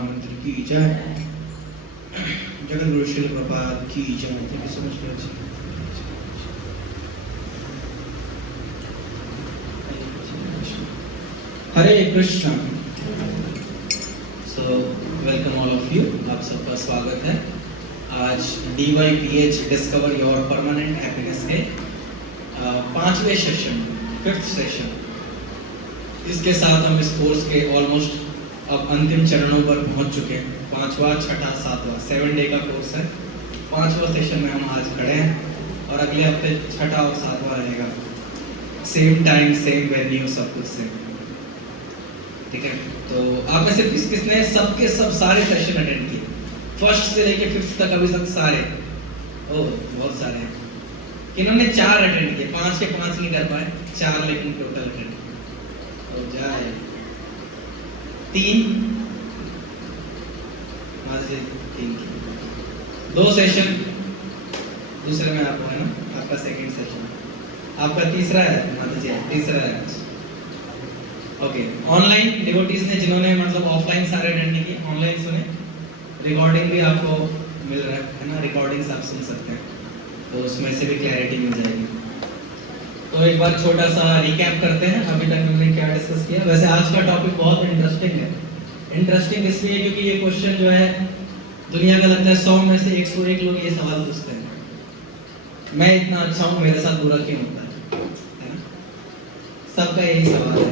महामंत्र की जय, जगत गुरु श्री प्रपाद की जय। Thank you so much. Hare Krishna. So welcome all of you, आप सबका स्वागत है आज DYPH discover your permanent happiness के 5वें सेशन, 5th सेशन। इसके साथ हम इस कोर्स के ऑलमोस्ट अब अंतिम चरणों पर पहुंच चुके हैं। 5वां, 6वां, 7वां 7 डे का कोर्स है। 5वां सेशन में हम आज खड़े हैं और अगले हफ्ते 6वां और 7वां रहेगा। सेम टाइम, सेम वेन्यू, सब कुछ सेम, ठीक है। तो आप में से किसने सबके सब सारे सेशन अटेंड किए? फर्स्ट से लेके 5th तक अभी तक सारे? ओह, बहुत सारे हैं। किन्होंने 4 अटेंड किए? 5 के 5 नहीं कर पाए, 4 लेकिन टोटल अटेंड हो जाए 3 से 3 की 2 सेशन। दूसरे में आप है ना, आपका सेकंड सेशन, आपका तीसरा है माता जी, तीसरा है। ओके, ऑनलाइन डिवोटीज ने जिन्होंने मतलब ऑफलाइन सारे अटेंड नहीं किए, ऑनलाइन सुने। रिकॉर्डिंग भी आपको मिल रहा है ना, रिकॉर्डिंग्स आप सुन सकते हैं, तो उसमें से भी क्लैरिटी मिल जाएगी। तो एक बार छोटा सा रिकैप करते हैं अभी तक हमने क्या डिस्कस किया। वैसे आज का टॉपिक बहुत इंटरेस्टिंग है। इंटरेस्टिंग इसलिए क्योंकि ये क्वेश्चन जो है दुनिया का लगता है 100 में से 101 लोग ये सवाल पूछते हैं, मैं इतना अच्छा हूँ, मेरे साथ बुरा क्यों होता है ना? सबका यही सवाल है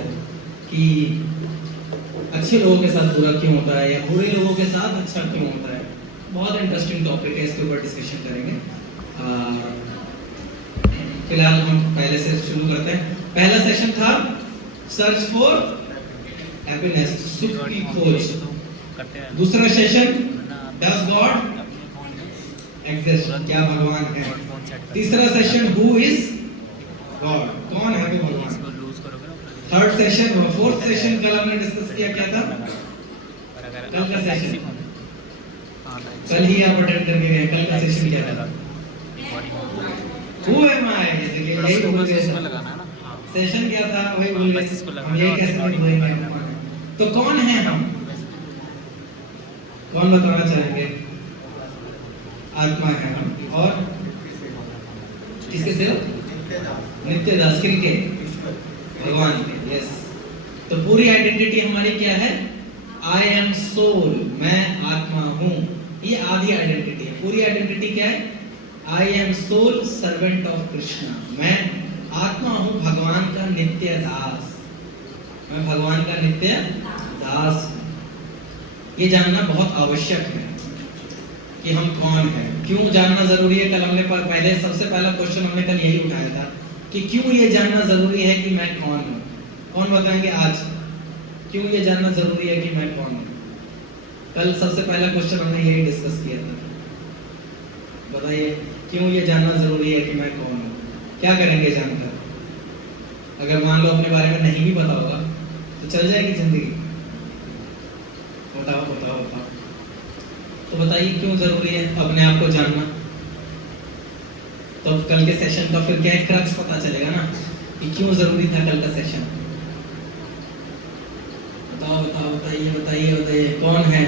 कि अच्छे लोगों के साथ बुरा क्यों होता है या बुरे लोगों के साथ अच्छा क्यों होता है। बहुत इंटरेस्टिंग टॉपिक है, इसके ऊपर डिस्कशन करेंगे। फिलहाल हम पहले से शुरू करते हैं। पहला सेशन था सर्च फॉर हैप्पीनेस, सुख की खोज। दूसरा सेशन डज गॉड एग्जिस्ट, क्या भगवान है। तीसरा सेशन हु इज गॉड, कौन है वो भगवान। थर्ड सेशन, 4th सेशन कल हमने डिस्कस किया, क्या था कल का सेशन? कल ही आप अटेंड करके गए। कल का सेशन क्या था? हु एम आई, यही भूल गए। सेशन क्या था वही भूल गए। हम ये कैसे भूलेंगे? तो कौन है हम? कौन बताना चाहेंगे? आत्मा है हम। और किसके से? नित्य दास। किनके? भगवान के। यस। तो पूरी आइडेंटिटी हमारी क्या है? आई एम सोल, मैं आत्मा हूँ। ये आधी आइडेंटिटी है। पूरी आइडेंटिटी क्या है? I am soul servant of Krishna, मैं आत्मा हूँ भगवान का नित्य दास। मैं भगवान का नित्य दास हूँ। ये जानना बहुत आवश्यक है कि हम कौन हैं। क्यों जानना जरूरी है? कल हमने पहले सबसे पहला क्वेश्चन हमने कल यही उठाया था कि क्यों ये जानना जरूरी है कि मैं कौन हूँ। कौन बताएंगे आज क्यों ये जानना जरूरी है कि मैं कौन हूँ? कल सबसे पहला क्वेश्चन हमने यही डिस्कस किया था। बताइए क्यों ये जानना जरूरी है कि मैं कौन हूँ। क्या करेंगे जानकर? अगर मान लो अपने बारे में नहीं भी पता होगा तो चल जाएगी जिंदगी। बताओ बताओ बताओ। तो बताइए क्यों जरूरी है अपने आप को जानना। तो कल के सेशन का फिर क्या क्रक्स पता चलेगा ना कि क्यों जरूरी था कल का सेशन। बताओ बताओ, बताइए बताइए बताइए, कौन है?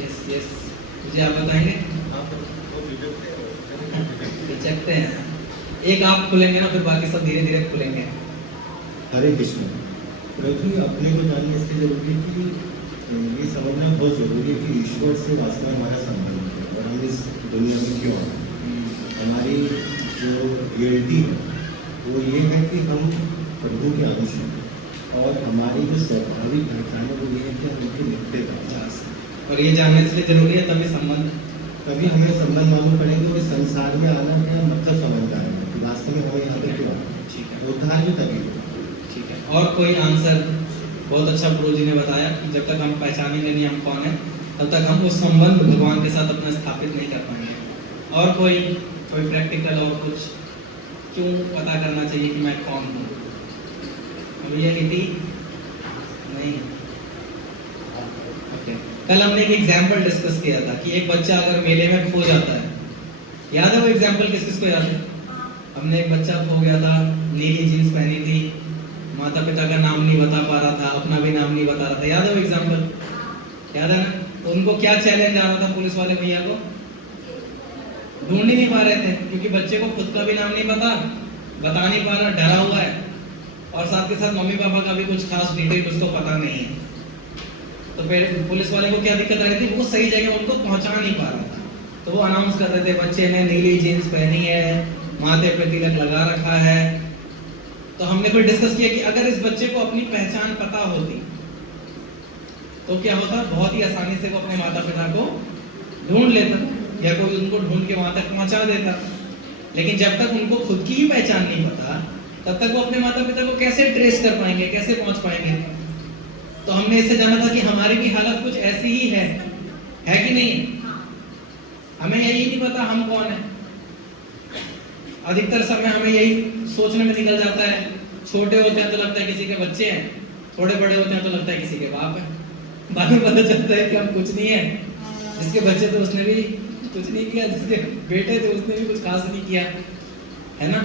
यस यस, मुझे आप बताएंगे? चखते हैं। एक आप खुलेंगे ना, फिर बाकी सब धीरे धीरे खुलेंगे। हरे कृष्ण। प्रभु अपने को जानने इसलिए जरूरी है कि ये समझना बहुत जरूरी है कि ईश्वर से वास्तव में हमारा संबंध है और हम इस दुनिया में क्यों हैं। हमारी जो रियलिटी है वो ये है कि हम प्रभु के अंश हैं और हमारी जो स्वाभाविक पहचान है वो ये है कि हम उनके नित्य दास हैं। और ये जानने इसलिए जरूरी है तभी संबंध, तभी हमें संबंध मालूम पड़ेंगे और संसार में आना है मतलब समझ आएगा कि वास्तव में हमें यहाँ पे क्यों आना। ठीक है, उद्धार भी तभी। ठीक है। और कोई आंसर? बहुत अच्छा गुरु जी ने बताया कि जब तक हम पहचानेंगे नहीं हम कौन है तब तक हम उस संबंध भगवान के साथ अपना स्थापित नहीं कर पाएंगे। और कोई प्रैक्टिकल और कुछ क्यों पता करना चाहिए कि मैं कौन हूँ? रियलिटी नहीं। ओके, कल हमने एक एग्जाम्पल डिस्कस किया था कि एक बच्चा अगर मेले में खो जाता है, याद है वो एग्जाम्पल? किस किस को याद है? हमने एक बच्चा खो गया था, नीली जीन्स पहनी थी, माता पिता का नाम नहीं बता पा रहा था, अपना भी नाम नहीं बता रहा था, याद है वो एग्जाम्पल, याद है ना? तो उनको क्या चैलेंज आ रहा था पुलिस वाले भैया को, ढूंढ ही नहीं पा रहे थे क्योंकि बच्चे को खुद का भी नाम नहीं पता, बता नहीं पा रहा, डरा हुआ है, और साथ के साथ मम्मी पापा का भी कुछ खास डिटेल उसको पता नहीं है। तो फिर पुलिस वाले को क्या दिक्कत आ रही थी, वो सही जगह उनको पहुंचा नहीं पा रहा था। तो वो अनाउंस कर रहे थे बच्चे ने नीली जीन्स पहनी है, माथे पे तिलक लगा रखा है। तो हमने फिर डिस्कस किया कि अगर इस बच्चे को अपनी पहचान पता होती तो क्या होता, बहुत ही आसानी से वो अपने माता पिता को ढूंढ लेता या कोई उनको ढूंढ के वहां तक पहुंचा देता। लेकिन जब तक उनको खुद की ही पहचान नहीं पता, तब तक वो अपने माता पिता को कैसे ट्रेस कर पाएंगे, कैसे पहुंच पाएंगे? तो हमने इससे जाना था कि हमारी भी हालत कुछ ऐसी ही है कि नहीं? हमें यही नहीं पता हम कौन है। अधिकतर समय हमें यही सोचने में निकल जाता है। छोटे होते हैं तो लगता है किसी के बच्चे हैं, थोड़े बड़े होते हैं तो लगता है किसी के बाप है, बाद में पता चलता है कि हम कुछ नहीं है। जिसके बच्चे थे उसने भी कुछ नहीं किया, जिसके बेटे थे उसने भी कुछ खास नहीं किया, है ना?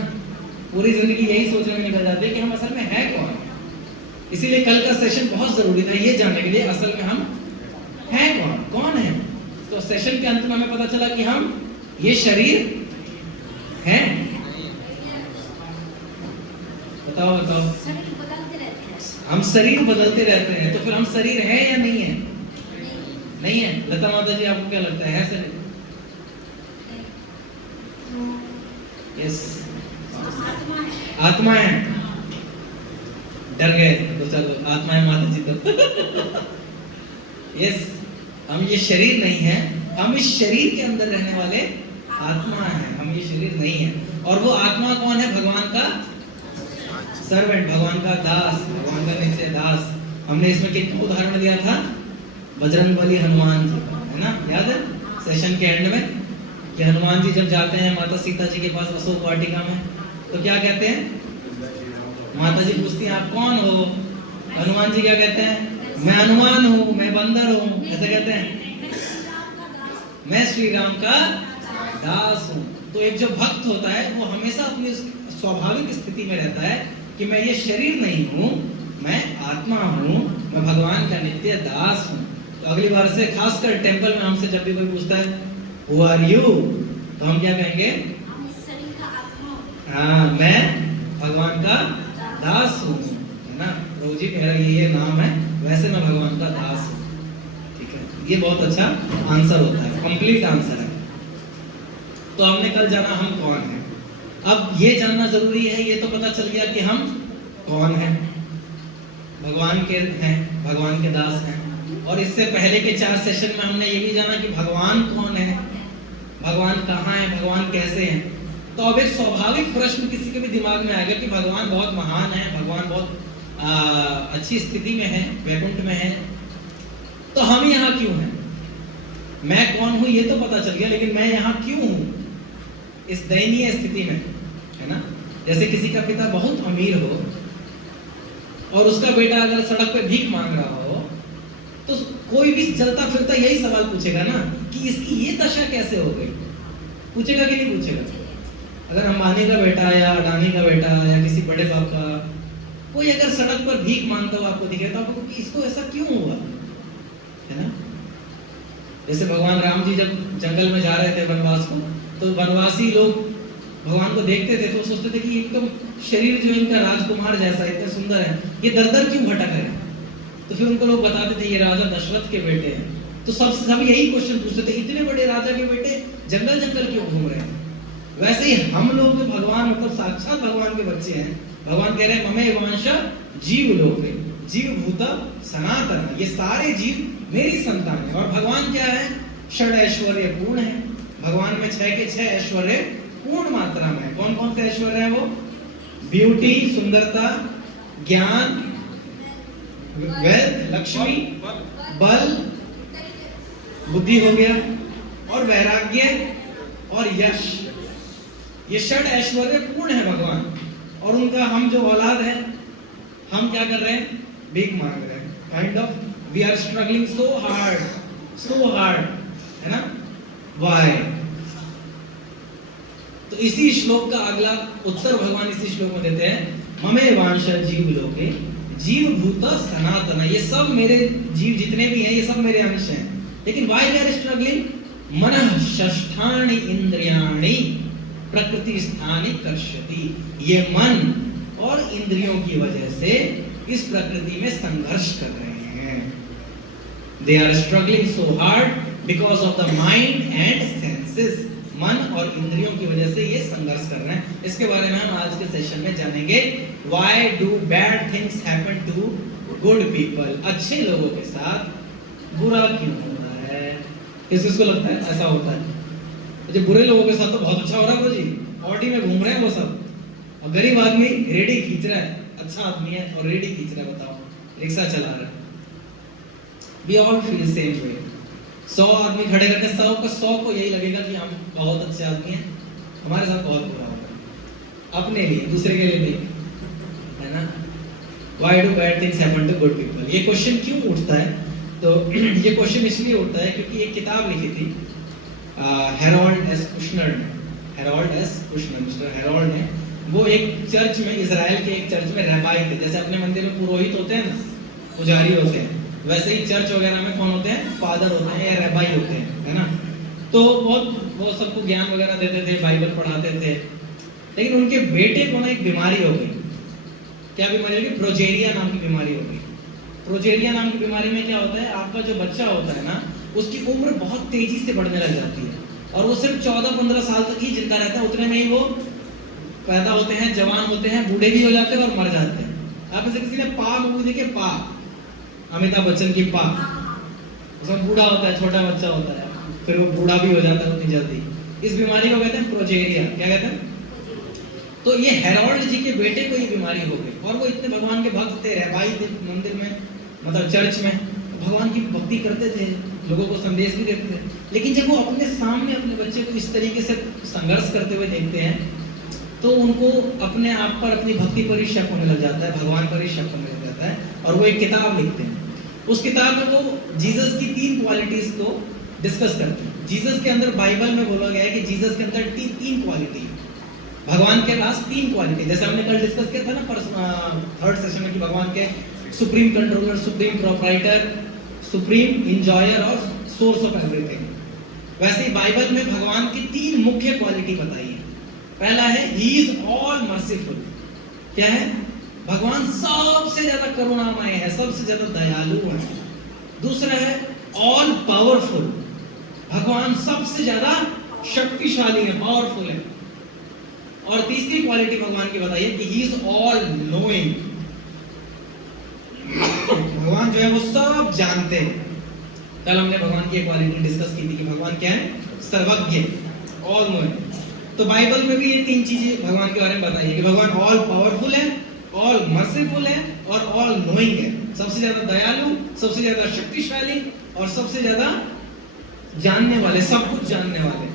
पूरी जिंदगी यही सोचने में निकल जाती है कि हम असल में है कौन। इसीलिए कल का सेशन बहुत जरूरी था ये जानने के लिए असल में हम है कौन है। तो सेशन के अंत में हमें पता चला कि हम ये शरीर हैं। बताओ हम शरीर बदलते रहते हैं, तो फिर हम शरीर है या नहीं है? नहीं है। लता माता जी आपको क्या लगता है शरीर? यस, आत्मा है। डर गए तो चलो आत्मा है माता जी तो यस, हम ये शरीर नहीं है, हम इस शरीर के अंदर रहने वाले आत्मा है, हम ये शरीर नहीं है। और वो आत्मा कौन है? भगवान का सर्वेंट, भगवान का दास, भगवान का नित्य दास। हमने इसमें कितना उदाहरण दिया था? बजरंगबली हनुमान जी, है ना? याद है सेशन के एंड में कि हनुमान जी जब जाते हैं माता सीता जी के पास अशोक वाटिका में, तो क्या कहते हैं? माता जी पूछती हैं आप कौन हो? हनुमान जी क्या कहते हैं? मैं हनुमान हूँ, मैं बंदर हूँ, ऐसा कहते हैं, मैं श्री राम का दास हूँ। तो एक जो भक्त होता है वो हमेशा अपनी स्वाभाविक स्थिति में रहता है कि मैं ये शरीर नहीं हूँ, मैं आत्मा हूँ, मैं भगवान का नित्य दास हूँ। तो अगली बार से खासकर टेंपल में हमसे जब भी कोई पूछता है हु आर यू, तो हम क्या कहेंगे? हाँ, मैं भगवान का दास हूँ, है ना? प्रभु जी मेरा ये नाम है, वैसे मैं भगवान का दास हूँ। ठीक है, ये बहुत अच्छा आंसर होता है, कंप्लीट आंसर है। तो हमने कल जाना हम कौन है। अब ये जानना जरूरी है, ये तो पता चल गया कि हम कौन है, भगवान के हैं, भगवान के दास हैं। और इससे पहले के 4 सेशन में हमने ये भी जाना कि भगवान कौन है, भगवान कहाँ है, भगवान कैसे हैं। तो अब एक स्वाभाविक प्रश्न किसी के भी दिमाग में आएगा कि भगवान बहुत महान है, भगवान बहुत अच्छी स्थिति में है, वैकुंठ में है, तो हम यहाँ क्यों हैं? मैं कौन हूँ ये तो पता चल गया, लेकिन मैं यहाँ क्यों हूँ इस दयनीय स्थिति में, है ना? जैसे किसी का पिता बहुत अमीर हो और उसका बेटा अगर सड़क पे भीख मांग रहा हो, तो कोई भी चलता फिरता यही सवाल पूछेगा ना कि इसकी ये दशा कैसे हो गई। पूछेगा कि नहीं पूछेगा? अगर अंबानी का बेटा या अडानी का बेटा या किसी बड़े बाप का कोई अगर सड़क पर भीख मांगता हुआ आपको दिखे तो आपको कि इसको ऐसा क्यों हुआ, है ना? जैसे भगवान राम जी जब जंगल में जा रहे थे वनवास को, तो वनवासी लोग भगवान को देखते थे तो सोचते थे कि एकदम शरीर जो इनका राजकुमार जैसा इतना सुंदर है, ये दर दर क्यों भटक रहे हैं? तो फिर उनको लोग बताते थे ये राजा दशरथ के बेटे हैं। तो सब यही क्वेश्चन पूछते थे, इतने बड़े राजा के बेटे जंगल जंगल क्यों घूम रहे हैं? वैसे ही हम लोग जो भगवान मतलब साक्षात भगवान के बच्चे हैं, भगवान कह रहे हैं ममे वांश जीव लोके जीव भूता सनातन, ये सारे जीव मेरी संतान है। और भगवान क्या है? षड ऐश्वर्य पूर्ण है। भगवान में 6 के 6 ऐश्वर्य पूर्ण मात्रा में। कौन कौन से ऐश्वर्य है वो? ब्यूटी, सुंदरता, ज्ञान, वेल्थ, लक्ष्मी, बल, बुद्धि हो गया, और वैराग्य और यश। ये षड ऐश्वर्य पूर्ण है भगवान, और उनका हम जो औलाद है, हम क्या कर रहे हैं? भीख मांग रहे हैं। Kind of we are struggling so hard, है ना? व्हाई? तो इसी श्लोक का अगला उत्तर भगवान इसी श्लोक में देते हैं ममे वांश जीव लोके जीव भूत सनातन, ये सब मेरे जीव जितने भी हैं ये सब मेरे अंश हैं। लेकिन व्हाई दे आर स्ट्रगलिंग? मनः षष्ठानि इंद्रियाणि प्रकृति स्थानि कर्षति, ये मन और इंद्रियों की वजह से इस प्रकृति में संघर्ष कर रहे हैं। They are struggling so hard because of the mind and senses, मन और इंद्रियों की वजह से ये संघर्ष कर रहे हैं। इसके बारे में हम आज के सेशन में जानेंगे। Why do bad things happen to good people? अच्छे लोगों के साथ बुरा क्यों होता है? किसको लगता है ऐसा होता है? जो बुरे लोगों के साथ तो बहुत अच्छा हो रहा है जी, ऑडी में घूम रहे हैं वो सब, और गरीब आदमी रेडी खींच रहा है, अच्छा आदमी है और रेडी खींच रहा है, बताओ, रिक्शा चला रहा है। We all feel same way। 100 आदमी खड़े करके 100 को यही लगेगा कि हम बहुत अच्छे आदमी हैं, हमारे साथ बहुत बुरा होगा, अपने लिए, दूसरे के लिए नहीं, है ना। Why do bad things happen to good people? ये क्वेश्चन क्यों उठता है? तो ये क्वेश्चन इसलिए उठता है क्योंकि एक किताब लिखी थी हेरोल्ड एस कुशनर ने, Harold S Kushner, mister Harold ने, वो एक चर्च में, इजराइल के एक चर्च में रबाई थे। जैसे अपने मंदिर में पुरोहित होते हैं ना, पुजारी होते हैं, वैसे ही चर्च वगैरह में कौन होते हैं? फादर होते हैं या रबाई होते हैं, है ना। तो वो सबको ज्ञान वगैरह देते थे, बाइबल पढ़ाते थे। लेकिन उनके बेटे को ना एक बीमारी हो गई। क्या बीमारी होगी? प्रोजेरिया नाम की बीमारी हो गई। प्रोजेरिया नाम की बीमारी में क्या होता है, आपका जो बच्चा होता है ना, उसकी उम्र बहुत तेजी से बढ़ने लग जाती है और वो सिर्फ 14-15 साल तक ही जिंदा रहता है। उतने में ही वो पैदा होते हैं, जवान होते हैं, बूढ़े भी हो जाते हैं और मर जाते हैं। आप में से किसी ने पा मूवी देखे? पा, अमिताभ बच्चन की पा, उसमें बूढ़ा होता है, छोटा बच्चा होता है, फिर वो बूढ़ा भी हो जाता है उतनी जल्दी। इस बीमारी को कहते हैं प्रोजेरिया। क्या कहते हैं? तो ये हेरोल्ड जी के बेटे को ये बीमारी हो गई और वो इतने भगवान के भक्त थे, रहबाई थे मंदिर में, मतलब चर्च में, भगवान की भक्ति करते थे, लोगों को संदेश भी देते थे। लेकिन जब वो अपने सामने अपने बच्चे को इस तरीके से संघर्ष करते हुए देखते हैं तो उनको अपने आप पर, अपनी भक्ति पर ही शक होने लग जाता है, भगवान पर ही शक होने लग जाता है और वो एक किताब लिखते हैं। उस किताब में वो जीसस की 3 क्वालिटीज को डिस्कस करते हैं। जीसस के अंदर, बाइबल में बोला गया है कि जीसस के अंदर 3 क्वालिटी, भगवान के पास 3 क्वालिटी, जैसे हमने कल डिस्कस किया था ना थर्ड सेशन में, कि भगवान के supreme controller, supreme proprietor, supreme enjoyer और सोर्स ऑफ एवरीथिंग। वैसे ही बाइबल में भगवान की 3 मुख्य क्वालिटी बताई है। पहला है ही इज ऑल मर्सीफुल। क्या है? भगवान सबसे ज्यादा करुणामय है, सबसे ज्यादा दयालु है। दूसरा है ऑल पावरफुल, भगवान सबसे ज्यादा शक्तिशाली है, पावरफुल है। और तीसरी क्वालिटी भगवान की बताई है कि ही इज ऑल नोइंग, भगवान जो है वो सब जानते हैं। कल हमने भगवान की एक क्वालिटी डिस्कस की थी कि भगवान क्या है? सर्वज्ञ, ऑल नोइंग। तो बाइबल में भी ये 3 चीजें भगवान के बारे में बताई है कि भगवान ऑल पावरफुल है, ऑल मर्सीफुल है और ऑल नोइंग है। सबसे ज्यादा दयालु, सबसे ज्यादा शक्तिशाली और सबसे ज्यादा जानने वाले, सब कुछ जानने वाले।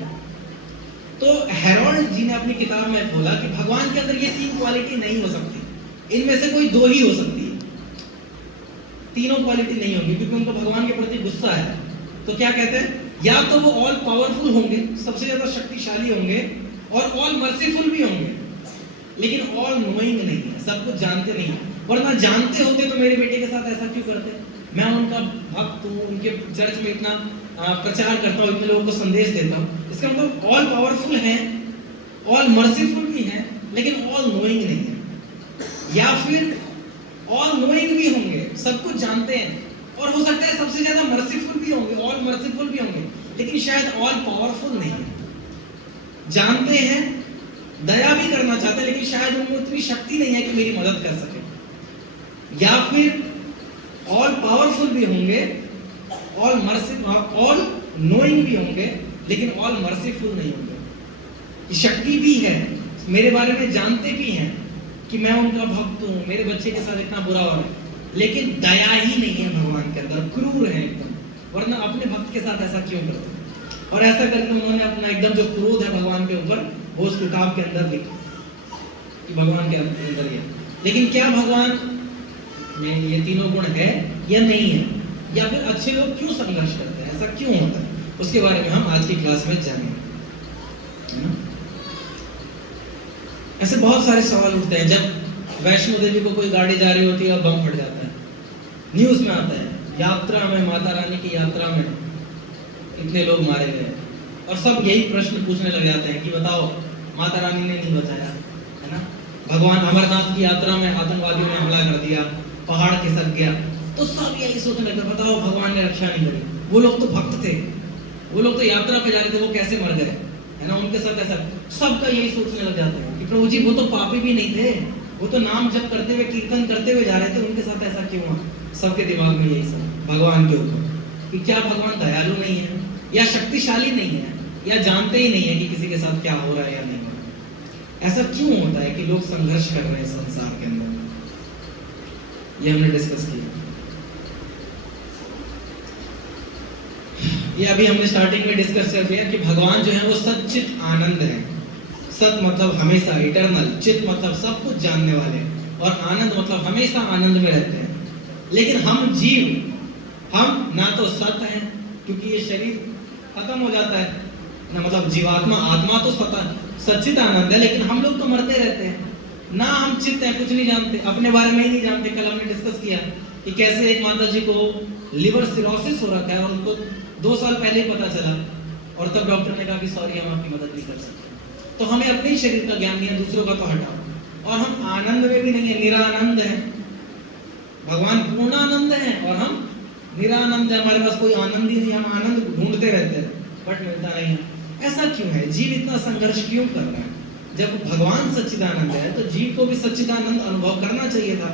तो हेरोल्ड जी ने अपनी किताब में बोला कि भगवान के अंदर ये 3 क्वालिटी नहीं हो सकती, इनमें से कोई 2 ही हो सकती है, तीनों क्वालिटी नहीं होगी, क्योंकि उनको भगवान के प्रति गुस्सा है। तो क्या कहते हैं? या तो वो ऑल पावरफुल होंगे, सबसे ज्यादा शक्तिशाली होंगे और ऑल मर्सीफुल भी होंगे, लेकिन ऑल नोइंग नहीं है, सब कुछ जानते नहीं है। वरना जानते होते तो मेरे बेटे के साथ ऐसा क्यों करते? मैं उनका भक्त हूँ, उनके चर्च में इतना प्रचार करता हूँ, इतने लोगों को संदेश देता हूँ। इसका मतलब ऑल पावरफुल हैं, ऑल मर्सीफुल भी हैं, लेकिन ऑल नोइंग नहीं है। या फिर ऑल नोइंग भी होंगे, सब कुछ जानते हैं, और हो सकता है सबसे ज्यादा मर्सीफुल भी होंगे, ऑल मर्सीफुल भी होंगे, लेकिन शायद ऑल पावरफुल नहीं है। जानते हैं, दया भी करना चाहते हैं, लेकिन शायद उनमें उतनी शक्ति नहीं है कि मेरी मदद कर सके। या फिर ऑल पावरफुल भी होंगे, ऑल मर्सीफुल, ऑल नोइंग भी होंगे, लेकिन ऑल मर्सीफुल नहीं होंगे। शक्ति भी है, मेरे बारे में जानते भी हैं कि मैं उनका भक्त हूँ, मेरे बच्चे के साथ इतना बुरा हो रहा है, लेकिन दया ही नहीं है भगवान के अंदर, क्रूर है एकदम। वरना अपने भक्त के साथ ऐसा क्यों करते? और ऐसा करके उन्होंने अपना एकदम जो क्रोध है भगवान के ऊपर, वो उस किताब के अंदर लिखा कि भगवान के अंदर ये। लेकिन क्या भगवान में ये तीनों गुण है या नहीं है? या फिर अच्छे लोग क्यों संघर्ष करते हैं, ऐसा क्यों होता है? उसके बारे में हम आज की क्लास में जानेंगे। ऐसे बहुत सारे सवाल उठते हैं जब वैष्णो देवी को कोई गाड़ी जा रही होती है और बम फट जाता है, न्यूज में आता है, यात्रा में, माता रानी की यात्रा में इतने लोग मारे गए, और सब यही प्रश्न पूछने लग जाते हैं कि बताओ माता रानी ने नहीं बचाया, है ना? भगवान अमरनाथ की यात्रा में आतंकवादियों ने हमला कर दिया, पहाड़ खिसक गया, तो सब यही सोचने लगते बताओ भगवान ने रक्षा नहीं करी। वो लोग तो भक्त थे, वो लोग तो यात्रा पे जा रहे थे, वो कैसे मर गए, है ना? उनके साथ ऐसा सबका यही सोचने लग जाता है कि प्रभु जी वो तो पापी भी नहीं थे, वो तो नाम जप करते हुए कीर्तन करते हुए जा रहे थे, उनके साथ ऐसा क्यों हुआ? सबके दिमाग में यही सब भगवान के ऊपर कि क्या भगवान दयालु नहीं है, या शक्तिशाली नहीं है, या जानते ही नहीं है कि किसी के साथ क्या हो रहा है या नहीं हो रहा है। ऐसा क्यों होता है कि लोग संघर्ष कर रहे हैं संसार के अंदर? ये हमने डिस्कस किया। ये अभी हमने स्टार्टिंग में डिस्कस कर दिया कि भगवान जो है वो सच्चित आनंद है। सत मतलब हमेशा इटर्नल, चित मतलब सब कुछ जानने वाले, और आनंद मतलब हमेशा आनंद में रहते हैं। लेकिन हम जीव, हम ना तो सत हैं क्योंकि ये शरीर खत्म हो जाता है ना, मतलब जीवात्मा, आत्मा तो सच्चित आनंद है, लेकिन हम लोग तो मरते रहते हैं ना। हम चित्त हैं, कुछ नहीं जानते, अपने बारे में ही नहीं जानते। कल हमने डिस्कस किया कि कैसे एक माता जी को लिवर सिरोसिस हो रखा है और उनको 2 साल पहले ही पता चला, और तब डॉक्टर ने कहा कि सॉरी हम आपकी मदद नहीं कर सकते। तो हमें अपने शरीर का ज्ञान नहीं है, दूसरों का तो हटाओ। और हम आनंद में भी नहीं है, निरानंद है। भगवान पूर्ण आनंद है और हम निरानंद है, हमारे पास कोई आनंद ही नहीं, हम आनंद ढूंढते रहते हैं बट मिलता नहीं है। ऐसा क्यों है? जीव इतना संघर्ष क्यों कर रहा है? जब भगवान सच्चिदानंद है तो जीव को भी सच्चिदानंद अनुभव करना चाहिए था।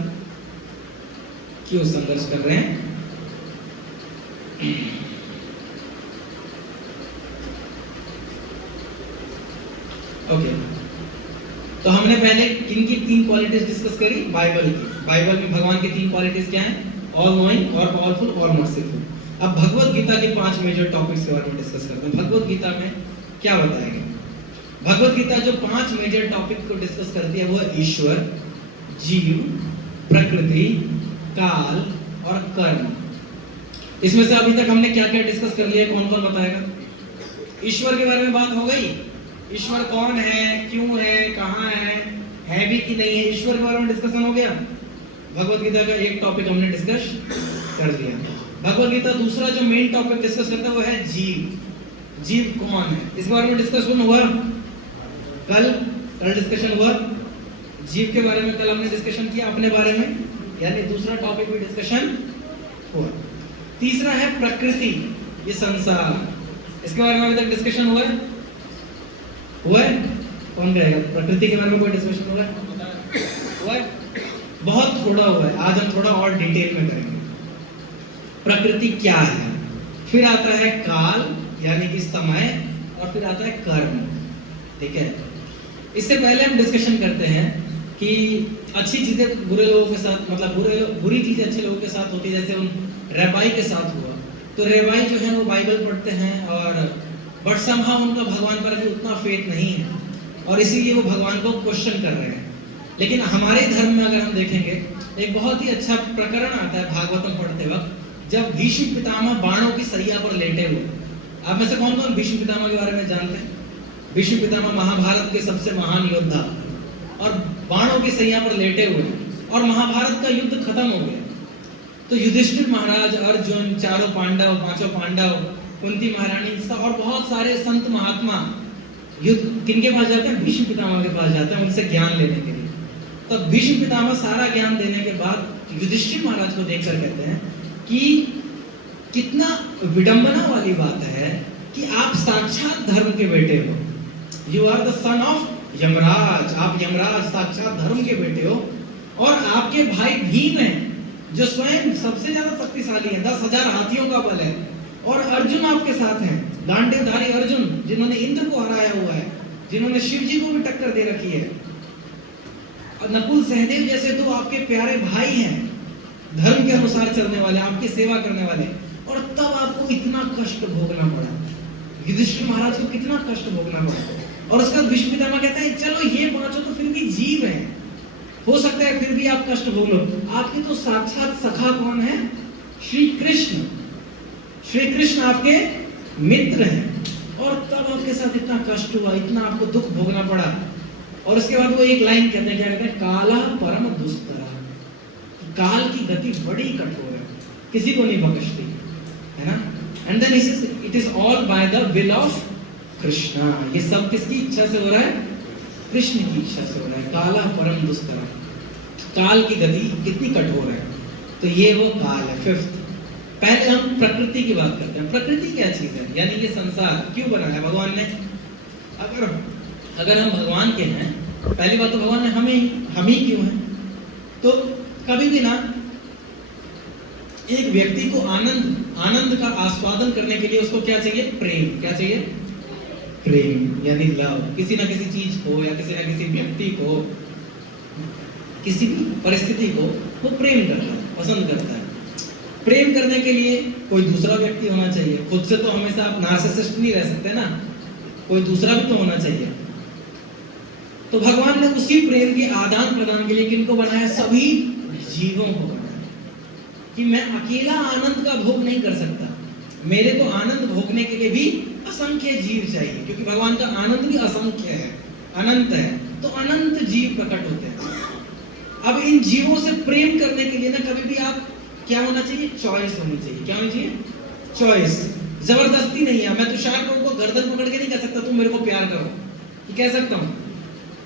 क्यों संघर्ष कर रहे हैं? ओके, तो हमने पहले किन की 3 क्वालिटीज डिस्कस करी? बाइबल की। बाइबल में भगवान की 3 क्वालिटीज क्या हैं? ऑल नोइंग, और पावरफुल, और मर्सीफुल। अब भगवत गीता के 5 मेजर टॉपिक्स के बारे में डिस्कस करते हैं। भगवत गीता में क्या बताया गया? भगवत गीता जो 5 मेजर टॉपिक को डिस्कस करती है वो है ईश्वर, जीव, प्रकृति, काल और कर्म। इसमें से अभी तक हमने क्या क्या डिस्कस कर लिया, कौन कौन बताएगा? ईश्वर के बारे में बात हो गई, ईश्वर कौन है, क्यों है, कहाँ है भी कि नहीं है, ईश्वर के बारे में डिस्कशन हो गया। भगवत गीता का एक टॉपिक हमने डिस्कस कर लिया। भगवत गीता दूसरा जो मेन टॉपिक डिस्कस करता है वो है जीव। जीव कौन है, इस बारे में डिस्कशन हुआ। कल डिस्कशन हुआ जीव के बारे में, कल हमने डिस्कशन किया अपने बारे में, यानी दूसरा टॉपिक भी डिस्कशन हुआ। तीसरा है प्रकृति, ये संसार, इसके बारे में अभी तक डिस्कशन हुआ है? कौन कहेगा? प्रकृति के बारे में कोई डिस्कशन हुआ है? बहुत थोड़ा हुआ है। आज हम थोड़ा और डिटेल में करेंगे प्रकृति क्या है। फिर आता है काल यानी कि समय, और फिर आता है कर्म। ठीक है, इससे पहले हम डिस्कशन करते हैं कि अच्छी चीजें बुरे लोगों के साथ, मतलब बुरी चीजें अच्छे लोगों के साथ होती है। जैसे उन रेबाई के साथ हुआ, तो रेबाई जो है वो बाइबल पढ़ते हैं, और बट समहाउ उनका भगवान पर अभी उतना फेथ नहीं है, और इसीलिए वो भगवान को क्वेश्चन कर रहे हैं। लेकिन हमारे धर्म में अगर हम देखेंगे, एक बहुत ही अच्छा प्रकरण आता है भागवतम पढ़ते वक्त, जब भीष्म पितामह बाणों की सरिया पर लेटे हुए। आप में से कौन कौन भीष्म पितामह के बारे में जानते हैं? भीष्म पितामह महाभारत के सबसे महान योद्धा, और बाणों की सरिया पर लेटे हुए, और महाभारत का युद्ध खत्म हो गया। तो युधिष्ठिर महाराज, अर्जुन, चारों पांडव, 5 पांडव, कुंती महारानी और बहुत सारे संत महात्मा युद्ध किनके पास जाते हैं? भीष्म पितामह के पास जाते हैं उनसे ज्ञान लेने के लिए। तब भीष्म पितामह सारा ज्ञान देने के बाद युधिष्ठिर महाराज को देखकर कहते हैं कि कितना विडंबना वाली बात है कि आप साक्षात धर्म के बेटे हो, you are the son of Yamraj, आप यमराज साक्षात धर्म के बेटे हो, और आपके भाई भीम है जो स्वयं सबसे ज्यादा शक्तिशाली है, 10,000 हाथियों का बल है, और अर्जुन आपके साथ हैं, गांडीवधारी अर्जुन, जिन्होंने इंद्र को हराया हुआ है, जिन्होंने शिव जी को भी टक्कर दे रखी है, और नकुल सहदेव जैसे 2 आपके प्यारे भाई हैं, धर्म के अनुसार चलने वाले, आपकी सेवा करने वाले, और तब आपको इतना कष्ट भोगना पड़ा। युधिष्ठिर महाराज को कितना कष्ट भोगना पड़ा, और उसका भीष्म पितामह कहता है चलो ये 5 तो फिर भी जीव हैं, हो सकता है फिर भी आप कष्ट भोग लो। आपके तो साक्षात सखा कौन है? श्री कृष्ण। श्री कृष्ण आपके मित्र हैं, और तब आपके साथ इतना कष्ट हुआ, इतना आपको दुख भोगना पड़ा। और उसके बाद वो एक लाइन कहते हैं, क्या कहते हैं, काला परम दुष्करा, काल की गति बड़ी कठोर है, किसी को नहीं बख्शती, है ना। And then it is all by the will of Krishna, ये सब किसकी इच्छा से हो रहा है, कृष्ण की इच्छा से हो रहा है। काला परम दुष्करा, काल की गति कितनी कठोर है, तो ये वो काल है। फिफ्थ, पहले हम प्रकृति की बात करते हैं। प्रकृति क्या चीज है, यानी ये संसार क्यों बना है भगवान ने। अगर हम भगवान के हैं, पहली बात तो भगवान ने हम ही क्यों हैं। तो कभी भी ना एक व्यक्ति को आनंद का आस्वादन करने के लिए उसको क्या चाहिए, प्रेम। क्या चाहिए, प्रेम, यानी लव। किसी ना किसी चीज को या किसी ना किसी व्यक्ति को, किसी भी परिस्थिति को वो प्रेम करता है, पसंद करता है। प्रेम करने के लिए कोई दूसरा व्यक्ति होना चाहिए, खुद से तो हमेशा आप नार्सिसिस्ट नहीं रह सकते ना, कोई दूसरा भी तो होना चाहिए। तो भगवान ने उसी प्रेम के आदान प्रदान के लिए किनको बनाया, सभी जीवों को बनाया, कि मैं अकेला आनंद का भोग नहीं कर सकता, मेरे को आनंद भोगने के लिए भी असंख्य जीव चाहिए, क्योंकि भगवान का आनंद भी असंख्य है, अनंत है, तो अनंत जीव प्रकट होते हैं। अब इन जीवों से प्रेम करने के लिए ना कभी भी आप क्या होना चाहिए, चॉइस होनी चाहिए। क्या होनी चाहिए, चॉइस। जबरदस्ती नहीं है। मैं तुषार प्रभु को गर्दन पकड़ के नहीं कह सकता तुम मेरे को प्यार करो, कि कह सकता हूँ,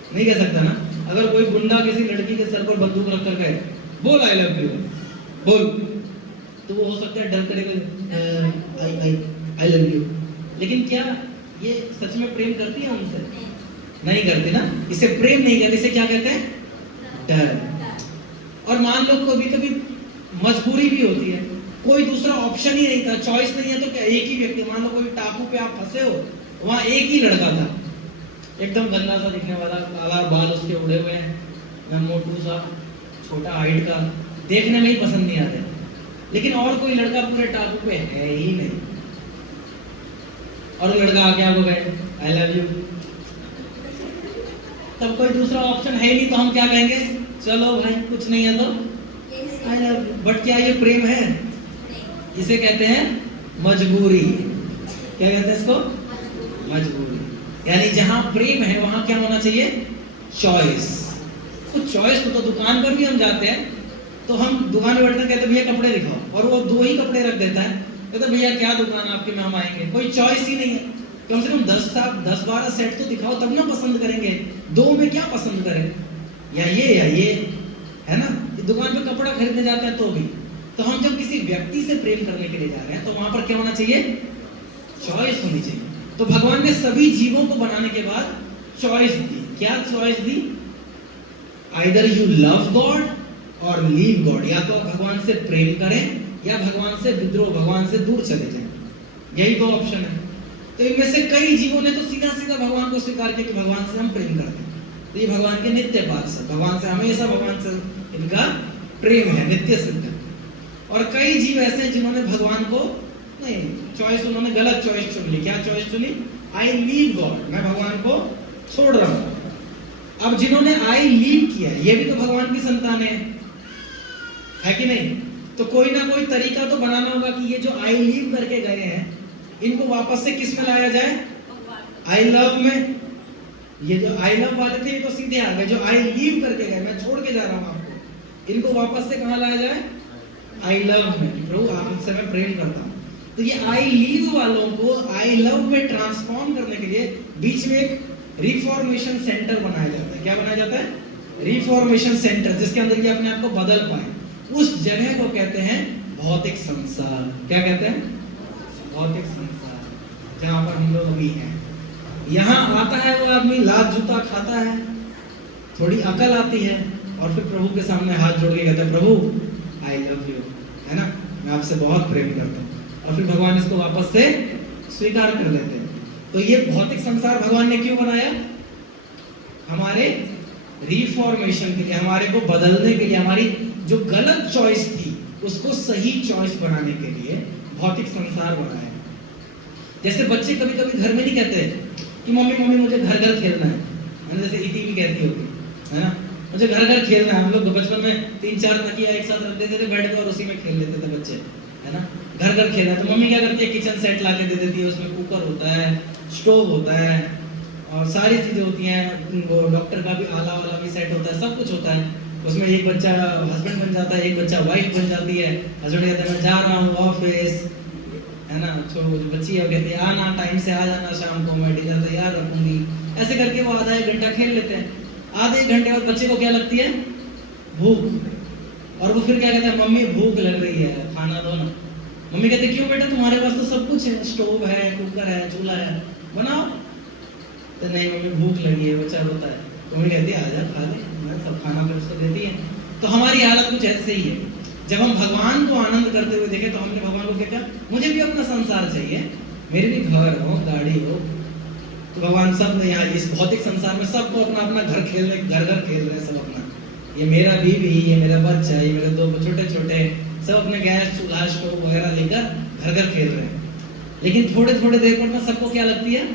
नहीं कह सकता ना। अगर कोई गुंडा किसी लड़की के सर पर बंदूक रख कर गए, बोल आई लव यू, बोल, तो वो हो सकता है डर करेगा आई लव यू, लेकिन क्या ये सच में प्रेम करती है उनसे, नहीं करती ना। इसे प्रेम नहीं कहते, इसे क्या कहते हैं, डर। और मान लो कभी कभी मजबूरी भी होती है, कोई दूसरा ऑप्शन ही नहीं था, चॉइस नहीं है, तो क्या एक ही व्यक्ति, मान लो कोई टापू पे आप फंसे हो, वहां एक ही लड़का था, एकदम गंदा सा दिखने वाला, काला बाल उसके उड़े हुए हैं, मोटू सा, छोटा हाइट का, देखने में ही पसंद नहीं आते, लेकिन और कोई लड़का पूरे टापू पे है ही नहीं, और वो लड़का आके आपको कहे आई लव यू, तब कोई दूसरा ऑप्शन है ही नहीं, तो हम क्या कहेंगे, चलो भाई कुछ नहीं है तो आई लव यू। बट क्या ये प्रेम है, इसे कहते हैं मजबूरी। क्या कहते हैं इसको, मजबूरी। यानी जहां प्रेम है वहां क्या होना चाहिए, चॉइस। कुछ चॉइस तो दुकान पर भी हम जाते हैं, तो हम दुकान में बैठते हैं, कहते भैया कपड़े दिखाओ, और वो 2 ही कपड़े रख देता है, कहते भैया क्या दुकान आपके में हम आएंगे, कोई चॉइस ही नहीं है। कम से कम 10-12 सेट तो दिखाओ तब ना पसंद करेंगे, 2 में क्या पसंद करें, या ये, है ना। दुकान पे कपड़ा खरीदने जाते हैं तो भी, तो हम जब किसी व्यक्ति से प्रेम करने के लिए जा रहे हैं तो वहां पर क्या होना चाहिए, चॉइस होनी चाहिए। तो भगवान ने सभी जीवों को बनाने के बाद चॉइस दी। क्या choice the, either you love God और लीव गॉड, या तो भगवान से प्रेम करें या भगवान से विद्रोह, भगवान से दूर चले जाएं, यही 2 ऑप्शन है। तो इनमें से कई जीवों ने तो सीधा सीधा भगवान को स्वीकार किया कि भगवान से हम प्रेम करते हैं, तो ये भगवान के नित्य पार्षद, भगवान से हमेशा, भगवान से इनका प्रेम है, नित्य सिद्ध। और कई जीव ऐसे हैं जिन्होंने भगवान को नहीं, चॉइस, उन्होंने गलत चॉइस चुन ली। क्या चॉइस चुनी, आई लीव गॉड, मैं भगवान को छोड़ रहा हूं। अब जिन्होंने आई लीव किया, ये भी तो भगवान की संतान है कि नहीं। तो कोई ना कोई तरीका तो बनाना होगा कि ये जो आई लीव करके गए हैं, इनको वापस से किस में लाया जाए, आई लव में। ये जो आई लव वाले थे ये तो सीधे आ गए, जो आई लीव करके गए, मैं छोड़ के जा रहा हूं आपको, इनको वापस से कहां लाया जाए, आई लव में। प्रभु आपसे मैं प्रेम करता हूं। तो ये आई लीव वालों को आई लव में ट्रांसफॉर्म करने के लिए बीच में एक रिफॉर्मेशन सेंटर बनाया जाता है। क्या बनाया जाता है, रिफॉर्मेशन सेंटर, जिसके अंदर ये अपने आप को बदल पाए। उस जगह को कहते हैं भौतिक संसार। क्या कहते हैं, भौतिक संसार, जहां पर हम लोग अभी हैं। यहाँ आता है वो आदमी, लात जूता खाता है, थोड़ी अकल आती है, और फिर प्रभु के सामने हाथ जोड़ के कहता है प्रभु आई लव यू, है ना, मैं आपसे बहुत प्रेम करता हूँ, और फिर भगवान इसको वापस से स्वीकार कर लेते हैं। तो ये भौतिक संसार भगवान ने क्यों बनाया, हमारे रिफॉर्मेशन के लिए, हमारे को बदलने के लिए, हमारी जो गलत चॉइस थी उसको सही चॉइस बनाने के लिए भौतिक संसार बनाया। जैसे बच्चे कभी कभी घर में नहीं कहते कि मम्मी मुझे घर घर खेलना है, जैसे इति भी कहती होगी, है ना, मुझे घर घर खेलना है। हम लोग बचपन में 3-4 तकिया एक साथ रख देते थे बेड पे और उसी में खेल लेते थे बच्चे, है ना, घर घर खेलना। तो मम्मी क्या करती है, किचन सेट ला के दे देती है, उसमें कुकर होता है, स्टोव होता है, और सारी चीज़ें होती हैं, वो डॉक्टर का भी आला वाला भी सेट होता है, सब कुछ होता है उसमें। एक बच्चा हस्बैंड बन जाता है, एक बच्चा वाइफ बन जाती है। हस्बैंड कहता है मैं जा रहा हूँ ऑफिस, है ना, तो बच्ची है कहती है आना, टाइम से आ जाना शाम को, मैं डिनर तैयार रखूँगी। ऐसे करके वो आधा एक घंटा खेल लेते हैं। आधे एक घंटे बाद बच्चे को क्या लगती है? भूख। और वो फिर क्या कहता है, मम्मी भूख लग रही है, खाना दो ना। मम्मी कहती क्यों बेटा, तुम्हारे पास तो सब कुछ है, स्टोव है, कुकर है, चूल्हा है, बनाओ। तो नहीं मम्मी भूख लगी है, बच्चा रोता है। तो मम्मी कहती है आजा खा ले, मैं सब खाना फिर उसको देती है। तो हमारी हालत कुछ ऐसे ही है। जब हम भगवान को आनंद करते हुए देखे तो हमने भगवान को क्या कहा, मुझे भी अपना संसार चाहिए, मेरे भी घर हो, गाड़ी हो। तो भगवान सब ने यहाँ इस भौतिक संसार में सबको अपना अपना घर खेलने, घर घर खेल रहे हैं सब अपना। ये मेरा बीवी, ये मेरा बच्चा, ये मेरे दो छोटे छोटे, सब अपने गैस चूल्हा स्टोव वगैरह लेकर घर घर खेल रहे हैं। लेकिन थोड़े थोड़े देर पर ना सबको क्या लगती है,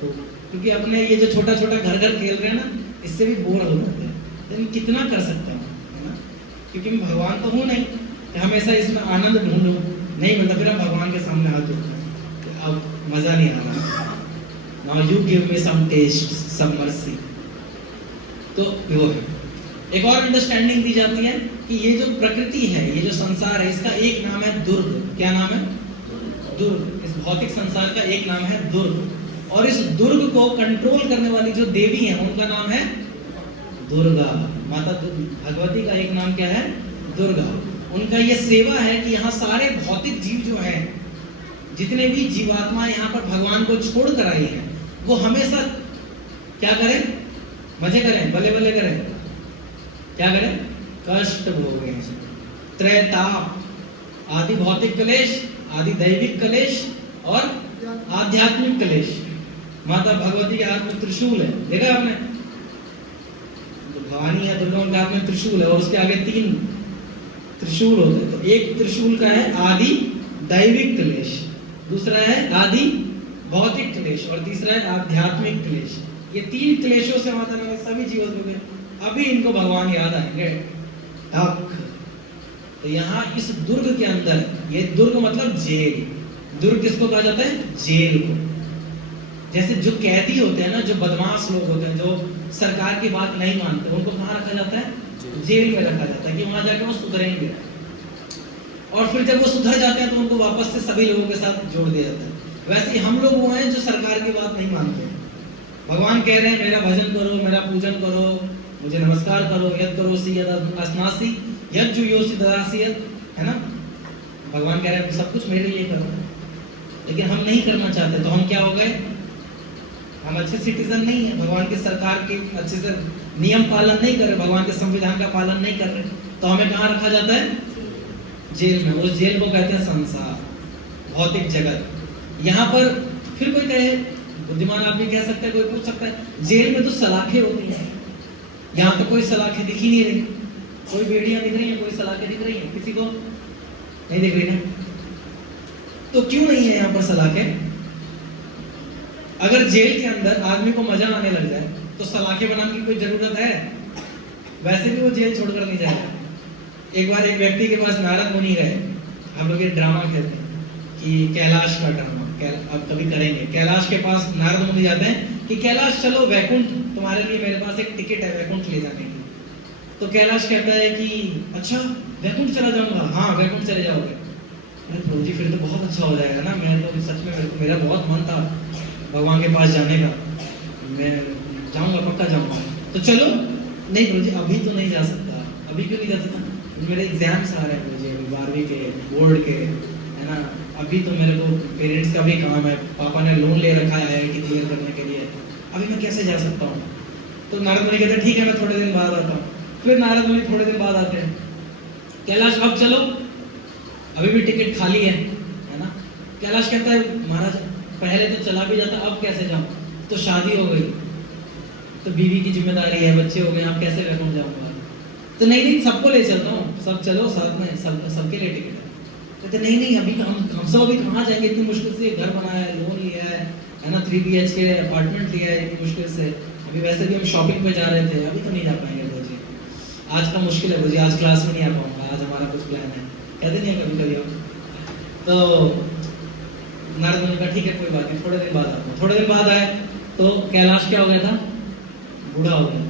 क्योंकि अपने ये जो छोटा छोटा घर घर खेल रहे हैं ना, इससे भी बोर हो जाते हैं। लेकिन कितना कर सकता हूँ, है ना, क्योंकि मैं भगवान तो हूँ नहीं कि हमेशा इसमें आनंद ढूंढूं, नहीं मिलता। फिर हम भगवान के सामने हाथ जोड़ते हैं, अब मजा नहीं आ रहा, now you give me some taste, some mercy. तो वो है। एक और अंडरस्टैंडिंग दी जाती है कि ये जो प्रकृति है, ये जो संसार है, इसका एक नाम है दुर्ग। क्या नाम है? दुर्ग। इस भौतिक संसार का एक नाम है दुर्ग। और इस दुर्ग को कंट्रोल करने वाली जो देवी है उनका नाम है दुर्गा माता। भगवती का एक नाम क्या है? दुर्गा। उनका ये सेवा है कि यहाँ सारे भौतिक जीव जो हैं, जितने भी जीवात्मा यहाँ पर भगवान को छोड़ कर आई हैं, वो हमेशा क्या करें? मजे करें, बले बले करें, क्या करें? कष्ट भोगें। त्रैताप, आदि भौतिक क्लेश, आदि दैविक क्लेश और आध्यात्मिक क्लेश। माता भगवती के हाथ में त्रिशूल है, देखा आपने? तो भवानी है दुर्गा, उनके हाथ में त्रिशूल है और उसके आगे 3 त्रिशूल होते हैं। तो एक त्रिशूल का है आदि दैविक क्लेश, दूसरा है आदि भौतिक क्लेश और तीसरा है आध्यात्मिक क्लेश। ये 3 क्लेशों से माता ने सभी जीवन को अभी इनको भगवान याद आएंगे। तो यहाँ इस दुर्ग के अंदर, ये दुर्ग मतलब जेल। दुर्ग किसको कहा जाता है? जेल को। जैसे जो कैदी होते हैं ना, जो बदमाश लोग होते हैं, जो सरकार की बात नहीं मानते, उनको कहाँ रखा जाता है? जेल में रखा जाता है कि वहां जाकर वो सुधरेंगे। और फिर जब वो सुधर जाते हैं तो उनको वापस से सभी लोगों के साथ जोड़ दिया जाता है। वैसे ही हम लोग वो हैं जो सरकार की बात नहीं मानते। भगवान कह रहे हैं मेरा भजन करो, मेरा पूजन करो, मुझे नमस्कार करो, यद करो सी यद अस्नासी यद जुयोसी ददासी यद, है ना। भगवान कह रहे हैं सब कुछ मेरे लिए करो, लेकिन हम नहीं करना चाहते। तो हम क्या हो गए? हम अच्छे सिटीजन नहीं है, भगवान की सरकार के अच्छे से नियम पालन नहीं कर रहे, भगवान के संविधान का पालन नहीं कर रहे। तो हमें कहाँ रखा जाता है? जेल में। उस जेल को कहते हैं संसार, भौतिक जगत। यहाँ पर फिर कोई कहे, बुद्धिमान आदमी कह सकता है, कोई पूछ सकता है जेल में तो सलाखें होती हैं, यहाँ तो कोई सलाखें दिख ही नहीं रही, कोई बेड़ियां दिख रही हैं, कोई सलाखें दिख रही हैं? किसी को नहीं दिख रही ना। तो क्यों नहीं है यहाँ पर सलाखें? अगर जेल के अंदर आदमी को मजा आने लग जाए तो सलाखें बनाने की कोई जरूरत है? वैसे भी वो जेल छोड़कर नहीं जाएगा। एक बार एक व्यक्ति के पास नारद मुनि गए। हम लोग ये ड्रामा खेलते हैं कि कैलाश का ड्रामा अब कभी करेंगे। कैलाश के पास नारद मुनि जाते हैं कि कैलाश चलो, वैकुंठ तुम्हारे लिए मेरे पास एक टिकट है वैकुंठ ले जाने की। तो कैलाश कहता है कि अच्छा वैकुंठ चला जाऊंगा? हाँ वैकुंठ चले जाओगे। अरे प्रभु जी फिर तो बहुत अच्छा हो जाएगा ना, मैं तो सच में मेरा बहुत मन था भगवान के पास जाने का, मैं जाऊंगा, पक्का जाऊंगा। तो चलो। नहीं प्रभु जी अभी तो नहीं जा सकता। अभी क्यों नहीं जा सकता? मेरे एग्जाम्स आ रहे हैं मुझे, 12वीं के बोर्ड के, है ना। अभी तो मेरे को पेरेंट्स का भी काम है, पापा ने लोन ले रखा है IIT क्लियर करने के लिए, अभी मैं कैसे जा सकता हूँ? तो नारद मुनि कहते हैं ठीक है मैं थोड़े दिन बाद आता हूँ। फिर नारद मुनि थोड़े दिन बाद आते हैं। कैलाश अब चलो, अभी भी टिकट खाली है ना। कैलाश कहता है महाराज पहले तो चला भी जाता, अब कैसे जाऊँ? तो शादी हो गई, तो बीवी की जिम्मेदारी है, बच्चे हो गए, अब कैसे वैकुंठ जाऊँगा? तो नहीं सबको ले चलता हूँ, सब चलो साथ में, सबके लिए टिकट है। कहते नहीं अभी हम सब अभी कहाँ जाएंगे? इतनी मुश्किल से घर बनाया है, लोन लिया है ना, 3 BHK अपार्टमेंट लिया है इतनी मुश्किल से। अभी वैसे भी हम शॉपिंग पे जा रहे थे, अभी तो नहीं जा पाएंगे भोजी, आज का मुश्किल है भोजी, आज क्लास में नहीं आ पाऊंगा, आज हमारा कुछ प्लान है। कहते नहीं है कभी कभी हम। तो नारद मुनि का ठीक है कोई बात नहीं, थोड़े दिन बाद आता हूँ। थोड़े दिन बाद आए तो कैलाश क्या हो गया था? बूढ़ा हो गया।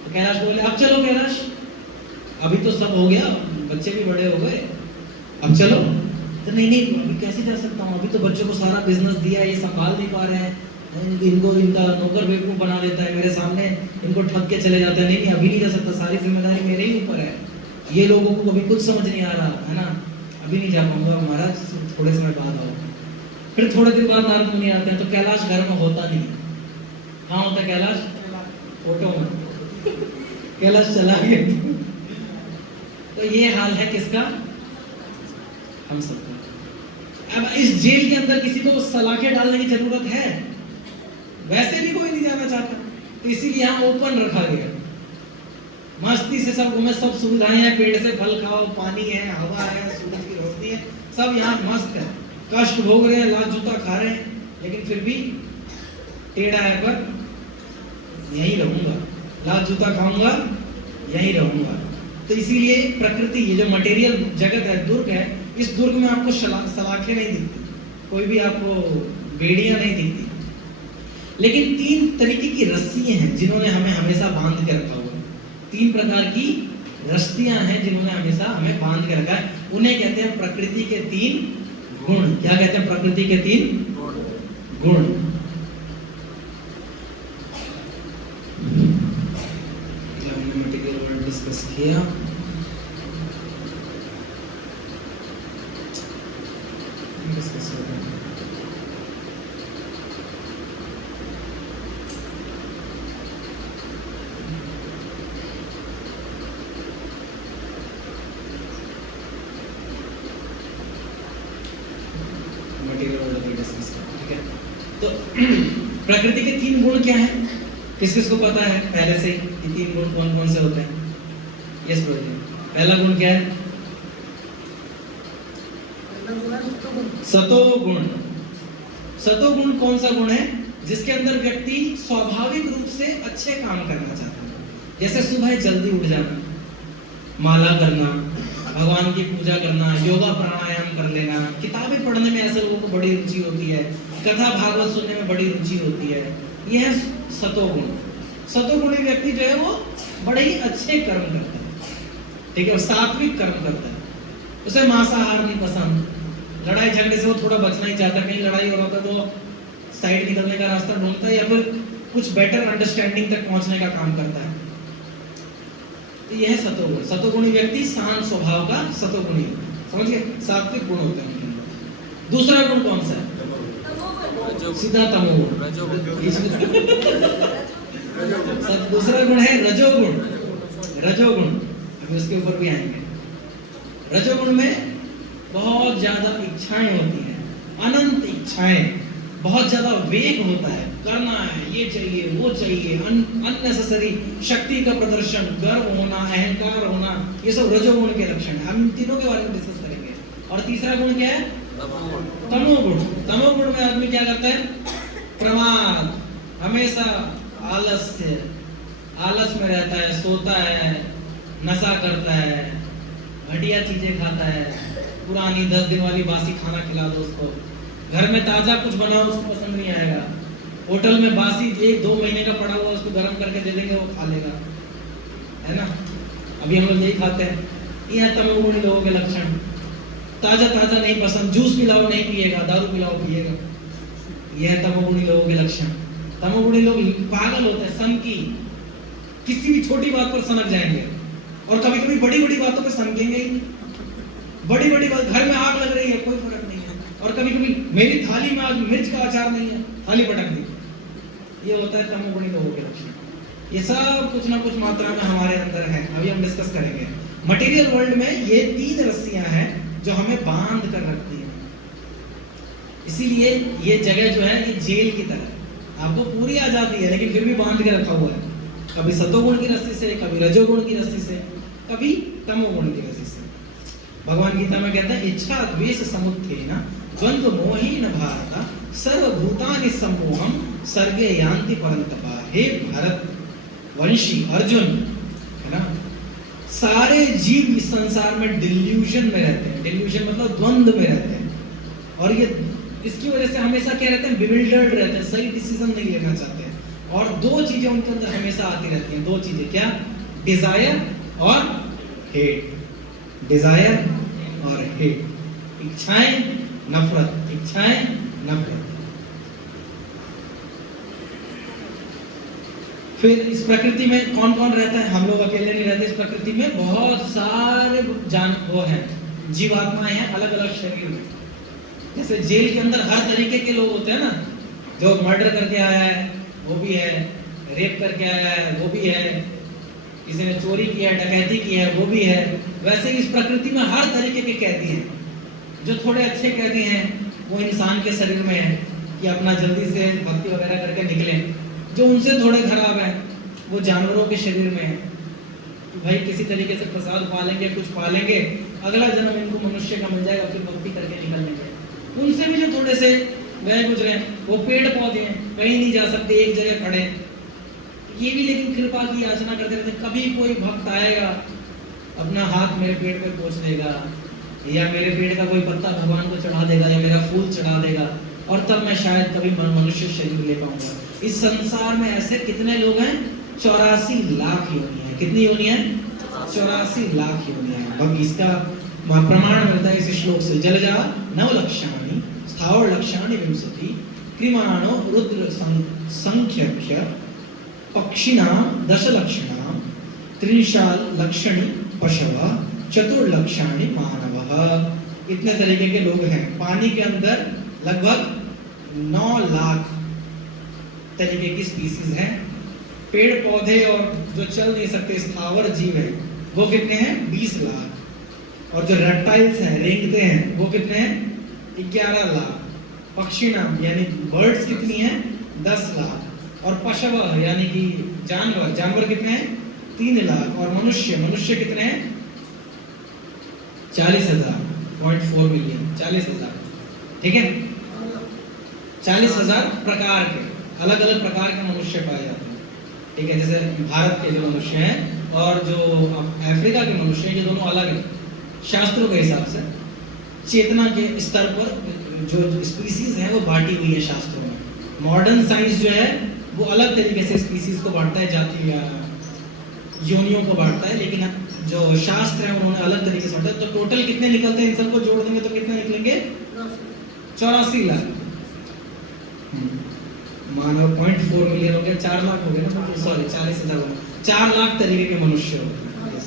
तो कैलाश बोले अब चलो कैलाश, अभी तो सब हो गया, बच्चे भी बड़े हो गए, अब चलो। तो नहीं नहीं अभी कैसे जा सकता हूँ, अभी तो बच्चों को सारा बिजनेस दिया है, ये संभाल नहीं पा रहे हैं, इनको इनका नौकर बेवकूफ बना देता है मेरे सामने, इनको ठग के चले जाते हैं, नहीं नहीं अभी नहीं जा सकता, सारी जिम्मेदारी मेरे ही ऊपर है, ये लोगों को अभी कुछ समझ नहीं आ रहा है ना, अभी नहीं जा पाऊंगा, महाराज थोड़े समय बाद आओ। फिर थोड़े दिन बाद नारद मुनि आते हैं, तो कैलाश घर में होता नहीं है। कहाँ होता है कैलाश? फोटो में। कैलाश चला गया। तो ये हाल है किसका? हम सबका। अब इस जेल के अंदर किसी को सलाखें डालने की जरूरत है? वैसे भी कोई नहीं जाना चाहता, तो इसीलिए यहाँ ओपन रखा गया, मस्ती से सब घूमे, सब सुविधाएं हैं, पेड़ से फल खाओ, पानी है, हवा है, सूरज की रोशनी है, सब यहाँ मस्त है। कष्ट भोग रहे हैं, लात जूता खा रहे हैं, लेकिन फिर भी टेढ़ा है पर यहीं रहूंगा, लात जूता खाऊंगा, यहीं रहूंगा। तो इसीलिए प्रकृति, ये जो मटेरियल जगत है, दुर्ग है, इस दुर्ग में आपको सलाखें नहीं दिखती, कोई भी आपको बेड़ियां नहीं दिखती, लेकिन 3 तरीके की रस्सियां हैं जिन्होंने हमें हमेशा बांध के रखा हुआ है। 3 प्रकार की रस्सियां हैं जिन्होंने हमेशा हमें बांध के रखा है, उन्हें कहते हैं प्रकृति के 3 गुण। क्या कहते हैं? प्रकृति के 3 गुण। डिस्कस किया। डिस्कस हो रहा है। मटेरियल वर्ल्ड में डिस्कस किया, ठीक है। तो प्रकृति के 3 गुण क्या हैं? किस किस को पता है पहले से ही कि 3 गुण कौन कौन से होते हैं? यस ब्रदर, पहला गुण क्या है? सतोगुण। सतोगुण कौन सा गुण है? जिसके अंदर व्यक्ति स्वाभाविक रूप से अच्छे काम करना चाहता है, जैसे सुबह जल्दी उठ जाना, माला करना, भगवान की पूजा करना, योगा प्राणायाम कर लेना, किताबें पढ़ने में ऐसे लोगों को बड़ी रुचि होती है, कथा भागवत सुनने में बड़ी रुचि होती है, यह है सतोगुण। सतोगुणी व्यक्ति जो है वो बड़े ही अच्छे कर्म करता है, ठीक है, और सात्विक कर्म करता है, उसे मांसाहार नहीं पसंद, लड़ाई झगड़े से वो थोड़ा बचना ही चाहता है, कहीं लड़ाई हो रहा था तो साइड निकलने का रास्ता ढूंढता है या फिर कुछ बेटर अंडरस्टैंडिंग तक पहुंचने का काम करता है। तो यह है सतोगुण। सतोगुणी व्यक्ति शांत स्वभाव का सतोगुणी, समझ गए? सात्विक गुण होते हैं उनके। दूसरा गुण कौन सा है? सीधा तमोगुण। दूसरा गुण है रजोगुण। रजोगुण, अभी उसके ऊपर भी आएंगे। रजोगुण में बहुत ज्यादा इच्छाएं होती हैं, अनंत इच्छाएं, बहुत ज्यादा वेग होता है, करना है, ये चाहिए, वो चाहिए, अननेसेसरी शक्ति का प्रदर्शन, गर्व होना, अहंकार होना, ये सब रजोगुण के लक्षण है। हम इन तीनों के बारे में डिस्कस करेंगे। और तीसरा गुण क्या है? तमोगुण। तमोगुण में आदमी क्या करता है? प्रमाद, हमेशा आलस्य, आलस में रहता है, सोता है, नशा करता है, घटिया चीजें खाता है, पुरानी 10 दिन वाली बासी खाना खिला दो उसको, घर में ताजा कुछ बनाओ उसको पसंद नहीं आएगा, होटल में बासी 1-2 महीने का पड़ा हुआ उसको गर्म करके दे देंगे वो खा लेगा, है ना? अभी हम लोग यही खाते हैं। ये है तमोगुणी लोगों के लक्षण। ताजा ताजा नहीं पसंद, जूस पिलाओ नहीं पिएगा, दारू पिलाओ पिएगा, यह है तमोगुणी लोगों के लक्षण। तमोगुणी लोग पागल होते हैं, सन की किसी भी छोटी बात पर सनक जाएंगे, और कभी कभी बड़ी बड़ी बातों पर सनकेंगे ही। बड़ी बड़ी बात, घर में आग लग रही है, कोई फर्क नहीं है, और कभी कभी मेरी थाली में आज मिर्च का अचार नहीं है, थाली पटक दी। ये होता है तमोगुणी लोगों के लक्षण। ये सब कुछ ना कुछ मात्रा में हमारे अंदर है, अभी हम डिस्कस करेंगे। मटेरियल वर्ल्ड में ये 3 रस्सियां हैं जो हमें बांध कर रखती है। इसीलिए ये जगह जो है ये जेल की तरह, आपको पूरी आजादी है लेकिन फिर भी बांध के रखा हुआ है, कभी सतोगुण की रस्सी से, कभी रजोगुण की रस्सी से, कभी तमोगुण की रस्सी से। भगवान गीता में कहते हैं इच्छा द्वेष समुत्थेन द्वंद्व मोहेन भारत सर्वभूतानि सम्मोहम सर्गे यान्ति परन्तप। हे भारत वंशी अर्जुन, है ना, सारे जीव इस संसार में डिल्यूजन में रहते हैं। डिल्यूजन मतलब द्वंद्व में रहते हैं, और ये इसकी वजह से हमेशा क्या रहते हैं, बिविल्डर्ड रहते हैं, सही डिसीजन नहीं लेना चाहते हैं। और दो चीजें उनके अंदर हमेशा आती रहती हैं, दो चीजें, क्या? डिजायर और हेट। डिजायर और हेट, इच्छाएं नफरत, इच्छाएं नफरत। फिर इस प्रकृति में कौन कौन रहता है? हम लोग अकेले नहीं रहते इस प्रकृति में, बहुत सारे वो हैं, जीवात्माएं हैं अलग अलग शरीर में। जैसे जेल के अंदर हर तरीके के लोग होते हैं ना, जो मर्डर करके आया है वो भी है, रेप करके आया है वो भी है, किसी ने चोरी किया है, डकैती की है वो भी है। वैसे इस प्रकृति में हर तरीके के कैदी हैं। जो थोड़े अच्छे कैदी हैं वो इंसान के शरीर में है कि अपना जल्दी से भक्ति वगैरह करके निकलें। जो उनसे थोड़े खराब हैं वो जानवरों के शरीर में है, भाई किसी तरीके से प्रसाद पालेंगे, कुछ पालेंगे, अगला जन्म इनको मनुष्य का मिल जाएगा, फिर भक्ति करके निकल लेंगे। उनसे भी जो थोड़े से गए गुजरे, वो पेड़ पौधे हैं, कहीं नहीं जा सकते, एक जगह खड़े, ये भी लेकिन कृपा की याचना करते रहते। कभी कोई भक्त आएगा, अपना हाथ मेरे पेट पे पोंछ देगा, या मेरे पेड़ का कोई पत्ता भगवान को चढ़ा देगा, या मेरा फूल चढ़ा देगा, और तब मैं शायद कभी मनुष्य शरीर ले पाऊंगा। इस संसार में ऐसे कितने लोग हैं? 84 लाख योनियां हैं। कितनी योनियां हैं? 84 लाख योनियां हैं। अब इसका प्रमाण मिलता है इस श्लोक से। जलजा नवलक्षाणि स्थावर लक्षाणि विंशति कृमाणो रुद्र संख्यक्य पक्षिणां दशलक्षणां त्रिशाल लक्षणी पशव चतुर्लक्षाणि मानवः। इतने तरीके के लोग हैं। पानी के अंदर लगभग 9 लाख तरीके की स्पीसीज हैं। पेड़ पौधे और जो चल नहीं सकते स्थावर जीव है वो कितने हैं? 20 लाख। और जो रेप्टाइल्स हैं, रेंगते हैं, वो कितने हैं? 11 लाख। पक्षी नाम यानी बर्ड्स कितनी हैं? 10 लाख। और पशव यानी कि जानवर कितने हैं? 3 लाख। और मनुष्य कितने हैं? 40,000, 0.4 मिलियन, 40,000। ठीक है, 40,000 प्रकार के, अलग अलग प्रकार के मनुष्य पाए जाते हैं। ठीक है, जैसे भारत के जो मनुष्य हैं और जो अफ्रीका के मनुष्य हैं, ये दोनों अलग हैं शास्त्रों के हिसाब से। चेतना के स्तर पर जो स्पीसीज है वो बांटी हुई है शास्त्रों में। मॉडर्न साइंस जो है वो अलग तरीके से स्पीसीज को बांटता है, जाति या योनियों को बांटता है, लेकिन जो शास्त्र है उन्होंने अलग तरीके से बांटा है। तो टोटल कितने निकलते हैं? इन सबको जोड़ देंगे तो कितने निकलेंगे? 84 लाख। मानव 0.4 मिलियन हो गया, 4 लाख हो गए ना, सॉरी 40,000 हो गए। 4 लाख तरीके के मनुष्य हो गए,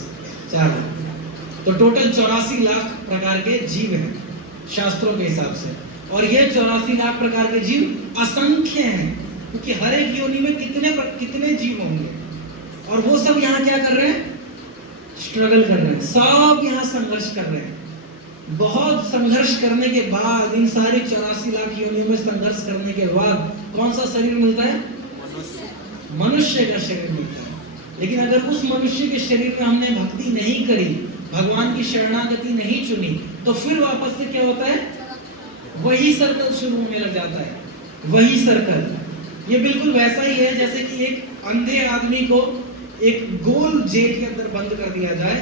4 लाख। तो टोटल 84 लाख प्रकार के जीव हैं शास्त्रों के हिसाब से। और ये 84 लाख प्रकार के जीव असंख्य हैं, क्योंकि हर एक योनि में कितने जीव होंगे। और वो सब यहाँ क्या कर रहे हैं? स्ट्रगल कर रहे हैं, सब यहाँ संघर्ष कर रहे हैं। बहुत संघर्ष करने के बाद, इन सारी 84 लाख योनियों में संघर्ष करने के बाद कौन सा शरीर मिलता है? मनुष्य का शरीर मिलता है। लेकिन अगर उस मनुष्य के शरीर में हमने भक्ति नहीं करी, भगवान की शरणागति नहीं चुनी, तो फिर वापस से क्या होता है? वही सर्कल शुरू होने लग जाता है। वही सर्कल ये बिल्कुल वैसा ही है जैसे कि एक अंधे आदमी को एक गोल जेल के अंदर बंद कर दिया जाए,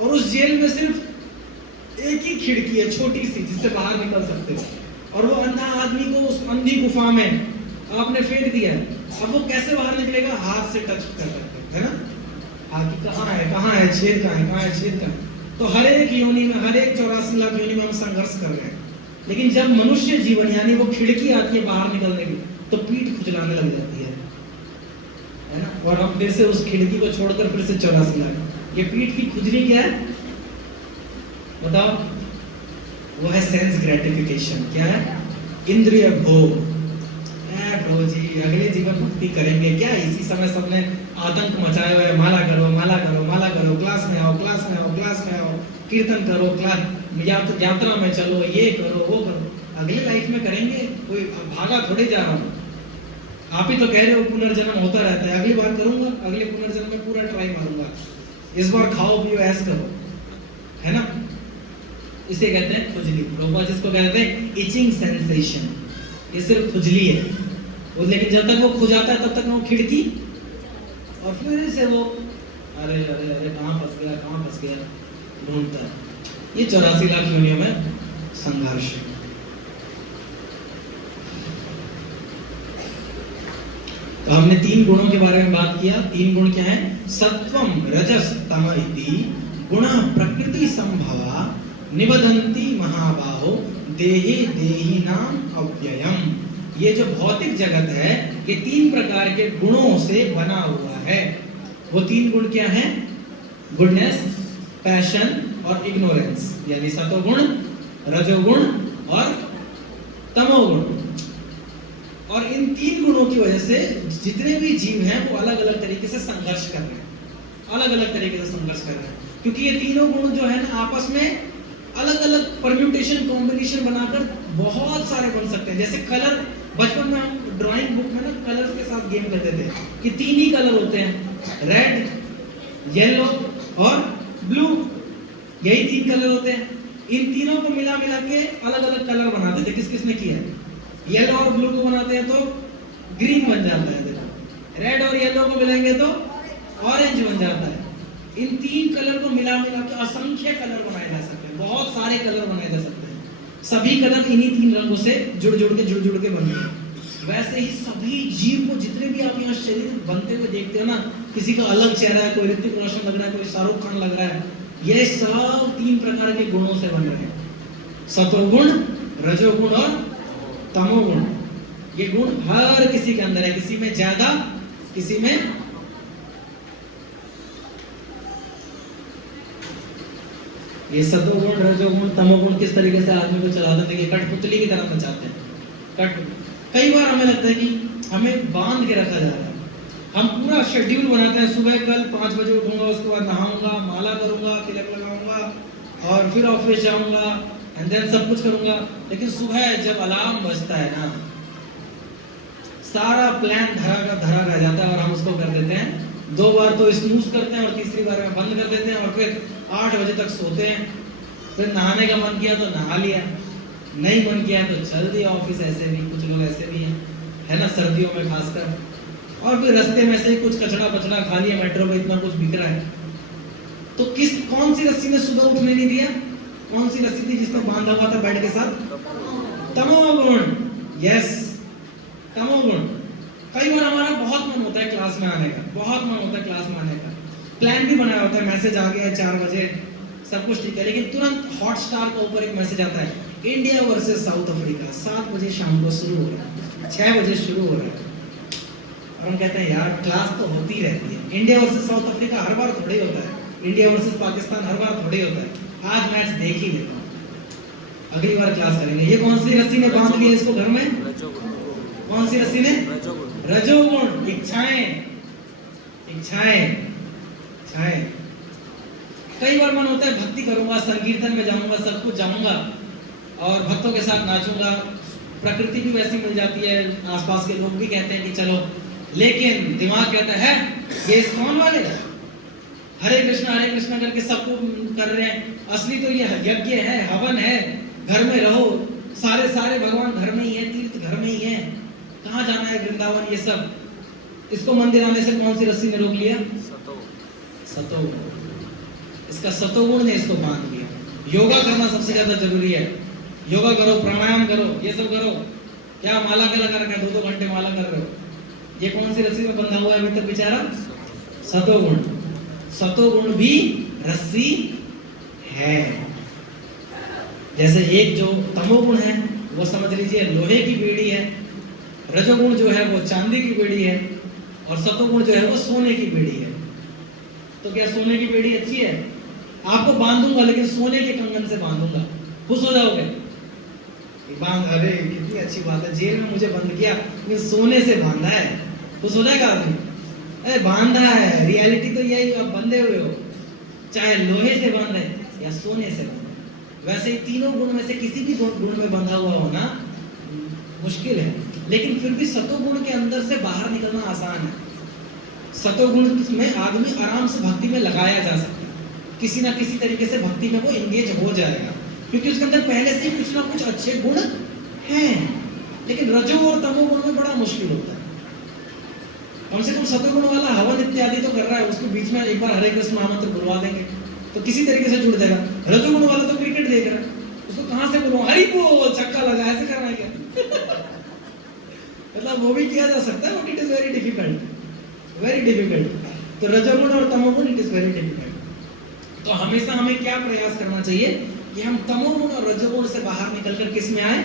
और उस जेल में सिर्फ एक ही खिड़की है छोटी सी जिससे बाहर निकल सकते हो, और वो अंधा आदमी को उस अंधी गुफा में आपने फेंक दिया। अब वो कैसे बाहर निकलेगा? हाथ से टच कर सकते है ना, हाथ कहाँ है, छेद कहाँ है, छेद कहाँ है। तो हर एक योनि में, हर एक 84 लाख योनि में हम संघर्ष कर रहे हैं। लेकिन जब मनुष्य जीवन यानी वो खिड़की आती है बाहर निकलने की, तो पीठ खुजलाने लग जाती है ना। और हम फिर से उस खिड़की को छोड़कर फिर से 84 लाख। ये पीठ की खुजली क्या है बताओ? वो है सेंस ग्रेटिफिकेशन। क्या है? इंद्रिय भोग। प्रभु जी अगले जीवन भक्ति करेंगे क्या? इसी समय सबने आतंक मचाया हुआ है, माला करो, माला करो, माला करो, क्लास में आओ, क्लास में आओ, क्लास में आओ, कीर्तन करो, क्लास यात्रा में चलो, ये करो, वो करो। अगले लाइफ में करेंगे, कोई भागा थोड़े जा रहा हूँ। आप ही तो कह रहे हो पुनर्जन्म होता रहता है, अगली बार करूंगा, अगले पुनर्जन्म में पूरा ट्राई मारूंगा, इस बार खाओ पियो ऐश करो, है ना। इसे कहते हैं खुजली। प्रभुपाद जिसको कहते हैं इचिंग सेंसेशन, ये सिर्फ खुजली है वो। लेकिन जब तक वो खुजाता है तब तक वो खिड़की, और फिर से वो अरे अरे अरे कहाँ फंस गया ढूंढता है। ये 84 लाख योनियों में संघर्ष है। तो हमने 3 गुणों के बारे में बात किया। 3 गुण क्या है? सत्वम रजस तम इति गुणा प्रकृति संभवा निबधन्ति महाबाहो देहे देहिनाम अव्ययम। ये जो भौतिक जगत है ये 3 प्रकार के गुणों से बना हुआ है। वो 3 गुण क्या हैं? गुडनेस, पैशन और इग्नोरेंस, यानी सतोगुण, रजोगुण और तमोगुण। और इन 3 गुणों की वजह से जितने भी जीव हैं वो अलग अलग तरीके से संघर्ष कर रहे हैं, अलग अलग तरीके से संघर्ष कर रहे हैं, क्योंकि ये तीनों गुण जो है ना आपस में अलग अलग परम्यूटेशन कॉम्बिनेशन बनाकर बहुत सारे बन सकते हैं। जैसे कलर, बचपन में हम ड्राइंग बुक में ना कलर्स के साथ गेम करते थे कि 3 ही कलर होते हैं, रेड, येलो और ब्लू, यही 3 कलर होते हैं। इन तीनों को मिला मिला के अलग अलग कलर बनाते थे। किस किसने किया है? येलो और ब्लू को बनाते हैं तो ग्रीन बन जाता है, देखो। रेड और येलो को मिलाएंगे तो ऑरेंज बन जाता है। इन 3 कलर को मिला मिला के असंख्य कलर बनाए जा सकते हैं, बहुत सारे कलर बनाए जा सकते हैं। सभी कलर इन्हीं 3 रंगों से जुड़ जुड़ के बनते हैं। वैसे ही सभी जीव को जितने भी आप यहाँ शरीर बनते हुए देखते हो ना, किसी का अलग चेहरा है, कोई ऋतिक रोशन लग रहा है, कोई शाहरुख खान लग रहा है, ये सब 3 प्रकार के गुणों से बन रहे हैं। सतोगुण, रजोगुण और तमोगुण। ये गुण हर किसी के अंदर है, किसी में ज्यादा, किसी में ये सतोगुण, रजोगुण, तमोगुण किस तरीके से आदमी को चलाते हैं, कठपुतली की तरह मचाते हैं। कई बार हमें लगता है कि हमें बांध के रखा जा रहा है। हम पूरा शेड्यूल बनाते हैं, सुबह कल 5 बजे उठूंगा, उसके बाद नहाऊंगा, माला करूंगा, तिलक लगाऊंगा और फिर ऑफिस जाऊंगा एंड देन सब कुछ करूंगा। लेकिन सुबह जब अलार्म बजता है ना, सारा प्लान धरा रह जाता है और हम उसको कर देते हैं। 2 बार तो स्नूज करते हैं और तीसरी बार में बंद कर देते हैं और फिर 8 बजे तक सोते हैं। फिर नहाने का मन किया तो नहा लिया, नहीं मन किया तो चल दिया ऑफिस। ऐसे भी कुछ लोग ऐसे भी हैं, है ना, सर्दियों में खासकर। और फिर रास्ते में से ही कुछ कचड़ा पचड़ा खा लिया, मेट्रो में इतना कुछ बिक रहा है। तो कौन सी रस्सी ने सुबह उठने नहीं दिया? कौन सी रस्सी थी जिसमें बांधा हुआ था बेड के साथ? तमोगुण। यस, तमोगुण। कई बार हमारा बहुत मन होता है क्लास में आने का, बहुत मन होता है क्लास में आने का, प्लान भी बनाया होता है, मैसेज आ गया है 4 बजे, सब कुछ ठीक है, लेकिन तुरंत हॉटस्टार के ऊपर एक मैसेज आता है, इंडिया वर्सेस साउथ अफ्रीका 7 बजे शाम को शुरू हो रहा है, 6 बजे शुरू हो रहा है। और हम कहते हैं यार क्लास तो होती रहती है, इंडिया वर्सेस साउथ अफ्रीका हर बार थोड़ी होता है, इंडिया वर्सेस पाकिस्तान हर बार थोड़ी होता है, आज मैच देख ही लेता हूं, अगली बार क्लास करेंगे। ये कौन सी रस्सी ने बांध लिया इसको घर में? कौन सी रस्सी ने? रजोगुण। इच्छाएं। कई बार मन होता है भक्ति करूंगा, संकीर्तन में जाऊंगा, सब कुछ जाऊंगा और भक्तों के साथ नाचूंगा, प्रकृति भी वैसी मिल जाती है, आसपास के लोग भी कहते हैं कि चलो, लेकिन दिमाग कहता है ये इस्कॉन वाले हरे कृष्णा करके सबको कर रहे हैं, असली तो ये यज्ञ है, हवन है, घर में रहो, सारे भगवान घर में ही है, तीर्थ घर में ही है, कहाँ जाना है वृंदावन, ये सब। इसको मंदिर आने से कौन सी रस्सी ने रोक लिया? सतोगुण। इसका सतोगुण ने इसको बांध लिया। योगा करना सबसे ज्यादा जरूरी है, योगा करो, प्राणायाम करो, ये सब करो। क्या माला के लगा रखा है, 2-2 घंटे माला कर रहे हो, ये कौन सी रस्सी में बंधा हुआ है अभी तक बेचारा? सतोगुण। सतोगुण भी रस्सी है। जैसे एक जो तमोगुण है वो समझ लीजिए लोहे की बेड़ी है, रजोगुण जो है वो चांदी की बेड़ी है और सतोगुण जो है वो सोने की बेड़ी है। तो क्या सोने की बेड़ी अच्छी है? आपको बांधूंगा लेकिन सोने के कंगन से बांधूंगा, खुश हो जाओगे? बांध, अरे कितनी अच्छी बात है, जेल में मुझे बंद किया लेकिन सोने से बांधा है, खुश हो जाएगा आदमी? अरे बांधा है, रियलिटी तो यही, आप बंधे हुए हो, चाहे लोहे से बांधे या सोने से बांधे। वैसे ही तीनों गुण में से किसी भी गुण में बंधा हुआ होना मुश्किल है, लेकिन फिर भी सतोगुण के अंदर से बाहर निकलना आसान है। सतोगुण में आदमी आराम से भक्ति में लगाया जा सकता है, किसी ना किसी तरीके से भक्ति में वो इंगेज हो जाएगा, क्योंकि उसके अंदर पहले से ही कुछ ना कुछ अच्छे गुण हैं। लेकिन रजो और तमोगुण में बड़ा मुश्किल होता है। कम से कम सतोगुण वाला हवन इत्यादि तो कर रहा है, उसको बीच में एक बार हरे कृष्ण महामंत्र बुलवा देंगे तो किसी तरीके से जुड़ जाएगा। रजोगुण वाला तो क्रिकेट देख रहा है, उसको कहां से बुलवाऊं, हरि बोल, छक्का लगा, ऐसे करना है क्या? मतलब वो भी किया जा सकता है, but it is very difficult, very difficult. तो रजोगुण और तमोगुण इट इज वेरी डिफिकल्ट। तो हमेशा हमें क्या प्रयास करना चाहिए कि हम तमोगुण और रजोगुण से बाहर निकलकर किस में आए,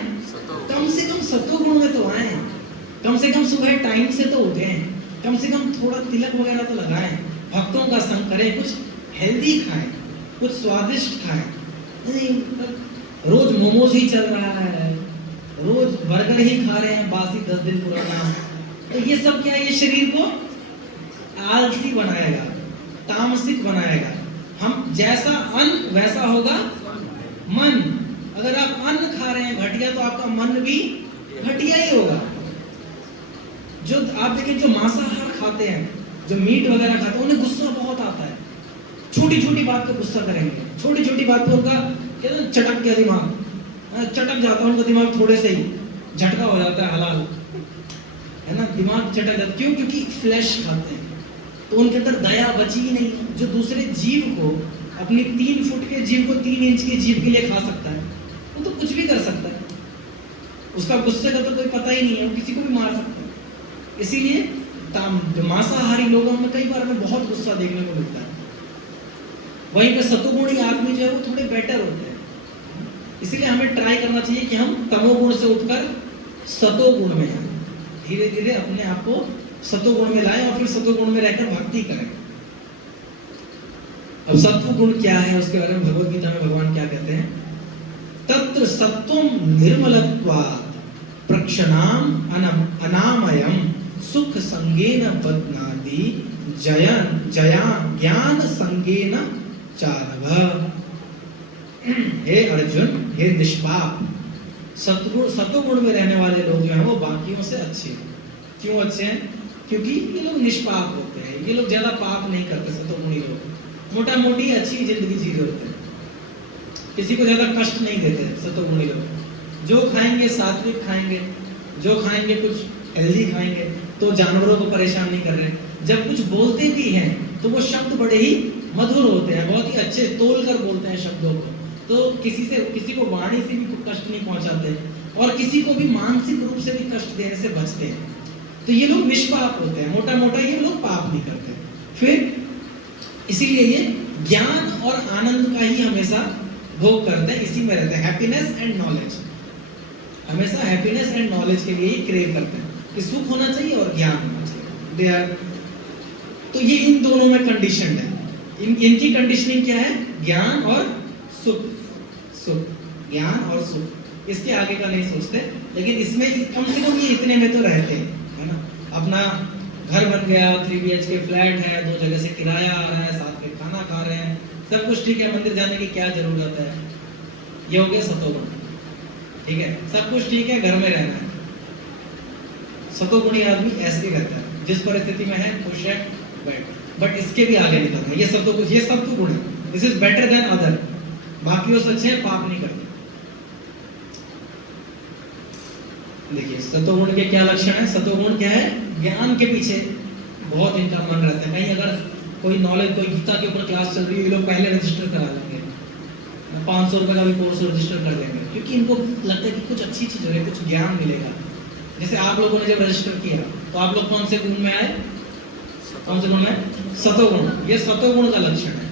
कम से कम सत्वगुण में तो आए, कम से कम सुबह टाइम से तो उठे, कम से कम थोड़ा तिलक वगैरह तो लगाएं, भक्तों का संग करें, कुछ हेल्दी खाएं, कुछ स्वादिष्ट खाएं। नहीं रोज मोमोज ही चल रहा है, रोज बर्गर ही खा रहे हैं बासी 10 दिन पुराना, तो ये सब क्या है, ये शरीर को आलसी बनाएगा, तामसिक बनाएगा। हम जैसा अन्न वैसा होगा मन। अगर आप अन्न खा रहे हैं घटिया तो आपका मन भी घटिया ही होगा। जो आप देखिए जो मांसाहार खाते हैं, जो मीट वगैरह खाते हैं, उन्हें गुस्सा बहुत आता है, छोटी छोटी बात पे गुस्सा करेंगे, छोटी छोटी बात पे उनका क्या ना चटक गया दिमाग, चटक जाता है उनका दिमाग, थोड़े से ही झटका हो जाता है, हलाल है ना, दिमाग चटक जाता है। क्यों? क्योंकि फ्लैश खाते हैं, तो उनके अंदर दया बची ही नहीं। जो दूसरे जीव को, अपनी 3 फुट के जीव को 3 इंच के जीव के लिए खा सकता है, वो तो कुछ भी कर सकता है, उसका गुस्से का तो कोई पता ही नहीं है, वो किसी को भी मार सकता है। इसीलिए मांसाहारी लोगों में कई बार हमें बहुत गुस्सा देखने को मिलता है। वहीं पे सतोगुणी आदमी जो है वो थोड़े बेटर होते हैं। इसीलिए हमें ट्राई करना चाहिए कि हम तमोगुण से उठकर सतोगुण में आए, धीरे धीरे अपने आप को सतोगुण में लाएं और फिर सतोगुण में रहकर भक्ति करें। अब सत्वगुण क्या है उसके बारे में भगवद गीता में भगवान क्या कहते हैं, तत्र सत्वम निर्मलत्वात् प्रक्षणाम अनामयम सुख संगेन बध्नाति जया ज्ञान संगेन चारभ। हे अर्जुन, हे निष्पाप, सत्वगुण में रहने वाले लोग जो हैं वो बाकियों से अच्छे हैं। क्यों अच्छे हैं? क्योंकि ये लोग निष्पाप होते हैं, ये लोग ज्यादा पाप नहीं करते। सत्वगुणी लोग मोटा मोटी अच्छी जिंदगी जी रहे होते हैं, किसी को ज्यादा कष्ट नहीं देते। सत्वगुणी लोग जो खाएंगे सात्विक खाएंगे, जो खाएंगे कुछ हेल्दी खाएंगे, तो जानवरों को परेशान नहीं कर रहे। जब कुछ बोलते भी हैं तो वो शब्द बड़े ही मधुर होते हैं, बहुत ही अच्छे तोल कर बोलते हैं शब्दों को, तो किसी को वाणी से भी कष्ट नहीं पहुंचाते और किसी को भी मानसिक रूप से भी कष्ट देने से बचते हैं। तो ये लोग निष्पाप होते हैं, मोटा मोटा ये लोग पाप नहीं करते। फिर इसीलिए ये ज्ञान और आनंद का ही हमेशा भोग करते हैं, इसी में रहते हैं, हैप्पीनेस एंड नॉलेज। हमेशा हैप्पीनेस एंड नॉलेज के लिए ही क्रेव करते हैं कि सुख होना चाहिए और ज्ञान होना चाहिए। दे आर, तो ये इन दोनों में कंडीशन है। इनकी कंडीशनिंग क्या है? ज्ञान और सुख, सुख, ज्ञान और सुख। इसके आगे का नहीं सोचते, लेकिन इसमें कम से कम ये इतने में तो रहते हैं, है ना। अपना घर बन गया, 3 BHK फ्लैट है, 2 जगह से किराया आ रहा है, साथ में खाना खा रहे हैं, सब कुछ ठीक है, मंदिर जाने की क्या जरूरत है। ये हो गया सतोगुण, ठीक है, सब कुछ ठीक है, घर में रहना है। सतोगुणी आदमी ऐसे ही रहता है, जिस परिस्थिति में है खुश है, बैठ। बट इसके भी आगे निकलना है, ये सत्वगुण है। This is better than other, बाकियों से अच्छे, पाप नहीं करते। देखिए सतोगुण के क्या लक्षण है। सतोगुण क्या है? ज्ञान के पीछे बहुत इनका मन रहता है। कहीं अगर कोई नॉलेज, कोई गीता के ऊपर क्लास चल रही है, ये लोग पहले रजिस्टर करा लेंगे, 500 रुपए का भी कोर्स रजिस्टर कर देंगे, क्योंकि इनको लगता है कि कुछ अच्छी चीज है, कुछ ज्ञान मिलेगा। जैसे आप लोगों ने जब रजिस्टर किया तो आप लोग कौन से गुण में आए? कौन से गुण में? सतोगुण। ये सतोगुण का लक्षण है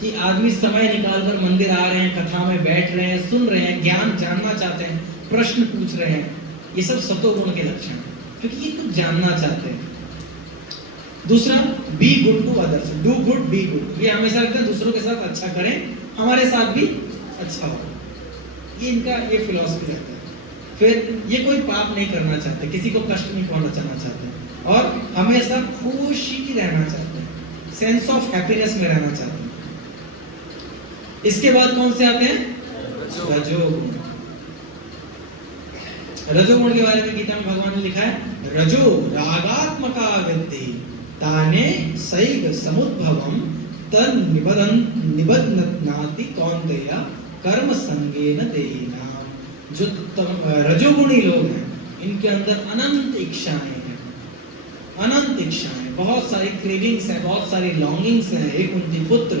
कि आदमी समय निकालकर मंदिर आ रहे हैं, कथा में बैठ रहे हैं, सुन रहे हैं, ज्ञान जानना चाहते हैं, प्रश्न पूछ रहे हैं। ये सब सतोगुण के लक्षण हैं, क्योंकि ये कुछ जानना चाहते हैं। दूसरा, be good to others, do good be good. ये हमेशा लगता है दूसरों के साथ अच्छा करें, हमारे साथ भी अच्छा हो। ये इनका ये फिलॉसफी रहता है। फिर ये कोई पाप नहीं करना चाहते, किसी को कष्ट नहीं पहुंचाना चाहते, और हमेशा खुशी रहना चाहते हैं, सेंस ऑफ हैप्पीनेस में रहना चाहते हैं। इसके बाद कौन से आते हैं? रजोगुण। रजोगुण के बारे में गीता में भगवान ने लिखा है, रजो रागात्मका विद्धि ताने सैव समुद्भवम तन निबध्नाति कौन्तेय कर्म संगेन देहिनाम। जो रजोगुणी लोग हैं, इनके अंदर अनंत इच्छाएं हैं, अनंत इच्छाएं, बहुत सारी क्रेविंग्स हैं, बहुत सारी लॉन्गिंग्स हैं, एक उनकी पुत्र।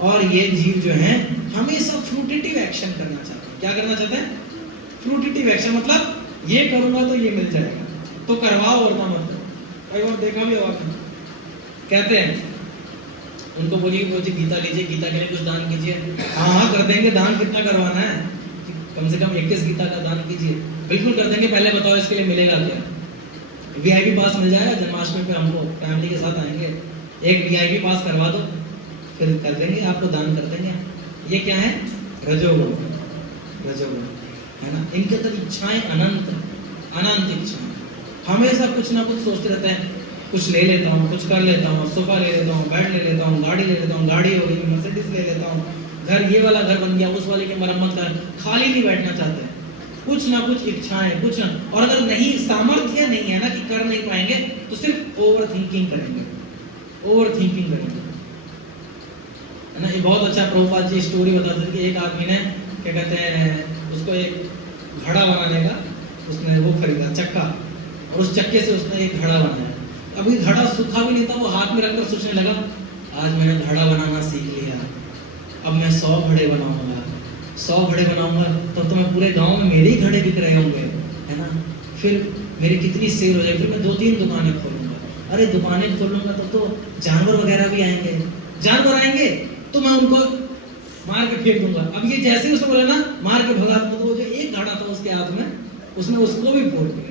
और ये जीव जो हैं हमेशा फ्रूटिटिव एक्शन करना चाहते हैं। क्या करना चाहते हैं? फ्रूटिटिव एक्शन, मतलब ये करूंगा तो ये मिल जाएगा, तो करवाओ वरना मत करो। कई बार देखा भी होगा, कहते हैं उनको बोलिए मुझे गीता लीजिए, गीता के लिए कुछ दान कीजिए। हाँ हाँ कर देंगे, दान कितना करवाना है, कम से कम 21 गीता का दान कीजिए। बिल्कुल कर देंगे, पहले बताओ इसके लिए मिलेगा क्या? वीआईपी पास मिल जाएगा जन्माष्टमी पे, हमको फैमिली के साथ आएंगे, एक वीआईपी पास करवा दो, फिर कर देंगे, आपको दान कर देंगे। ये क्या है? रजोगुण, रजोगुण है ना। इनके अंदर इच्छाएं अनंत, अनंत इच्छाएं, हमेशा कुछ ना कुछ सोचते रहते हैं, कुछ ले लेता हूँ, कुछ कर लेता हूँ, सोफा ले लेता हूँ, बेड ले लेता हूँ, गाड़ी ले लेता हूँ, गाड़ी हो गई मर्सिडीज ले लेता हूँ, घर ये वाला घर बन गया, उस वाले की मरम्मत कर, खाली नहीं बैठना चाहते हैं, कुछ ना कुछ इच्छाएं, कुछ ना। और अगर नहीं, सामर्थ्य नहीं है ना कि कर नहीं पाएंगे, तो सिर्फ ओवर थिंकिंग करेंगे, ओवर थिंकिंग करेंगे, है ना। ये बहुत अच्छा प्रभुपाद जी स्टोरी बताते थे कि एक आदमी ने क्या कहते हैं, उसको एक घड़ा बनाने का उसने वो खरीदा चक्का, और उस चक्के से उसने एक घड़ा बनाया। अभी घड़ा सूखा भी नहीं था, वो हाथ में रखकर सोचने लगा, आज मैंने घड़ा बनाना सीख लिया, अब मैं 100 घड़े बनाऊंगा, 100 घड़े बनाऊंगा, तब तो मैं पूरे गांव में मेरे ही घड़े बिक रहे होंगे, है ना। फिर मेरी कितनी सेल हो जाएगी, फिर मैं 2-3 दुकानें खोलूंगा। अरे दुकानें खोलूंगा तो जानवर वगैरह भी आएंगे, जानवर आएंगे तो मैं उनको मार के फेंक दूंगा। अब ये जैसे ही उसने बोला ना मार के भगा, तो वो जो एक घड़ा था उसके हाथ में, उसने उसको भी फोड़ दिया।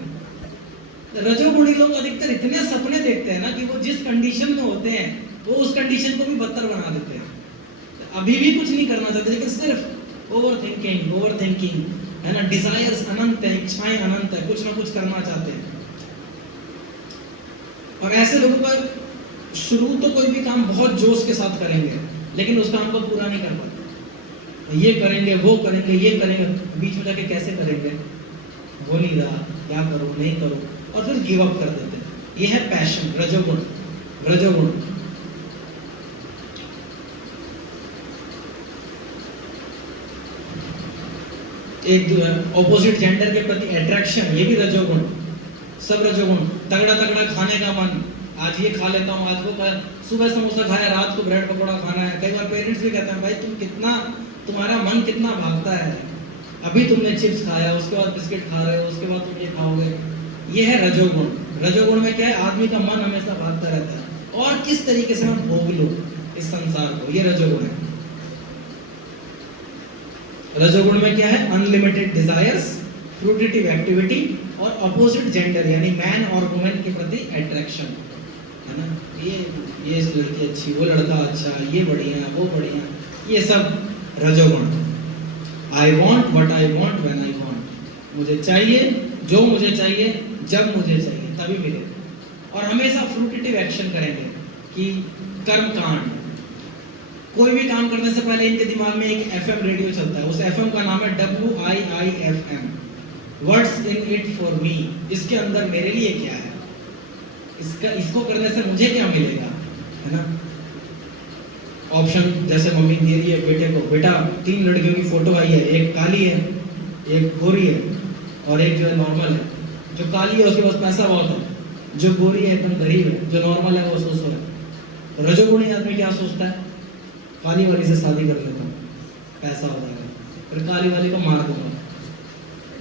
रजोगुणी लोग अधिकतर इतने सपने देखते हैं ना कि वो जिस कंडीशन में होते हैं वो उस कंडीशन को भी बदतर बना देते हैं। अभी भी कुछ नहीं करना चाहते, लेकिन सिर्फ ओवर थिंकिंग, ओवर थिंकिंग, है ना। डिजायर्स अनंत है, इच्छाएं अनंत है, कुछ ना कुछ करना चाहते हैं। और ऐसे लोगों का शुरू तो कोई भी काम बहुत जोश के साथ करेंगे, लेकिन उस काम को पूरा नहीं कर पाते। ये करेंगे, वो करेंगे, ये करेंगे, बीच में जाके कैसे करेंगे, हो नहीं रहा, क्या करूं, नहीं करूं, और फिर गिव अप कर देते हैं। ये है पैशन, रजोगुण, रजोगुण। एक ऑपोजिट जेंडर के प्रति अट्रैक्शन, ये भी रजोगुण, सब रजोगुण। तगड़ा तगड़ा खाने का मन, आज ये खा लेता हूँ, आज वो खा, सुबह समोसा खाया, रात को ब्रेड पकौड़ा खाना है। कई बार पेरेंट्स भी कहते हैं, भाई तुम कितना, तुम्हारा मन कितना भागता है, अभी तुमने चिप्स खाया, उसके बाद बिस्किट खा रहे हो, उसके बाद तुम ये खाओगे। ये है रजोगुण। रजोगुण में क्या है? आदमी का मन हमेशा भागता रहता है, और किस तरीके से मैं भोग लूं इस संसार को, ये रजोगुण है। रजोगुण में क्या है? अनलिमिटेड डिजायर्स, फ्रूटिटिव एक्टिविटी, और अपोजिट जेंडर यानी मैन और वुमेन के प्रति अट्रैक्शन, है ना। ये लड़की अच्छी, वो लड़का अच्छा, ये बढ़िया, वो बढ़िया, ये सब रजोगुण। I want what I want when I want, मुझे चाहिए जो मुझे चाहिए, जब मुझे चाहिए तभी मिलेगा। और हमेशा फ्रूटिटिव एक्शन करेंगे कि कर्म कांड, कोई भी काम करने से पहले इनके दिमाग में एक FM रेडियो चलता है, उस FM का नाम है WIIFM, words in it for me. इसके अंदर मेरे लिए क्या है, इसको करने से मुझे क्या मिलेगा, है ना। ऑप्शन जैसे मम्मी दे रही है बेटे को, बेटा 3 लड़कियों की फोटो आई है, एक काली है, एक गोरी है, और एक जो है नॉर्मल है। जो काली है उसके पास पैसा बहुत है, जो गोरी है एकदम गरीब है, जो नॉर्मल है वो सोचो है। रजोगुणी आदमी क्या सोचता है? काली वाली से शादी कर लेता हूँ, पैसा हो जाएगा, फिर काली वाली को मार दूंगा,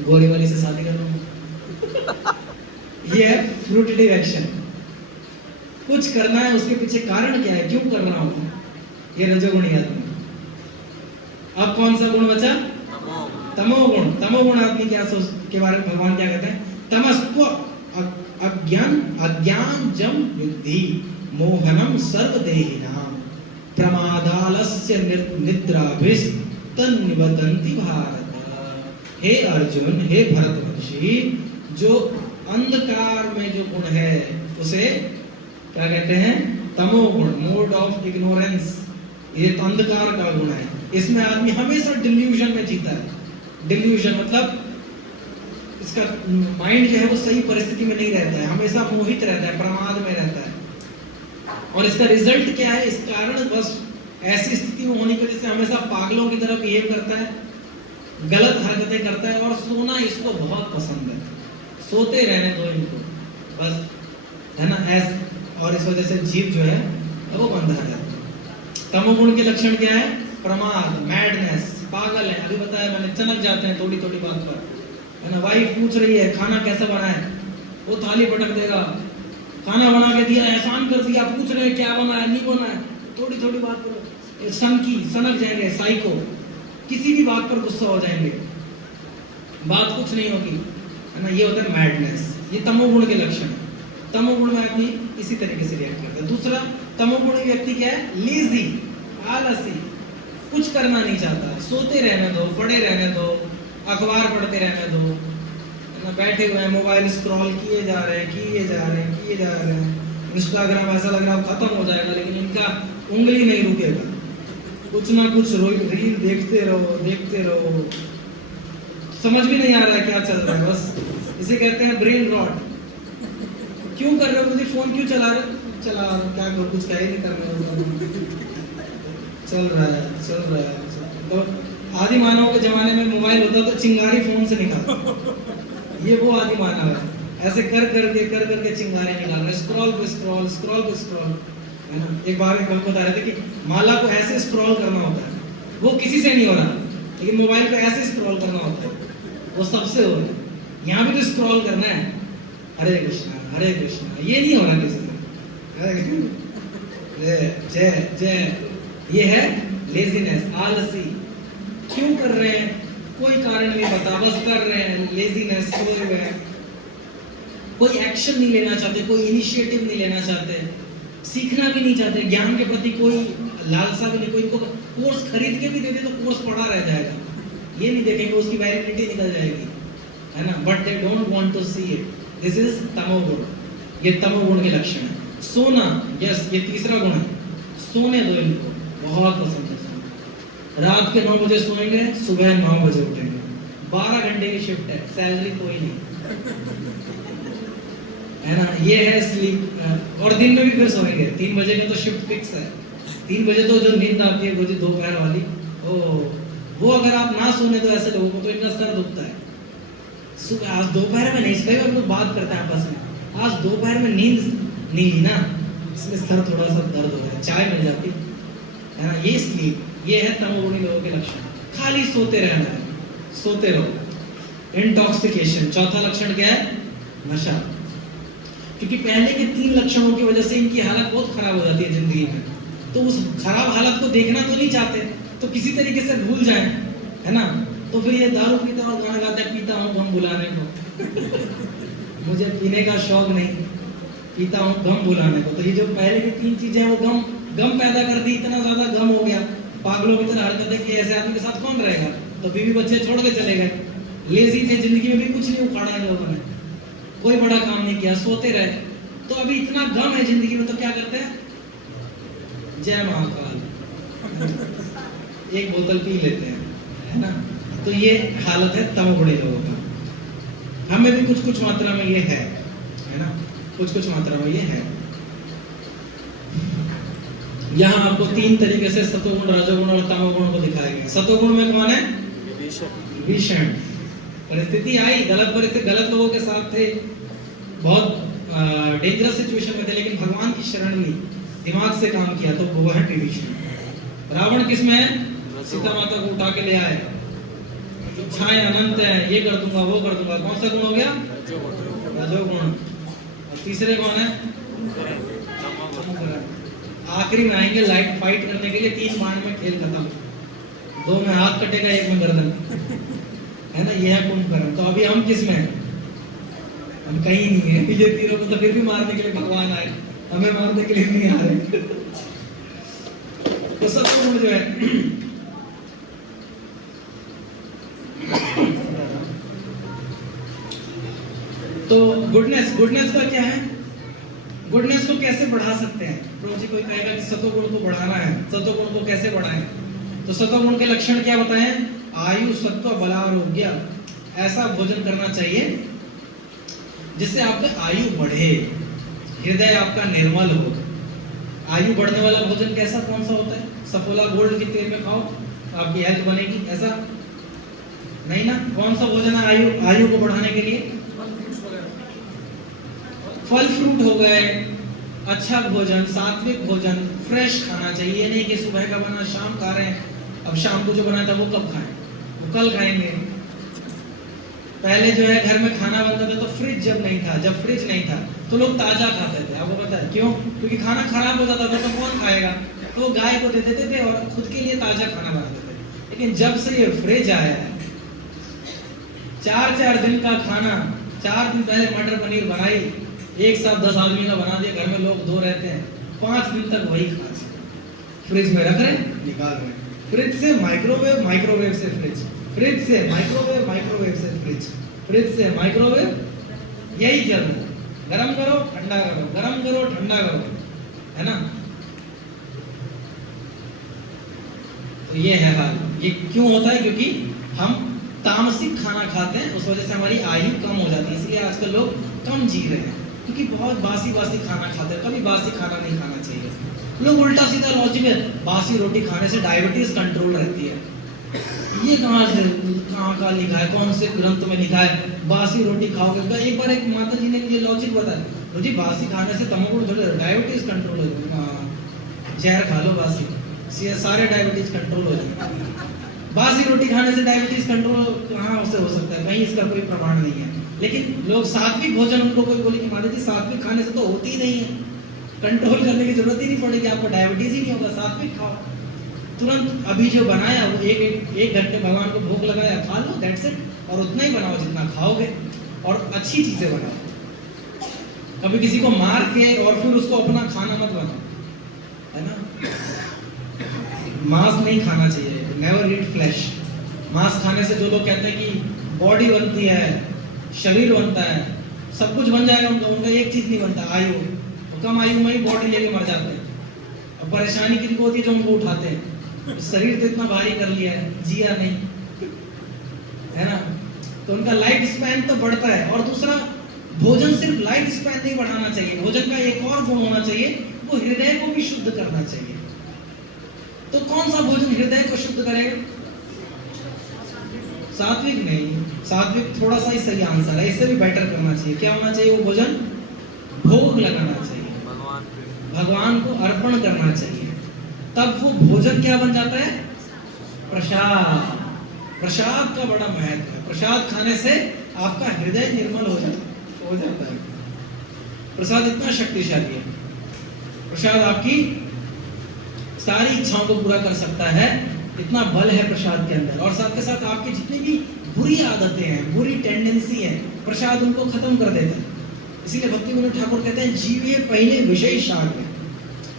गोरी वाली से शादी कर लूंगा। ये है फ्रूटिटिव एक्शन। कुछ करना है, उसके पीछे कारण क्या है, क्यों कर रहा हूँ, ये रजोगुणी आदमी। अब कौन सा गुण बचा? तमोगुण। तमोगुण आदमी क्या सोच के बारे में भगवान क्या कहते हैं? तमस्त्व अज्ञान जम युद्धि मोहनम सर्वदेहिनाम प्रमादालस्य निद्राभिस तन्निबदन्ति भारत। हे अर्जुन, हे भरतवंशी, जो अंधकार में जो गुण है उसे क्या कहते हैं? तमोगुण, मोड ऑफ इग्नोरेंस। ये तो अंधकार का गुण है। इसमें आदमी हमेशा डिल्यूजन में जीता है। डिल्यूजन मतलब इसका माइंड जो है वो सही परिस्थिति में नहीं रहता है, हमेशा मोहित रहता है, प्रमाद में रहता है। और इसका रिजल्ट क्या है? इस कारण बस ऐसी स्थिति में होने की वजह से हमेशा पागलों की तरह बिहेव करता है, गलत हरकतें करता है, और सोना इसको बहुत पसंद है। सोते रहने दो इनको बस, है ना। और इस वजह से जीव जो है वो बंधा रहता है। तमोगुण के लक्षण क्या है? प्रमाद, मैडनेस, पागल है। अभी बताया मैंने, चमक जाते हैं थोड़ी थोड़ी बात पर, है ना। वाइफ पूछ रही है खाना कैसा बना है, वो थाली पटक देगा, खाना बना के दिया, एहसान कर दिया, पूछ रहे क्या बना है नहीं बना है, थोड़ी थोड़ी बात पर सनक जाएंगे, साइको, किसी भी बात पर गुस्सा हो जाएंगे, बात कुछ नहीं होगी, है ना। ये होता है मैडनेस, ये तमोगुण के लक्षण है। तमोगुण में आदमी इसी तरीके से रिएक्ट करता है। दूसरा तमोगुणी व्यक्ति क्या है? लेजी, आलसी, कुछ करना नहीं चाहता, सोते रहने दो, पड़े रहने दो, अखबार पढ़ते रहने दो, है ना, बैठे हुए हैं, मोबाइल स्क्रॉल किए जा रहे हैं। इंस्टाग्राम ऐसा लग रहा है खत्म हो जाएगा, लेकिन इनका उंगली नहीं रुकेगा, कुछ ना कुछ रील देखते रहो, समझ भी नहीं आ रहा है क्या चल रहा है, बस इसे कहते हैं ब्रेन रॉट। क्यों कर रहे हो? फोन क्यों चला रहे? क्या करो, कुछ कह ही नहीं कर रहे, चल रहा है। तो आदि मानव के जमाने में मोबाइल होता तो चिंगारी फोन से निकाल, ये वो आदि मानव है, ऐसे कर करके चिंगारी निकाल रहा है, स्क्रॉल पे स्क्रॉल, है ना। एक बार हम बता रहे थे कि माला को ऐसे स्क्रॉल करना होता है, वो किसी से नहीं हो रहा, लेकिन मोबाइल पे ऐसे स्क्रॉल करना होता है, वो सबसे हो रहा है। यहाँ भी तो स्क्रॉल करना है, हरे कृष्णा, ये नहीं हो रहा किसी से। जय, ये है लेजीनेस, आलसी। क्यों कर रहे हैं? कोई कारण नहीं पता, बस कर रहे हैं, लेजीनेस, सोए हुए हैं, कोई एक्शन नहीं लेना चाहते, कोई इनिशिएटिव नहीं लेना चाहते, सीखना भी नहीं चाहते, ज्ञान के प्रति कोई लालसा भी नहीं, कोई को कोर्स खरीद के भी दे दे तो कोर्स पड़ा रह जाएगा, ये नहीं देखेंगे उसकी वैलिडिटी निकल जाएगी, है ना। But they don't want to see it, this is तमोगुण, ये तमोगुण के लक्षण है। सोना, यस, ये तीसरा गुण है, सोने दो इनको, बहुत पसंद है सोना। रात के 9 बजे सोएंगे, सुबह 9 बजे उठेंगे, 12 घंटे की शिफ्ट है, सैलरी कोई नहीं, है ना। ये है स्लीप, और दिन में भी फिर सोएंगे 3 बजे का तो शिफ्ट फिक्स है, 3 बजे तो जो नींद आती है वो दोपहर वाली, वो अगर आप ना सोने तो ऐसे लोगों को तो इनका सर दुखता है। सुबह आज दोपहर में नहीं, सुबह हम लोग बात करते हैं आपस में, आज दोपहर में नींद नहीं ली ना, इसलिए सर थोड़ा सा दर्द हो रहा है, चाय मिल जाती है ना। ये स्लीप, ये है तमोगुणी लोगों के लक्षण। खाली सोते रहना है, सोते रहो। इंटॉक्सिकेशन, चौथा लक्षण क्या है? नशा। क्योंकि पहले के 3 लक्षणों की वजह से इनकी हालत बहुत खराब हो जाती है जिंदगी में, तो उस खराब हालत को देखना तो नहीं चाहते, तो किसी तरीके से भूल जाए, है ना। तो फिर ये दारू पीता और गाना गाता है, पीता हूँ गम भुलाने को मुझे पीने का शौक नहीं, पीता हूँ गम भुलाने को। तो ये जो पहले की 3 चीजें वो गम पैदा कर दी, इतना ज्यादा गम हो गया, पागलों की तरह हरकत है कि ऐसे आदमी के साथ कौन रहेगा, तो बीवी बच्चे छोड़ के चले गए, लेजी थे, जिंदगी में भी कुछ नहीं उखाड़ा इन लोगों ने, कोई बड़ा काम नहीं किया, सोते रहे। तो अभी इतना गम है जिंदगी में, तो क्या करते हैं? जय महाकाल, एक बोतल पी लेते हैं, है ना। तो ये हालत है तमोगुणी लोगों का। हमें भी कुछ मात्रा में ये है ना, कुछ मात्रा में ये है। यहाँ आपको 3 तरीके से सतोगुण, रजोगुण और तमोगुण को दिखाया गया। सतोगुण में कौन है? विभीषण। परिस्थिति आई, गलत परिस्थिति, गलत लोगों के साथ थे, बहुत डेंजरस सिचुएशन में थे, लेकिन भगवान की शरण ली, दिमाग से काम किया, तो वो है विभीषण। रावण किसमें है? सीता माता को उठा के ले आए, इच्छाएं अनंत है, ये कर दूंगा, वो कर दूंगा। कौन सा गुण हो गया? रजोगुण। और तीसरे कौन है? आखिरी में आएंगे लाइट फाइट करने के लिए, 3 बाण में खेल खत्म, 2 में हाथ कटेगा, 1 में गर्दन, है ना। ये है कुंभकर्ण। तो अभी हम किस में हैं? हम कहीं नहीं है, ये तीनों को तो फिर भी मारने के लिए भगवान आए, हमें मारने के लिए नहीं आ रहे। तो सतगुण जो है, तो गुडनेस का क्या है? गुडनेस को कैसे बढ़ा सकते हैं? प्रभु जी कोई कहेगा कि सतोगुण को बढ़ाना है, सतोगुण को कैसे बढ़ाएं? तो सतोगुण के लक्षण क्या बताएं? आयु, सत्व, बल, आरोग्य। ऐसा भोजन करना चाहिए जिससे आपका आयु बढ़े, हृदय आपका निर्मल हो। आयु बढ़ने वाला भोजन कैसा, कौन सा होता है? सफोला गोल्ड की तेल में खाओ, आपकी हेल्थ बनेगी, ऐसा नहीं ना। कौन सा भोजन है आयु को बढ़ाने के लिए? फल फ्रूट हो गए, अच्छा भोजन, सात्विक भोजन, फ्रेश खाना चाहिए। ये नहीं कि सुबह का बना शाम खा रहे हैं, अब शाम को जो बनाया था वो कब खाएं, वो कल खाएंगे। पहले जो है घर में खाना बनता था तो फ्रिज जब नहीं था, जब फ्रिज नहीं था तो लोग ताजा खाते थे। आपको पता है क्यों? क्योंकि खाना खराब हो जाता था तो कौन खाएगा, तो वो गाय को दे देते थे और खुद के लिए ताजा खाना बनाते थे। लेकिन जब से ये फ्रिज आया है, 4-4 दिन का खाना, 4 दिन पहले मटर पनीर बनाई, एक साथ 10 आदमी का बना दिया, घर में लोग 2 रहते हैं, 5 दिन तक वही खा सकते। फ्रिज में रख रहे हैं, निकाल रहे हैं, फ्रिज से माइक्रोवेव, माइक्रोवेव से फ्रिज, फ्रिज से माइक्रोवेव, माइक्रोवेव से फ्रिज, फ्रिज से माइक्रोवेव, यही चल रहा है। गरम करो ठंडा करो, गरम करो ठंडा करो, है ना? तो ये है हाल। ये क्यों होता है? क्योंकि हम तामसिक खाना खाते हैं, उस वजह से हमारी आयु कम हो जाती है। इसलिए आजकल लोग कम जी रहे हैं, क्योंकि बहुत बासी बासी खाना खाते हैं। कभी बासी खाना नहीं खाना चाहिए। लोग उल्टा सीधा लॉजिक है, बासी रोटी खाने से डायबिटीज कंट्रोल रहती है। ये कहाँ का लिखा है, कौन से ग्रंथ में लिखा है बासी रोटी खाओगे? एक बार एक माता जी ने मुझे लॉजिक बताया, मुझे बासी खाने से तमोगुण डायबिटीज कंट्रोल हो जाएगी। जहर खा लो बासी, सारे डायबिटीज कंट्रोल हो जाएंगे। बासी रोटी खाने से डायबिटीज कंट्रोल कहाँ से हो सकता है? कहीं इसका कोई प्रमाण नहीं है। लेकिन लोग सात्विक भोजन, उनको कोई बोले कि माता जी सात्विक खाने से तो होती ही नहीं है, कंट्रोल करने की जरूरत ही नहीं पड़ेगी, आपको डायबिटीज ही नहीं होगा, सात्विक खाओ। तुरंत अभी जो बनाया वो एक घंटे भगवान को भूख लगाया, खा लो, दैट्स इट। और उतना ही बनाओ जितना खाओगे, और अच्छी चीजें बनाओ। कभी किसी को मार के और फिर उसको अपना खाना मत बनाओ, है ना? मांस नहीं खाना चाहिए, नेवर ईट फ्लैश। मांस खाने से जो लोग कहते हैं कि बॉडी बनती है, शरीर बनता है, सब कुछ बन जाएगा उनका एक चीज नहीं बनता, आयु। तो कम आयु में ही बॉडी लेके मर जाते हैं। और परेशानी किनको होती है? जो उनको उठाते हैं। शरीर तो इतना भारी कर लिया है, जिया नहीं, है ना? तो उनका लाइफ स्पैन तो बढ़ता है। और दूसरा, भोजन सिर्फ लाइफ स्पैन नहीं बढ़ाना चाहिए, भोजन का एक और गुण होना चाहिए, वो हृदय को भी शुद्ध करना चाहिए। तो कौन सा भोजन हृदय को शुद्ध करेगा? सात्विक नहीं, सात्विक थोड़ा सा ही सही आंसर है, इससे भी बेटर करना चाहिए। क्या होना चाहिए? वो भोजन भोग लगाना चाहिए, भगवान को अर्पण करना चाहिए। तब वो भोजन क्या बन जाता है? प्रसाद। प्रसाद का बड़ा महत्व है। प्रसाद खाने से आपका हृदय निर्मल हो जाता है। प्रसाद इतना शक्तिशाली है, प्रसाद आपकी सारी इच्छाओं को पूरा कर सकता है, इतना बल है प्रसाद के अंदर। और साथ के साथ आपकी जितनी भी बुरी आदतें हैं, बुरी टेंडेंसी है, प्रसाद उनको खत्म कर देता है। इसीलिए भक्ति विनोद ठाकुर कहते हैं, जीवे पहले विषय शाग में।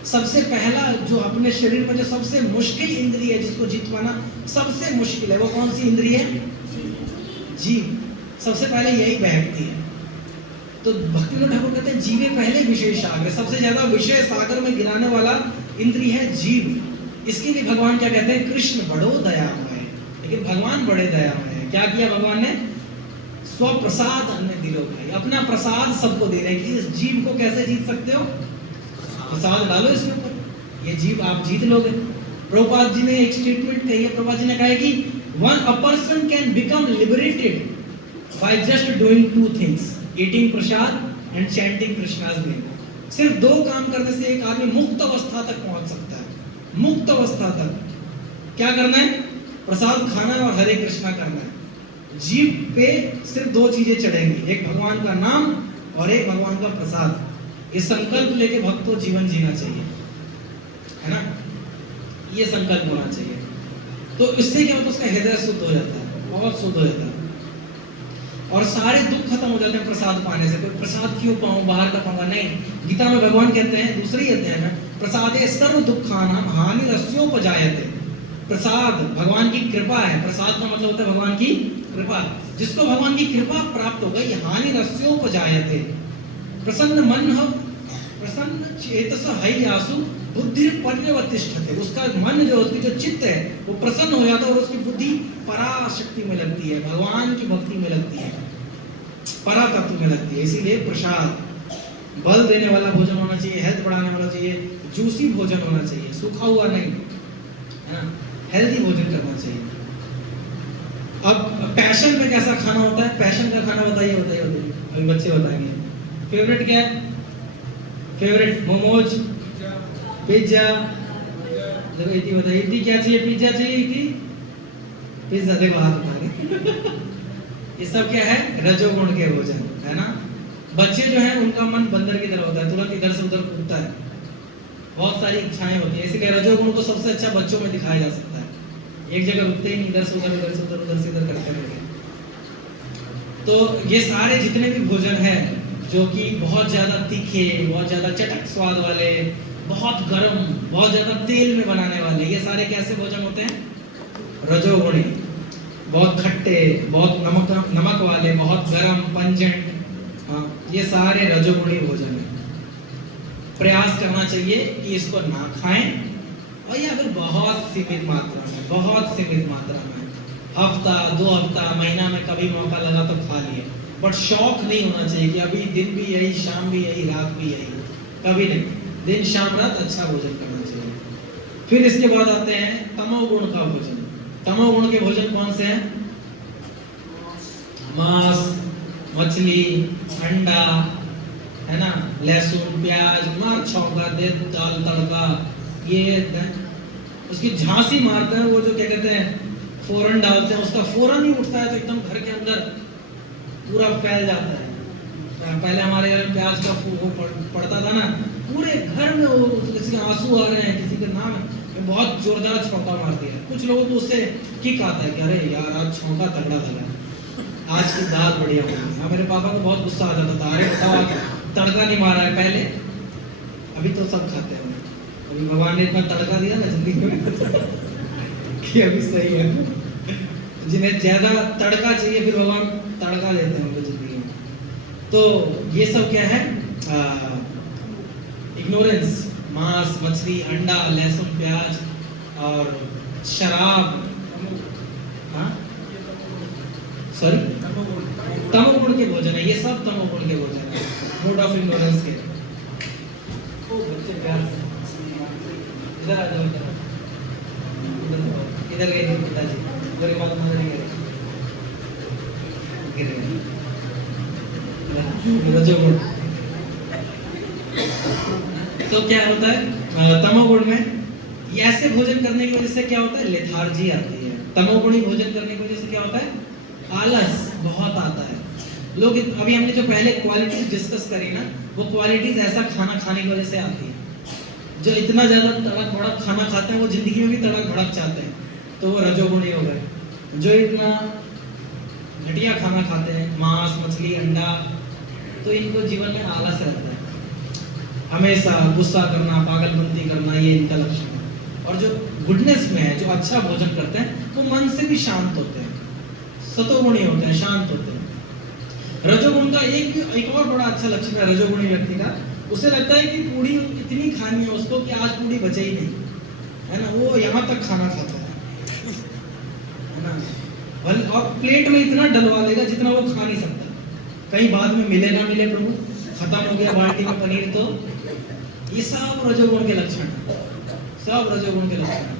सबसे पहला जो अपने शरीर में जो सबसे मुश्किल इंद्रिय है, जिसको जीत पाना सबसे मुश्किल है, वो कौन सी इंद्रिय है? जीव। सबसे पहले यही बहकती है। तो भक्ति विनोद ठाकुर कहते हैं, जीवे पहले विषय सागर, सबसे ज्यादा विषय सागर में गिराने वाला इंद्रिय है जीव। इसके लिए भगवान क्या कहते हैं? कृष्ण बड़ो दयामय। लेकिन भगवान बड़े दयामय है। क्या किया भगवान ने? स्वप्रसाद अन्य दिलो भाई, अपना प्रसाद सबको देने की। इस जीव को कैसे जीत सकते हो? प्रसाद डालो इसके ऊपर, ये जीव आप जीत लोगे। प्रभुपाद जी ने एक स्टेटमेंट कही है, प्रभुपाद जी ने कहा है कि a person can become liberated by just doing 2 things, eating prasad and chanting Krishna's name. सिर्फ 2 काम करने से एक आदमी मुक्त अवस्था तक पहुंच सकता है। मुक्त अवस्था तक क्या करना है? प्रसाद खाना है और हरे कृष्णा करना है। जीव पे सिर्फ 2 चीजें चढ़ेंगी, एक भगवान का नाम और एक भगवान का प्रसाद। ये संकल्प लेके भक्तों जीवन जीना चाहिए, है ना? ये संकल्प होना चाहिए। तो इससे क्या होता है? उसका हृदय शुद्ध हो जाता है, बहुत शुद्ध हो जाता है, और सारे दुख खत्म हो जाते हैं प्रसाद पाने से। कोई प्रसाद क्यों पाऊं, बाहर का पाऊंगा? नहीं। गीता में भगवान कहते हैं दूसरी अध्याय में, प्रसादे सर्व दुखानां हानि रस्योपजायते। प्रसाद भगवान की कृपा है। प्रसाद का मतलब होता है भगवान की कृपा। जिसको भगवान की कृपा प्राप्त हो गई, हानि रस्योपजायते, प्रसन्न मन हो, प्रसन्न चेतस हयासु बुद्धि पर्यवतिष्ठते। उसका मन जो, उसकी जो चित्त है वो प्रसन्न हो जाता है और उसकी बुद्धि पराशक्ति में लगती है, भगवान की भक्ति में लगती है, परा तत्व में लगती है। इसीलिए प्रसाद बल देने वाला भोजन होना चाहिए, हेल्थ बढ़ाने वाला चाहिए, जूसी भोजन होना चाहिए, सूखा हुआ नहीं, है ना? हेल्दी भोजन करना चाहिए। अब पैशन में कैसा खाना होता है? पैशन का खाना बताइए, बताइए, बताइए, अभी बच्चे बताएंगे। फेवरेट क्या है? Favourite momos, pizza. देखो इतनी बताइए, इतनी क्या चाहिए? पिज्जा चाहिए, इतनी पिज्जा। देखो हाथ उठा रहे ये सब क्या है? रजोगुण के भोजन है ना। बच्चे जो हैं उनका मन बंदर की तरह होता है, तुरंत इधर से उधर कूदता है, बहुत सारी इच्छाएं होती है, इसलिए रजोगुण को सबसे अच्छा बच्चों में दिखाया जा सकता है। एक जगह रुकते ही नहीं, इधर से उधर, उधर से उधर, उधर से इधर करते रहेंगे। तो ये सारे जितने भी भोजन हैं जो कि बहुत ज्यादा तीखे, बहुत ज्यादा चटक स्वाद वाले, बहुत गर्म, बहुत ज्यादा तेल में बनाने वाले, ये सारे कैसे भोजन होते हैं? रजोगुणी। बहुत खट्टे, बहुत नमक वाले, बहुत गर्म, पंजेंट, हाँ, ये सारे रजोगुणी भोजन है। प्रयास करना चाहिए कि इसको ना खाएं, और ये अगर बहुत सीमित मात्रा में, बहुत सीमित मात्रा में, हफ्ता 2 हफ्ता महीना में कभी मौका लगा तो खा लिए, बट शौक नहीं होना चाहिए कि अभी दिन भी यही, शाम भी यही, रात भी यही, कभी नहीं। दिन शाम रात अच्छा भोजन करना चाहिए। फिर इसके बाद आते हैं तमोगुण का भोजन। तमोगुण के भोजन कौन से हैं? मांस, मछली, अंडा, है ना, लहसुन, प्याज, मार छौंका दे, दाल तड़का, ये उसकी झांसी मारते हैं, वो जो क्या कहते हैं, फोरन डालते हैं, उसका फोरन ही उठता है तो एकदम घर के अंदर पूरा फैल जाता है। पहले हमारे घर में प्याज का वो पड़ता था ना, पूरे घर में वो, किसी के आंसू आ रहे हैं, किसी के नाम बहुत जोरदार छौंका मारती है। कुछ लोगों को उससे किक आता है कि अरे यार आज छौंका तगड़ा लगा, आज की दाल बढ़िया होगी। हाँ, मेरे पापा को बहुत गुस्सा आ जाता था, अरे बताओ तड़का नहीं मारा है पहले। अभी तो सब खाते हैं, अभी भगवान ने इतना तड़का दिया ना जिंदगी में कि अभी सही है। जिन्हें ज्यादा तड़का चाहिए फिर भगवान तड़का देते हैं उनको जिंदगी में। तो ये सब क्या है? इग्नोरेंस। मांस, मछली, अंडा, लहसुन, प्याज और शराब, हाँ सॉरी, तमोगुण के भोजन है ये सब, तमोगुण के भोजन है, मोड ऑफ इग्नोरेंस के। ओ बच्चे प्यार से इधर आ जाओ, इधर गए पिताजी, इधर की बात नहीं करें, गिर गए रजोगुण। तो क्या होता है तमोगुण में? ये ऐसे भोजन करने की वजह से क्या होता है? लेथार्जी आती है। तमोगुणी भोजन करने की वजह से क्या होता है? आलस बहुत आता है। लोग अभी हमने जो पहले क्वालिटीज डिस्कस करी ना, वो क्वालिटीज ऐसा खाना खाने की वजह से आती है। जो इतना ज्यादा तड़क भड़क खाना खाते हैं वो जिंदगी में भी तड़क भड़क चाहते हैं, तो वो रजोगुणी हो गए। जो इतना घटिया खाना खाते हैं, मांस, मछली, अंडा, तो इनको जीवन में आलस रहता है, हमेशा गुस्सा करना, पागलपंती करना, ये इनका लक्षण है। और जो गुडनेस में है, जो अच्छा भोजन करते हैं, वो मन से भी शांत होते हैं, सतोगुणी होते हैं, शांत होते हैं। रजोगुण का एक और बड़ा अच्छा लक्षण है रजोगुणी व्यक्ति का, उसे लगता है कि पूड़ी इतनी खानी है उसको कि आज पूड़ी बचे ही नहीं, है ना, वो यहाँ तक खाना खाता है ना, और प्लेट में इतना डलवा देगा जितना वो खा नहीं सकता। कहीं बाद में मिले ना मिले प्रभु, खत्म हो गया बाल्टी में पनीर, तो ये सब रजोगुण के लक्षण है, सब रजोगुण के लक्षण है।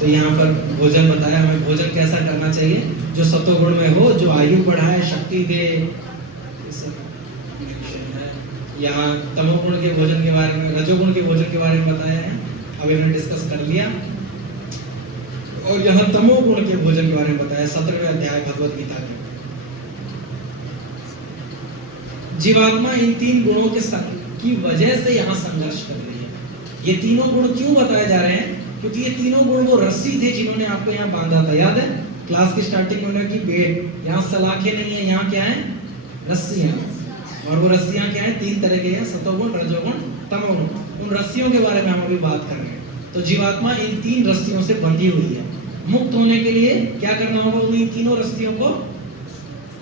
तो यहाँ पर भोजन बताया, हमें भोजन कैसा करना चाहिए जो सत्वगुण में हो, जो आयु बढ़ाए, शक्ति दे। यहाँ तमोगुण के भोजन के बारे में, रजोगुण के भोजन के बारे में बताया है, अभी हमने डिस्कस कर लिया। और यहाँ तमोगुण के भोजन के बारे में बताया 17वें अध्याय भगवत गीता के। जीवात्मा इन 3 गुणों की वजह से यहाँ संघर्ष कर रही है। ये तीनों गुण क्यों बताए जा रहे हैं? क्योंकि ये तीनों गुण वो रस्सी थे जिन्होंने आपको यहाँ बांधा था, याद है? क्लास की स्टार्टिंग में उन्होंने की बेट, यहाँ सलाखें नहीं है, यहाँ क्या है? रस्सियां। और वो रस्सियां क्या है? 3 तरह के हैं, सतोगुण, रजोगुण, तमोगुण। उन रस्सियों के बारे में हम अभी बात कर रहे हैं। तो जीवात्मा इन 3 रस्सियों से बंधी हुई है। मुक्त होने के लिए क्या करना होगा? इन तीनों रस्सियों को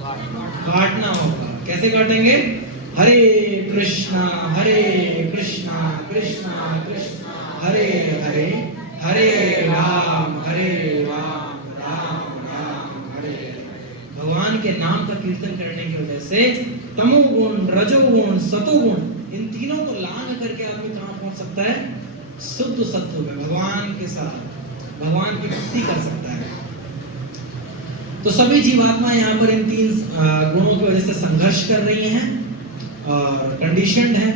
काटना होगा। कैसे काटेंगे? हरे कृष्णा कृष्णा कृष्णा हरे हरे, हरे राम राम राम हरे। भगवान के नाम का कीर्तन करने की वजह से तमोगुण, रजोगुण, सतोगुण, इन तीनों को लांघ करके आदमी कहाँ पहुंच सकता है? शुद्ध सत्व में, भगवान के साथ, भगवान की भक्ति कर सकता है। तो सभी जीवात्मा यहाँ पर इन 3 गुणों की वजह से संघर्ष कर रही हैं और कंडीशनड हैं।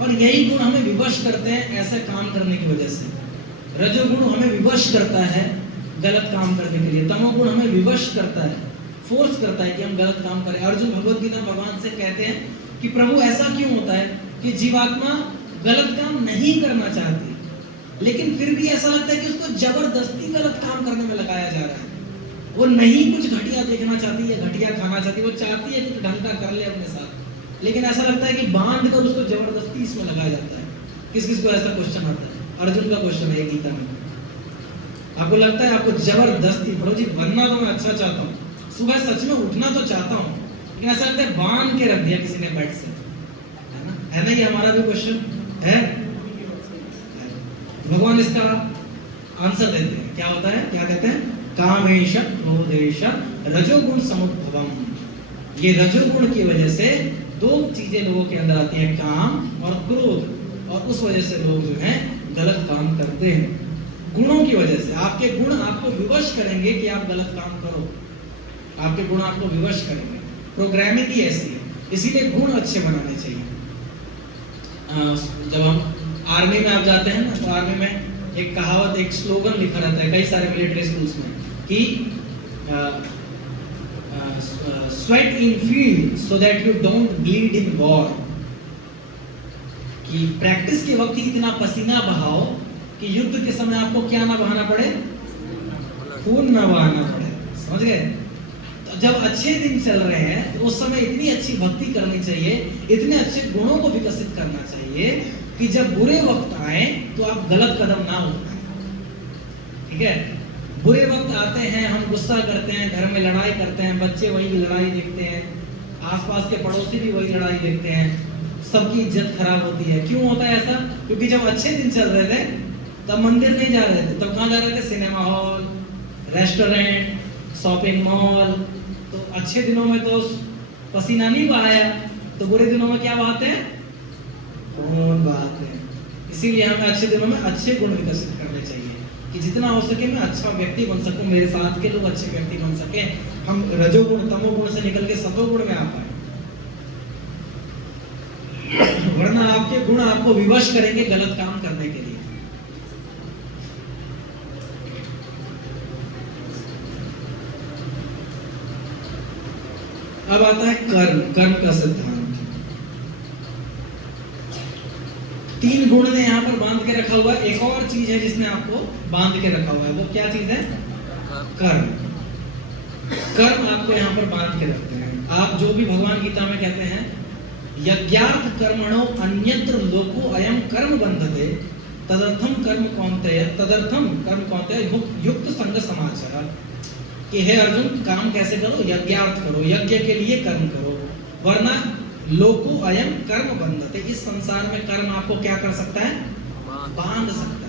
और यही गुण हमें विवश करते हैं ऐसे काम करने की वजह से। रजोगुण हमें विवश करता है गलत काम करने के लिए, तमोगुण हमें विवश करता है, फोर्स करता है कि हम गलत काम करें। अर्जुन भगवत गीता भगवान से कहते हैं कि प्रभु ऐसा क्यों होता है कि जीवात्मा गलत काम नहीं करना चाहती, लेकिन फिर भी ऐसा लगता है कि उसको जबरदस्ती गलत काम करने में लगाया जा रहा है। वो नहीं कुछ घटिया देखना चाहती है, घटिया खाना चाहती है, वो चाहती है कुछ ढंग का कर ले अपने साथ, लेकिन ऐसा लगता है कि बांध कर उसको जबरदस्ती इसमें लगाया जाता है। किस किस को ऐसा क्वेश्चन आता है? अर्जुन का क्वेश्चन है गीता में। आपको लगता है आपको जबरदस्ती, प्रभु जी बनना तो मैं अच्छा चाहता हूँ, सुबह सच में उठना तो चाहता हूँ, लेकिन ऐसा लगता है बांध के रख दिया किसी ने बेड से, है ना? ये हमारा भी क्वेश्चन है। भगवान इसका आंसर देते हैं, क्या होता है, क्या कहते हैं? कामेश क्रोधेश रजोगुण समुद्भवम। ये रजोगुण की वजह से दो चीजें लोगों के अंदर आती हैं, काम और क्रोध, और उस वजह से लोग जो हैं गलत काम करते हैं। गुणों की वजह से आपके गुण आपको विवश करेंगे कि आप गलत काम करो, आपके गुण आपको विवश करेंगे। प्रोग्रामिंग ही ऐसी है, इसीलिए गुण अच्छे बनाने चाहिए। जब हम आर्मी में आप जाते हैं ना, तो आर्मी में एक कहावत, एक स्लोगन लिखा रहता है कई सारे मिलिट्री स्कूल्स में कि sweat in field so that you don't bleed in war. कि प्रैक्टिस के वक्त ही इतना पसीना बहाओ कि युद्ध के समय आपको क्या ना बहाना पड़े, खून ना बहाना पड़े। समझ गए? तो जब अच्छे दिन चल रहे हैं तो उस समय इतनी अच्छी भक्ति करनी चाहिए, इतने अच्छे गुणों को विकसित करना चाहिए कि जब बुरे वक्त आए तो आप गलत कदम ना उठाएं। ठीक है? बुरे वक्त आते हैं, हम गुस्सा करते हैं, घर में लड़ाई करते हैं, बच्चे वही लड़ाई देखते हैं, आसपास के पड़ोसी भी वही लड़ाई देखते हैं, सबकी इज्जत खराब होती है। क्यों होता है ऐसा? क्योंकि जब अच्छे दिन चल रहे थे तब मंदिर नहीं जा रहे थे, तब कहाँ जा रहे थे? Cinema hall, restaurant, shopping mall. तो अच्छे दिनों में तो पसीना नहीं बहाया, तो बुरे दिनों में क्या बहाते हैं? खून बहाते हैं। इसीलिए हमें अच्छे दिनों में अच्छे गुण विकसित करने चाहिए कि जितना हो सके मैं अच्छा व्यक्ति बन सकूं, मेरे साथ के लोग अच्छे व्यक्ति बन सके, हम रजोगुण तमोगुण से निकल के सतोगुण में आ पाए। वरना आपके गुण आपको विवश करेंगे गलत काम करने के लिए। अब आता है कर्म, कर्म का सिद्धांत। तीन गुण ने यहाँ पर बांध के रखा हुआ है, एक और चीज है जिसने आपको बांध के रखा हुआ है, वो क्या चीज है? कर्म। कर्म आपको यहाँ पर बांध के रखते हैं। आप जो भी भगवान गीता में कहते हैं, यज्ञार्थ कर्मणो अन्यत्र लोको अयम कर्म बंधते तदर्थम कर्म कौन्तेय, तदर्थम कर्म कौन्तेय युक्त संग समाचार। कि हे अर्जुन, काम कैसे करो? यज्ञार्थ करो, यज्ञ के लिए कर्म करो, वरना लोको अयम कर्म बंधते। इस संसार में कर्म आपको क्या कर सकता है? बांध सकता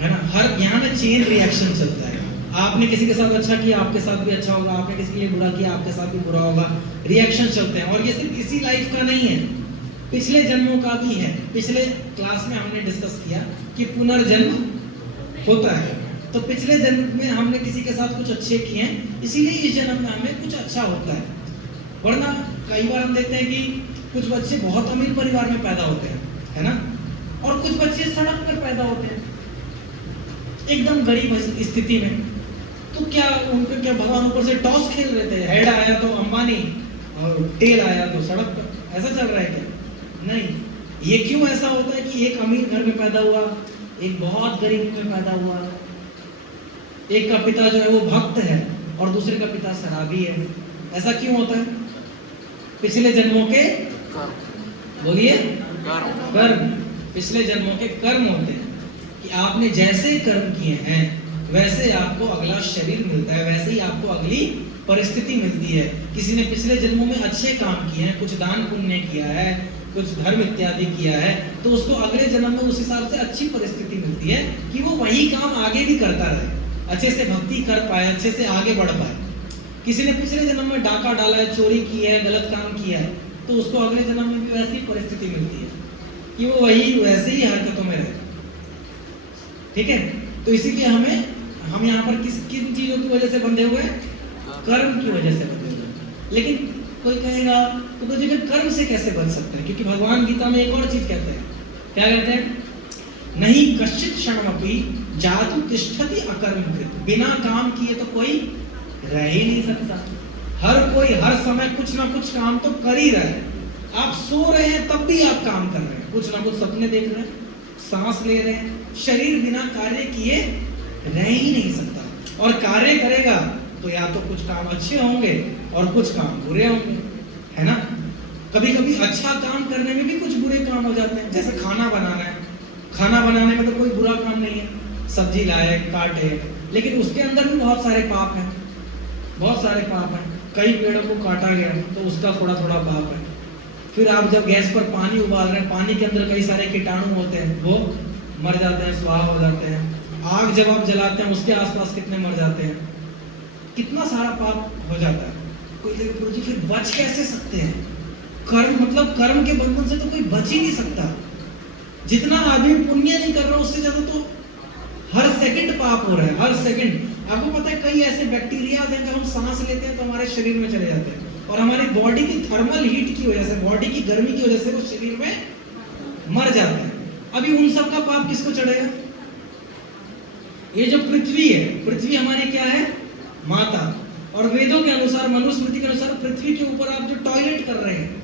है ना? हर ज्ञान में चेन रिएक्शन चलता है। आपने किसी के साथ अच्छा किया, आपके साथ भी अच्छा होगा, आपने किसी के लिए बुरा किया, आपके साथ भी बुरा होगा। रिएक्शन चलते हैं, और ये सिर्फ इसी लाइफ का नहीं है, पिछले जन्मों का भी है। पिछले क्लास में हमने डिस्कस किया कि पुनर्जन्म होता है, तो पिछले जन्म में हमने किसी के साथ कुछ अच्छे किए हैं, इसीलिए इस जन्म में हमें कुछ अच्छा होता है। वरना कई बार हम देखते हैं कि कुछ बच्चे बहुत अमीर परिवार में पैदा होते हैं, है ना, और कुछ बच्चे सड़क पर पैदा होते हैं एकदम गरीब स्थिति में। तो क्या उनके क्या भगवान ऊपर से टॉस खेल रहे थे? हेड आया तो अंबानी और टेल आया तो सड़क पर, ऐसा चल रहा है क्या? नहीं। ये क्यों ऐसा होता है कि एक अमीर घर में पैदा हुआ, एक बहुत गरीब में पैदा हुआ, एक का पिता जो है वो भक्त है और दूसरे का पिता शराबी है? ऐसा क्यों होता है? पिछले जन्मों के बोलिए कर्म, पिछले जन्मों के कर्म होते हैं कि आपने जैसे कर्म किए हैं वैसे आपको अगला शरीर मिलता है, वैसे ही आपको अगली परिस्थिति मिलती है। किसी ने पिछले जन्मों में अच्छे काम किए हैं, कुछ दान पुण्य किया है, कुछ धर्म इत्यादि किया है, तो उसको अगले जन्म में उस हिसाब से अच्छी परिस्थिति मिलती है कि वो वही काम आगे भी करता रहे, अच्छे से भक्ति कर पाए, अच्छे से आगे बढ़ पाए। किसी ने पिछले जन्म में डाका डाला है, चोरी की है, गलत काम किया है, तो उसको अगले जन्म में भी वैसी परिस्थिति मिलती है कि वो वही वैसे ही हरकतों में रहे। ठीक है? तो इसीलिए हम यहाँ पर किन चीजों की वजह से बंधे हुए हैं? कर्म की वजह से बंधे हुए हैं। लेकिन कोई कहेगा तो मुझे फिर कर्म से कैसे बच सकते हैं, क्योंकि भगवान गीता में एक और चीज कहते हैं, क्या कहते हैं, नहीं कश्चित क्षणमपि जातु तिष्ठति अकर्मकृत, बिना काम किए तो कोई रह ही नहीं सकता। हर कोई हर समय कुछ ना कुछ काम तो कर ही रहा है। आप सो रहे हैं तब भी आप काम कर रहे हैं, कुछ ना कुछ सपने देख रहे हैं, सांस ले रहे हैं। शरीर बिना कार्य किए रह ही नहीं सकता, और कार्य करेगा तो या तो कुछ काम अच्छे होंगे और कुछ काम बुरे होंगे, है ना। कभी कभी अच्छा काम करने में भी कुछ बुरे काम हो जाते हैं, जैसे खाना बनाना है, खाना बनाने में तो कोई बुरा काम नहीं है, सब्जी लाए काटे, लेकिन उसके अंदर भी बहुत सारे पाप हैं, बहुत सारे पाप हैं। कई पेड़ों को काटा गया तो उसका थोड़ा थोड़ा पाप है। फिर आप जब गैस पर पानी उबाल रहे हैं, पानी के अंदर कई सारे कीटाणु होते हैं, वो मर जाते हैं, स्वाहा हो जाते हैं। आग जब आप जलाते हैं उसके आसपास कितने मर जाते हैं, कितना सारा पाप हो जाता है। कोई कहे गुरु जी फिर बच कैसे सकते हैं? कर्म मतलब कर्म के बंधन से तो कोई बच ही नहीं सकता। जितना आदमी पुण्य नहीं कर रहा उससे ज्यादा तो हर सेकंड पाप हो रहा है, हर सेकंड। आपको पता है कई ऐसे बैक्टीरिया हैं जब हम सांस लेते हैं तो हमारे शरीर में चले जाते हैं, और हमारी बॉडी की थर्मल हीट की वजह से, बॉडी की गर्मी की वजह से वो शरीर में मर जाते हैं। अभी उन सब का पाप किसको चढ़ेगा? ये जो पृथ्वी है, पृथ्वी हमारी क्या है? माता। और वेदों के अनुसार, मनुस्मृति के अनुसार पृथ्वी के ऊपर आप जो टॉयलेट कर रहे हैं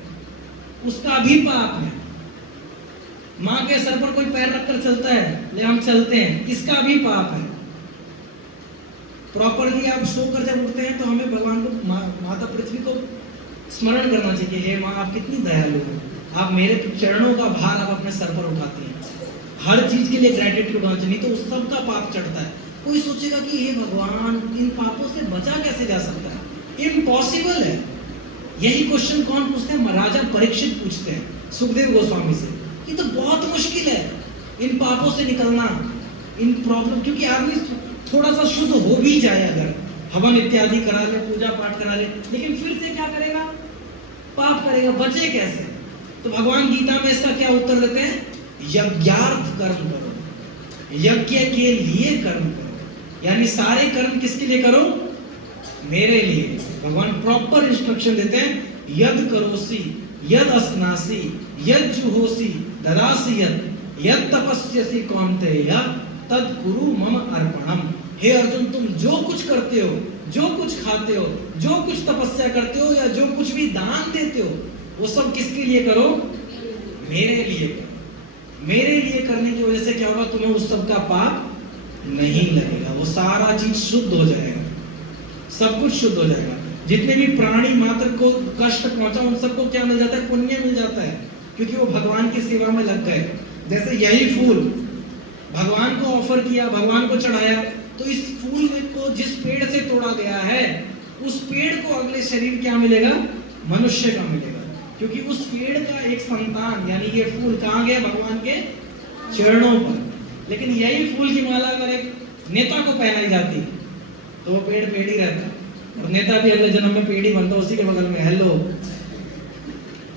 उसका भी पाप है। माँ के सर पर कोई पैर रखकर चलता है, ले हम चलते हैं, इसका भी पाप है। प्रॉपरली आप सोकर जब उठते हैं तो हमें भगवान को, माता पृथ्वी को स्मरण करना चाहिए, हे माँ आप कितनी दयालु हो, आप मेरे चरणों का भार आप अपने सर पर उठाती हैं। हर चीज के लिए ग्रेटिट्यूड होना चाहिए, नहीं तो उस सब का पाप चढ़ता है। कोई सोचेगा कि हे भगवान इन पापों से बचा कैसे जा सकता है? इम्पॉसिबल है। यही क्वेश्चन कौन पूछते हैं? महाराजा परीक्षित पूछते हैं सुखदेव गोस्वामी से। ये तो बहुत मुश्किल है इन पापों से निकलना, इन प्रॉब्लम, क्योंकि आदमी थोड़ा सा शुद्ध हो भी जाए, अगर हवन इत्यादि करा ले, पूजा पाठ करा ले, लेकिन फिर से क्या करेगा? पाप करेगा, बचे कैसे? तो भगवान गीता में इसका क्या उत्तर देते हैं? यज्ञार्थ कर्म करो, यज्ञ के लिए कर्म करो, यानी सारे कर्म किसके लिए करो? मेरे लिए। भगवान प्रॉपर इंस्ट्रक्शन देते हैं, यद करोसी यद अस्नासी यद जुहोसी ददासी यद तपस्यसि कौन्तेय तद कुरु मम अर्पणम। हे अर्जुन तुम जो कुछ करते हो, जो कुछ खाते हो, जो कुछ तपस्या करते हो, या जो कुछ भी दान देते हो, वो सब किसके लिए करो? मेरे लिए करो। मेरे लिए करने की वजह से क्या होगा? तुम्हें उस सब का पाप नहीं लगेगा, वो सारा चीज शुद्ध हो जाएगा, सब कुछ शुद्ध हो जाएगा। जितने भी प्राणी मात्र को कष्ट पहुंचा उन सबको क्या मिल जाता है? पुण्य मिल जाता है, क्योंकि वो भगवान की सेवा में लग गए। जैसे यही फूल भगवान को ऑफर किया, भगवान को चढ़ाया, तो इस फूल को जिस पेड़ से तोड़ा गया है उस पेड़ को अगले शरीर क्या मिलेगा? मनुष्य का मिलेगा, क्योंकि उस पेड़ का एक संतान यानी ये फूल कहाँ गया? भगवान के चरणों पर। लेकिन यही फूल की माला अगर एक नेता को पहनाई जाती तो वो पेड़ पेड़ ही रहता, और नेता भी अगले जन्म में पेड़ ही बनता, उसी के बगल में हेलो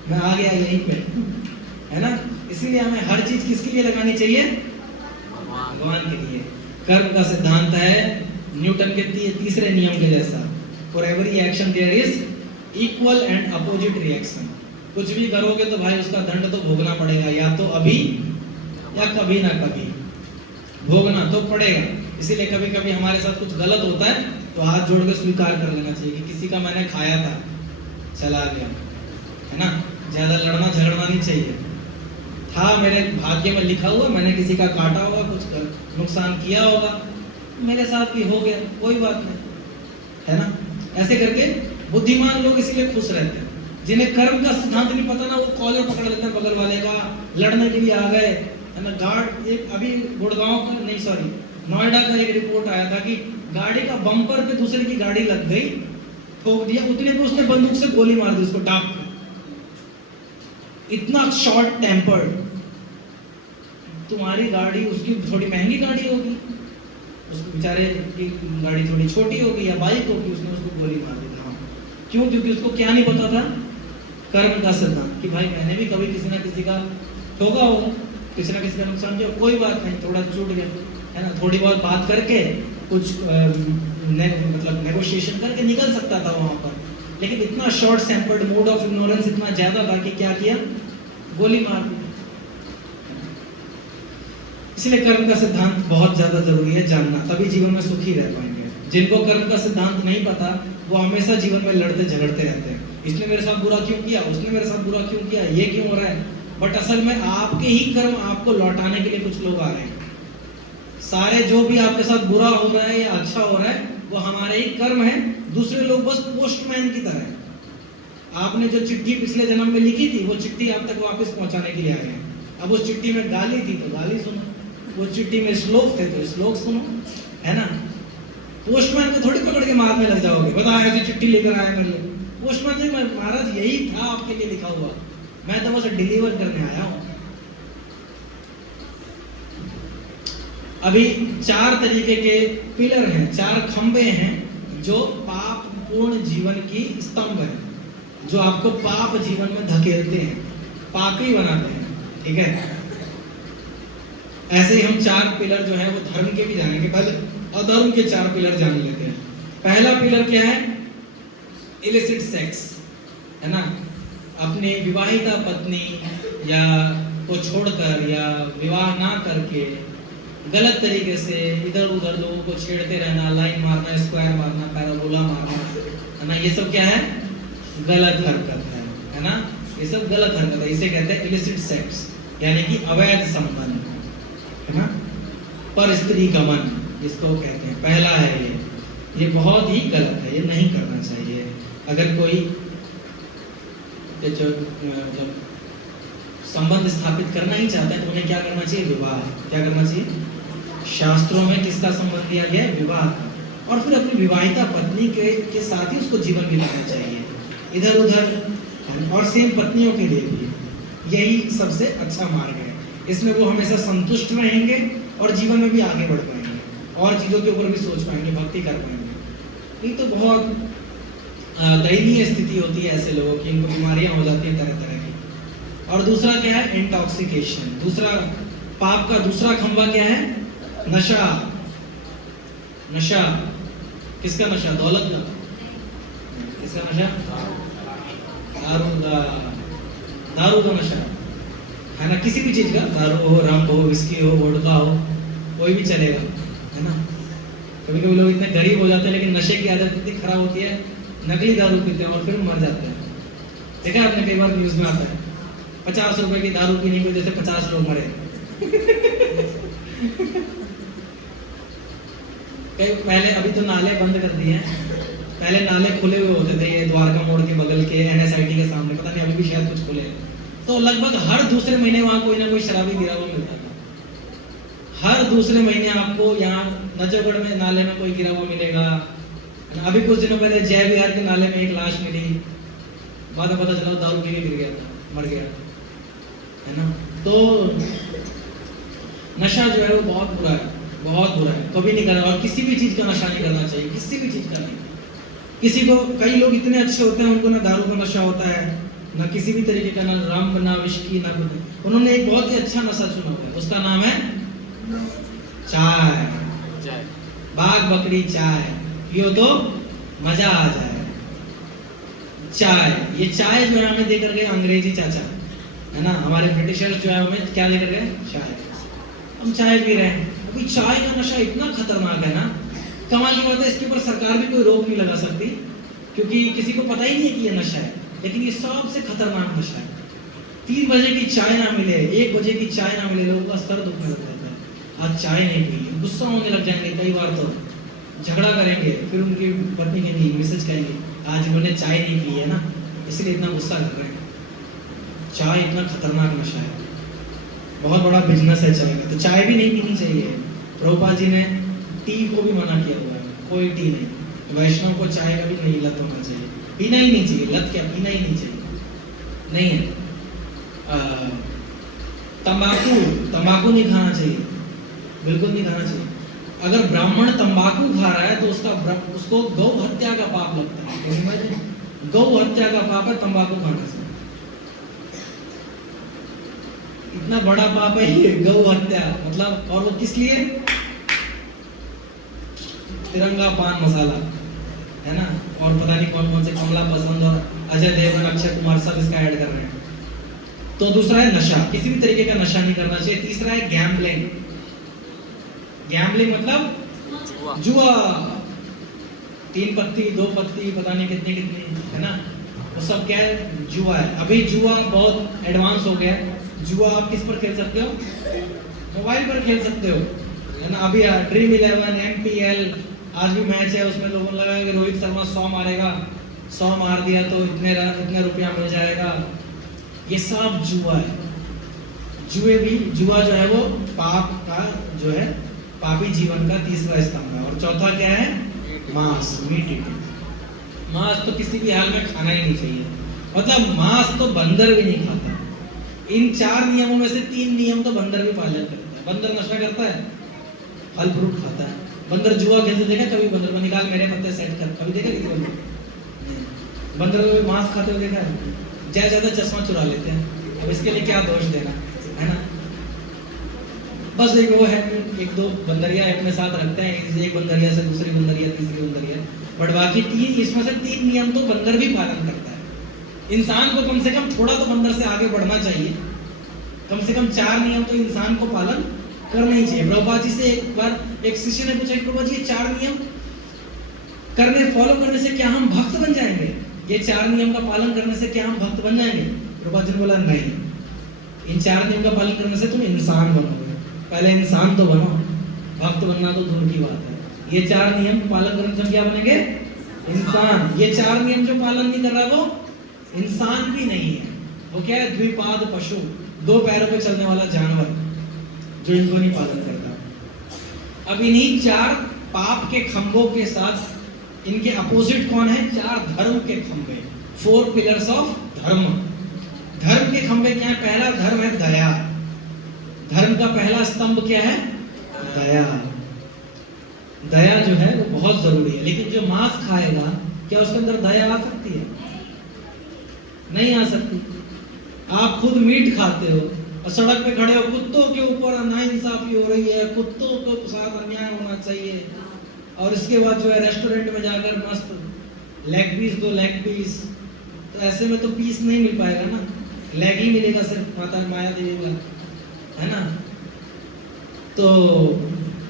मैं आ गया यहीं पे, है ना। इसीलिए हमें हर चीज किसके लिए लगानी चाहिए? भगवान के लिए। कर्म का सिद्धांत है न्यूटन के तीसरे नियम के जैसा, for every action there is equal and opposite reaction. कुछ भी करोगे तो भाई उसका दंड तो भोगना पड़ेगा, या तो अभी या कभी ना कभी भोगना तो पड़ेगा। इसीलिए कभी कभी हमारे साथ कुछ गलत होता है तो हाथ जोड़ के स्वीकार कर लेना चाहिए कि किसी का मैंने खाया था, चला गया, है ना। ज्यादा लड़ना झगड़ना नहीं चाहिए। था मेरे भाग्य में लिखा हुआ, मैंने किसी का काटा होगा, कुछ नुकसान किया होगा, मेरे साथ भी हो गया, कोई बात नहीं, है ना। ऐसे करके बुद्धिमान लोग इसीलिए खुश रहते हैं। जिन्हें कर्म का सिद्धांत नहीं पता ना, वो कॉलर पकड़ लेते हैं बगल वाले का, लड़ने के लिए आ गए, है ना। गार्ड एक अभी गुड़गांव का नहीं सॉरी नोएडा का एक रिपोर्ट आया था कि गाड़ी का बम्पर पे दूसरे की गाड़ी लग गई, ठोक दिया, उतने पे उसने बंदूक से गोली मार दी उसको डाक पे। इतना शॉर्ट टेम्पर्ड। तुम्हारी गाड़ी, उसकी थोड़ी महंगी गाड़ी होगी, उसको बेचारे की गाड़ी थोड़ी छोटी होगी या बाइक होगी, उसने उसको गोली मार दी। हाँ, क्यों? क्योंकि उसको क्या नहीं पता था? कर्म का सिद्धांत, कि भाई मैंने भी कभी किसी ना किसी का ठोका होगा, किसी ना किसी का नुकसान किया, कोई बात नहीं, थोड़ा छूट गया, है ना। थोड़ी बहुत बात करके कुछ मतलब नेगोशिएशन करके निकल सकता था वहां पर, लेकिन इतना short sampled mode of ignorance इतना ज्यादा था कि क्या किया, गोली मार दी। इसलिए कर्म का सिद्धांत बहुत ज्यादा जरूरी है जानना, तभी जीवन में सुखी रह पाएंगे। जिनको कर्म का सिद्धांत नहीं पता वो हमेशा जीवन में लड़ते झगड़ते रहते हैं, इसने मेरे साथ बुरा क्यों किया, उसने मेरे साथ बुरा क्यों किया, ये क्यों हो रहा है। बट असल में आपके ही कर्म आपको लौटाने के लिए कुछ लोग आ रहे हैं। सारे जो भी आपके साथ बुरा हो रहा है या अच्छा हो रहा है वो हमारे ही कर्म है, दूसरे लोग बस पोस्टमैन की तरह है। आपने जो चिट्ठी पिछले जन्म में लिखी थी वो चिट्ठी आप तक वापस पहुंचाने के लिए आ गए। अब उस चिट्ठी में गाली थी तो गाली सुनो, वो चिट्ठी में श्लोक थे तो श्लोक सुनो, है ना। पोस्टमैन को थोड़ी पकड़ के मारने लग जाओगे, बता ऐसी चिट्ठी लेकर आया मेरे लिए। पोस्टमैन ने महाराज यही था आपके लिए लिखा हुआ, मैं तो बस डिलीवर करने आया हूं। अभी 4 तरीके के पिलर हैं, 4 खंबे हैं जो पाप पूर्ण जीवन की स्तंभ है, जो आपको पाप जीवन में धकेलते हैं, पापी बनाते हैं, ठीक है। ऐसे ही हम 4 पिलर जो है वो धर्म के भी जानेंगे। पहले अधर्म के 4 पिलर जान लेते हैं। पहला पिलर क्या है, इलिसिट सेक्स, है ना। अपनी विवाहिता पत्नी या को छोड़कर या विवाह ना करके गलत तरीके से इधर उधर लोगों को छेड़ते रहना, लाइन मारना, स्क्वायर मारना, पैराबोला मारना, है ना, ये सब क्या है, गलत हरकत है ना, ये सब गलत हरकत है। इसे कहते हैं इलिसिट सेक्स, यानी कि अवैध संबंध, है ना, पर स्त्री गमन जिसको कहते हैं। पहला है ये बहुत ही गलत है, ये नहीं करना चाहिए। अगर कोई जो मतलब संबंध स्थापित करना ही चाहता है तो उन्हें क्या करना चाहिए, विवाह। क्या करना चाहिए, शास्त्रों में किसका संबंध दिया गया है, विवाह का। और फिर अपनी विवाहिता पत्नी के साथ ही उसको जीवन बिताना चाहिए, इधर उधर। और सेम पत्नियों के लिए भी यही सबसे अच्छा मार्ग है। इसमें वो हमेशा संतुष्ट रहेंगे और जीवन में भी आगे बढ़ पाएंगे और चीज़ों के ऊपर भी सोच पाएंगे, भक्ति कर पाएंगे। ये तो बहुत दयनीय स्थिति होती है ऐसे लोगों की, इनको बीमारियां हो जाती हैं तरह तरह की। और दूसरा क्या है, इंटॉक्सिकेशन। दूसरा पाप का दूसरा खंबा क्या है, नशा। नशा किसका नशा, दौलत का। किसका नशा, दारू का नशा, है ना, किसी भी चीज का, दारू हो, रम हो, विस्की हो, वोडका हो, कोई भी चलेगा, है ना। कभी कभी लोग इतने गरीब हो जाते हैं लेकिन नशे की आदत इतनी खराब होती है, नकली दारू पीते हैं और फिर मर जाते हैं। देखा आपने, कई बार न्यूज में आता है 50 रुपए की दारू पीने की वजह से 50 लोग मरे। कई पहले, अभी तो नाले बंद कर दिए हैं, पहले नाले खुले हुए होते थे, ये द्वारका मोड़ के बगल के NSIT के सामने, पता नहीं अभी भी शायद कुछ खुले, तो लगभग हर दूसरे महीने वहाँ कोई ना कोई शराबी गिरा हुआ मिलता था। हर दूसरे महीने आपको यहाँ नजफगढ़ में नाले में कोई गिरा हुआ मिलेगा। अभी कुछ दिनों पहले जय विहार के नाले में एक लाश मिली, बाद में पता चला दारू पी के गिर गया था, मर गया, है ना। तो नशा जो है वो बहुत बुरा है, बहुत बुरा है, कभी नहीं करना। और किसी भी चीज का नशा नहीं करना चाहिए, किसी भी चीज का नहीं। किसी को, कई लोग इतने अच्छे होते हैं उनको ना दारू का नशा होता है, ना किसी भी तरीके का, ना रम, ना विस्की, ना कुछ। उन्होंने एक बहुत ही अच्छा नशा चुना हुआ है, उसका नाम है चाय। बाघ बकरी चाय पियो तो मजा आ जाए। चाय, ये चाय जो है हमें देकर गए अंग्रेजी चाचा, है ना, हमारे ब्रिटिशर्स जो है हमें क्या लेकर गए, चाय। हम चाय पी रहे हैं। अभी चाय का नशा इतना खतरनाक है ना, कमाल की बात है, इसके ऊपर सरकार भी कोई रोक नहीं लगा सकती क्योंकि किसी को पता ही नहीं है कि ये नशा है, लेकिन ये सबसे खतरनाक नशा है। 3 बजे की चाय ना मिले, 1 बजे की चाय ना मिले, लोगों का सर दुखने लग जाता है। आज चाय नहीं पी, गुस्सा होने लग जाएंगे, कई बार तो झगड़ा करेंगे, फिर उनकी पत्नी कहेंगी, मैसेज करेंगे, आज उन्होंने चाय नहीं पी है ना इसलिए इतना गुस्सा कर रहे हैं। चाय इतना खतरनाक नशा है, बहुत बड़ा बिजनेस है चाय का। तो चाय भी नहीं पीनी चाहिए। प्रभुपाद जी ने टी को भी मना किया हुआ है, कोई टी नहीं। वैष्णव को चाय का भी नहीं लत होना चाहिए, पीना ही नहीं चाहिए। लत क्या, पीना ही नहीं चाहिए, नहीं है। तंबाकू, तंबाकू नहीं खाना चाहिए, बिल्कुल नहीं खाना चाहिए। अगर ब्राह्मण तंबाकू खा रहा है तो उसको गौ हत्या का पाप लगता है। गौ हत्या का पाप है तंबाकू खाने से, इतना बड़ा पाप है ये गौ हत्या। मतलब, और वो किस लिए, तिरंगा पान मसाला, है ना, और पता नहीं कौन कौन से कमला पसंद और अजय देवगन, अक्षय कुमार सब इसका ऐड कर रहे हैं। तो दूसरा है नशा, किसी भी तरीके का नशा नहीं करना चाहिए। तीसरा है गैम्बलिंग। गैम्बलिंग मतलब जुआ, 3 पत्ती 2 पत्ती पता नहीं कितनी कितनी, है ना, वो सब क्या है, जुआ है। अभी जुआ बहुत एडवांस हो गया है। जुआ आप किस पर खेल सकते हो, मोबाइल पर खेल सकते हो, है ना। अभी ड्रीम 11 MPL आज भी मैच है, उसमें लोगों ने लगाया कि रोहित शर्मा 100 मारेगा, 100 मार दिया तो इतने रन इतने रुपया मिल जाएगा। ये सब जुआ है। जुआ जो है वो पाप का जो है, पापी जीवन का तीसरा स्तंभ है। और चौथा क्या है, मांस, मीट ईटिंग। मांस तो किसी भी हाल में खाना ही नहीं चाहिए, मतलब मांस तो बंदर भी नहीं खाता। इन 4 नियमों में से 3 नियम तो बंदर भी पालन करता है। बंदर नशा करता है, फल फ्रूट खाता है। बंदर जुआ खेलते देखा कभी, बंदर को निकाल मेरे पत्ते सेट कर, कभी देखा किसी बंदर? बंदर को मांस खाते हुए देखा है? ज्यादा चश्मा चुरा लेते हैं, अब इसके लिए क्या दोष देना, है ना। बस एक वो है, 1-2 बंदरिया अपने साथ रखते हैं, एक बंदरिया से दूसरी बंदरिया, तीसरी बंदरिया, बट बाकी 3, इसमें से 3 नियम तो बंदर भी पालन करता है। इंसान को कम से कम थोड़ा तो बंदर से आगे बढ़ना चाहिए। कम से कम 4 नियम तो इंसान को पालन करना ही चाहिए। प्रभुपाद जी से एक बार एक शिष्य ने पूछा, प्रभुपाद जी 4 नियम फॉलो करने से क्या हम भक्त बन जाएंगे? ये 4 नियम का पालन करने से क्या हम भक्त बन जाएंगे? प्रभुपाद जी ने बोला नहीं, इन 4 नियम का पालन करने से तुम इंसान बनोगे। पहले इंसान तो बनो, भक्त बनना तो दूर की बात है। ये 4 नियम पालन करने से हम क्या बनेंगे? इंसान। ये 4 नियम जो पालन नहीं कर रहा वो इंसान भी नहीं है। वो क्या है? द्विपाद पशु, 2 पैरों पे चलने वाला जानवर, जो इनको नहीं पालन करता। अब इन्हीं 4 पाप के खंभों के साथ इनके अपोजिट कौन है? 4 धर्म के खंभे, 4 पिलर्स ऑफ धर्म। धर्म के खंभे क्या है? पहला धर्म है दया। धर्म का पहला स्तंभ क्या है? दया। दया जो है वो बहुत जरूरी है। लेकिन जो मांस खाएगा, क्या उसके अंदर दया आ सकती है? नहीं आ सकती। आप खुद मीट खाते हो और सड़क पे खड़े हो, कुत्तों के ऊपर नाइंसाफी हो रही है, कुत्तों के साथ अन्याय होना चाहिए, और इसके बाद जो है रेस्टोरेंट में जाकर मस्त लेग पीस दो, लेग पीस, तो ऐसे में तो पीस नहीं मिल पाएगा ना, लेग ही मिलेगा सिर्फ माता माया देवी का, है ना। तो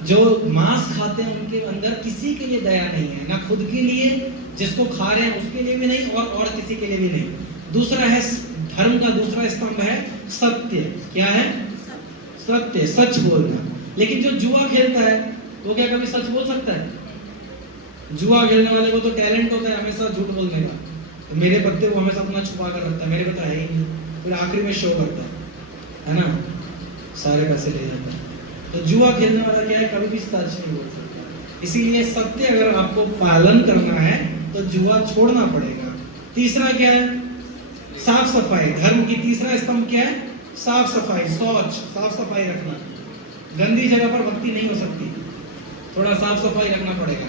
जो मांस खाते हैं उनके अंदर किसी के लिए दया नहीं है, ना खुद के लिए, जिसको खा रहे हैं उसके लिए भी नहीं, और किसी के लिए भी नहीं। दूसरा है धर्म का दूसरा स्तंभ है सत्य। क्या है? सत्य, सच बोलना। लेकिन जो जुआ खेलता है वो क्या कभी सच बोल सकता है? जुआ खेलने वाले को तो टैलेंट होता है हमेशा झूठ बोलने का, तो मेरे पत्ते वो हमेशा अपना छुपा कर रखता है, मेरे पता है ही नहीं, फिर आखिरी में शो करता है ना, सारे पैसे ले जाता है। तो जुआ खेलने वाला क्या है? कभी भी सच नहीं बोल सकता। इसीलिए सत्य अगर आपको पालन करना है तो जुआ छोड़ना पड़ेगा। तीसरा क्या है? साफ सफाई। धर्म की तीसरा स्तंभ क्या है? साफ सफाई, शौच, साफ सफाई रखना। गंदी जगह पर भक्ति नहीं हो सकती, थोड़ा साफ सफाई रखना पड़ेगा।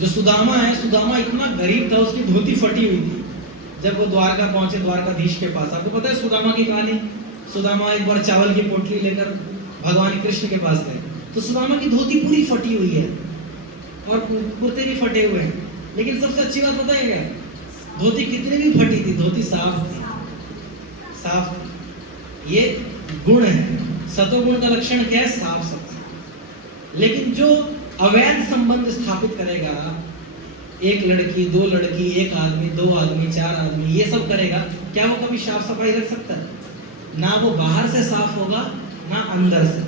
जो सुदामा है, सुदामा इतना गरीब था, उसकी धोती फटी हुई थी। जब वो द्वारका पहुंचे, द्वारकाधीश के पास, आपको पता है सुदामा की कहानी? सुदामा एक बार चावल की पोटली लेकर भगवान कृष्ण के पास गए, तो सुदामा की धोती पूरी फटी हुई है और कुर्ते भी फटे हुए हैं। लेकिन सबसे अच्छी बात पता है क्या? धोती कितनी भी फटी थी, धोती साफ थी, साफ थी। ये गुण है। सतोगुण का लक्षण क्या है? साफ सफाई। लेकिन जो अवैध संबंध स्थापित करेगा, एक लड़की, 2 लड़की, 1 आदमी, 2 आदमी, 4 आदमी, ये सब करेगा, क्या वो कभी साफ सफाई रख सकता है? ना वो बाहर से साफ होगा, ना अंदर से,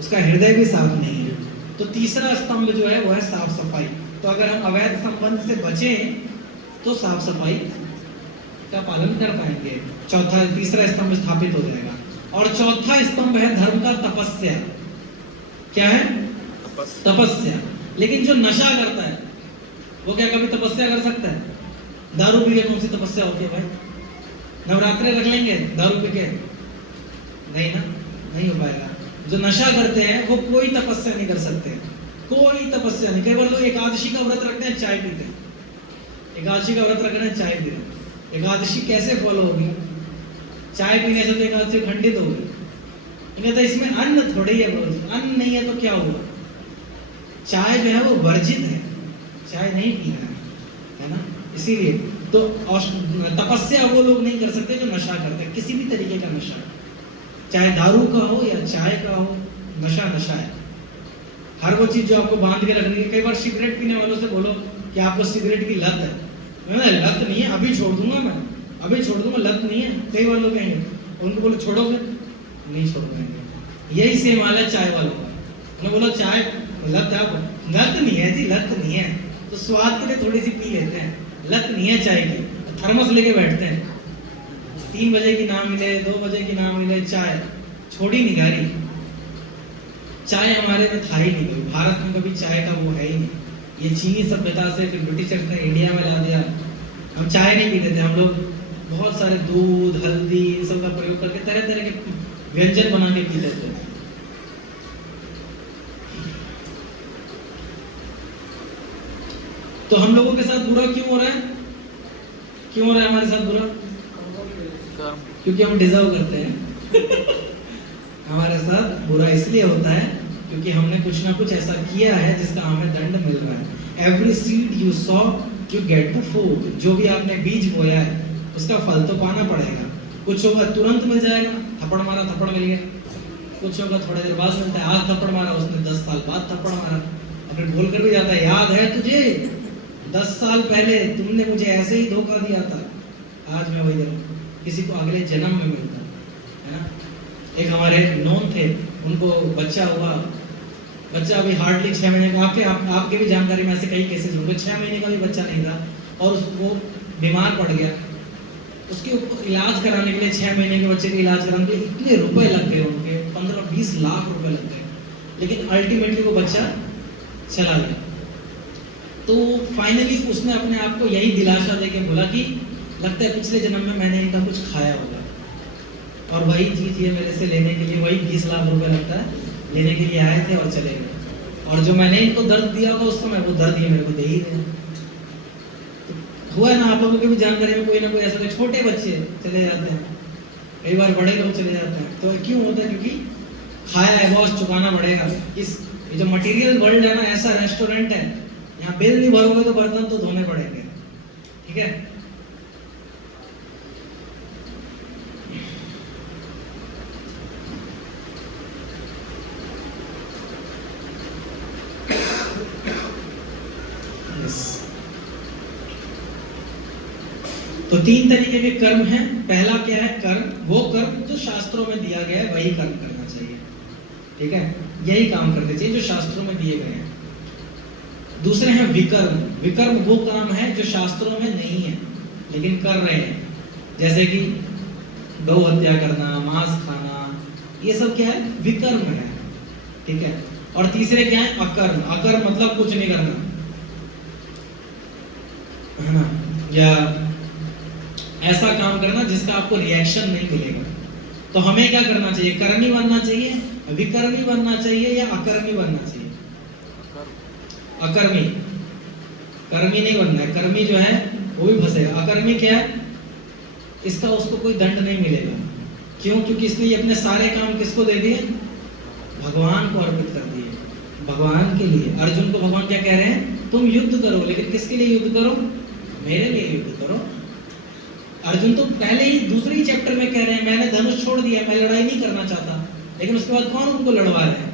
उसका हृदय भी साफ नहीं है। तो तीसरा स्तंभ जो है वो है साफ सफाई। तो अगर हम अवैध संबंध से बचें तो साफ सफाई का पालन कर पाएंगे। तीसरा स्तंभ स्थापित हो जाएगा। और चौथा स्तंभ है धर्म का तपस्या। क्या है? तपस्या। लेकिन जो नशा करता है वो क्या कभी तपस्या कर सकता है? दारू पी के कौन सी तपस्या होती है भाई? नवरात्रे रख लेंगे दारू पी के? नहीं ना, नहीं हो पाएगा। जो नशा करते हैं वो कोई तपस्या नहीं कर सकते, कोई तपस्या नहीं। केवल लोग एकादशी का व्रत रखते हैं, चाय पीते हैं। एकादशी का व्रत रखना है, चाय पी रहे। एकादशी कैसे फॉलो होगी? चाय पीने से तो एकादशी खंडित होगी। कहता है इसमें अन्न थोड़ी है, अन्न नहीं है तो क्या हुआ? चाय जो है वो वर्जित है, चाय नहीं पीना है ना। इसीलिए तो तपस्या वो लोग नहीं कर सकते जो नशा करते हैं, किसी भी तरीके का नशा, चाहे दारू का हो या चाय का हो, नशा नशा है। हर वो चीज़ जो आपको बांध के रखनी है। कई बार सिगरेट पीने वालों से बोलो कि आपको सिगरेट की लत है, लत नहीं है, अभी छोड़ दूंगा मैं, अभी छोड़ दूंगा, लत नहीं है। कई बार लोग कहेंगे, उनको बोलो छोड़ो, फिर नहीं छोड़ पाएंगे। यही सेम हाल है चाय वालों का। उन्होंने बोला चाय लत है, लत नहीं है जी, लत नहीं है, तो स्वाद के लिए थोड़ी सी पी लेते हैं, लत नहीं है चाय की। थर्मस लेके बैठते हैं, 3 बजे की ना मिले, 2 बजे की ना मिले, चाय छोड़ी नहीं जा रही। चाय हमारे में था ही नहीं, कोई भारत में कभी चाय का वो है ही नहीं। ये चीनी सभ्यता से फिर ब्रिटिशर्स ने इंडिया में ला दिया। हम चाय नहीं पीते थे, हम लोग बहुत सारे दूध, हल्दी, इन सब का प्रयोग करके तरह तरह के व्यंजन बना के पीते थे। तो हम लोगों के साथ बुरा क्यों हो रहा है? क्यों हो रहा है हमारे साथ बुरा? क्योंकि हम डिजर्व करते हैं। हमारे साथ बुरा इसलिए होता है क्योंकि हमने कुछ ना कुछ ऐसा किया है जिसका हमें दंड मिल रहा है। Every seed you saw you get the fruit. जो भी आपने बीज बोया है उसका फल तो पाना पड़ेगा। कुछ होगा तुरंत मिल जाएगा, थप्पड़ मारा थप्पड़ मिल गया। कुछ होगा थोड़ी देर बाद मिलता है, आज थप्पड़ मारा, उसने 10 साल बाद थप्पड़ मारा, और फिर बोल कर भी जाता है, याद है तुझे 10 साल पहले तुमने मुझे ऐसे ही धोखा दिया था, आज मैं वही दे। किसी को अगले जन्म में मिलता है ना। एक हमारे नॉन थे, उनको बच्चा हुआ, बच्चा अभी हार्डली 6 महीने का। आपके भी जानकारी में ऐसे कई केसेस होंगे, 6 महीने का भी बच्चा नहीं था और उसको बीमार पड़ गया। उसके ऊपर इलाज कराने के लिए, 6 महीने के बच्चे के इलाज कराने के लिए इतने रुपए लग गए, उनके 15-20 लाख रुपए लग गए। लेकिन अल्टीमेटली वो बच्चा चला गया। तो फाइनली उसने अपने आप को यही दिलासा देके बोला कि लगता है पिछले जन्म में मैंने इनका कुछ खाया होगा, और वही चीज ये मेरे से लेने के लिए, वही 20 लाख रुपए लगता है, लेने के लिए आए थे और चले गए। और जो मैंने इनको दर्द दिया होगा उस समय, वो दर्द ये मेरे को दे ही दिया। तो हुआ है ना, आप लोगों की भी जानकारी में कोई ना कोई ऐसा, छोटे बच्चे चले जाते हैं, कई बार बड़े लोग चले जाते हैं। तो क्यों होता है? क्योंकि खाया है, बॉस चुकाना पड़ेगा। इस ये जो मटेरियल वर्ल्ड है ना, ऐसा रेस्टोरेंट है, यहाँ बिल नहीं भरोगे तो बर्तन तो धोने पड़ेंगे, ठीक है। तो 3 तरीके के कर्म हैं। पहला क्या है? कर्म, वो कर्म जो शास्त्रों में दिया गया है वही कर्म करना चाहिए, ठीक है, यही काम करने चाहिए जो शास्त्रों में दिए गए हैं। दूसरे हैं विकर्म। विकर्म वो काम है जो शास्त्रों में नहीं है लेकिन कर रहे हैं, जैसे कि गौ हत्या करना, मांस खाना, ये सब क्या है? विकर्म है, ठीक है। और तीसरे क्या है? अकर्म। अकर्म मतलब कुछ नहीं करना, है ना, या ऐसा काम करना जिसका आपको रिएक्शन नहीं मिलेगा। तो हमें क्या करना चाहिए? कर्मी बनना चाहिए, विकर्मी बनना चाहिए, या अकर्मी बनना चाहिए? अकर्मी। कर्मी नहीं बनना है, कर्मी जो है वो भी फंसेगा। अकर्मी क्या है? इसका उसको कोई दंड नहीं मिलेगा। क्यों? क्योंकि इसने ये अपने सारे काम किसको दे दिए? भगवान को अर्पित कर दिए, भगवान के लिए। अर्जुन को भगवान क्या कह रहे हैं? तुम युद्ध करो, लेकिन किसके लिए युद्ध करो? मेरे लिए युद्ध करो। अर्जुन तो पहले ही दूसरे ही चैप्टर में कह रहे हैं, मैंने धनुष छोड़ दिया, मैं लड़ाई नहीं करना चाहता। लेकिन उसके बाद कौन उनको लड़वा रहे हैं?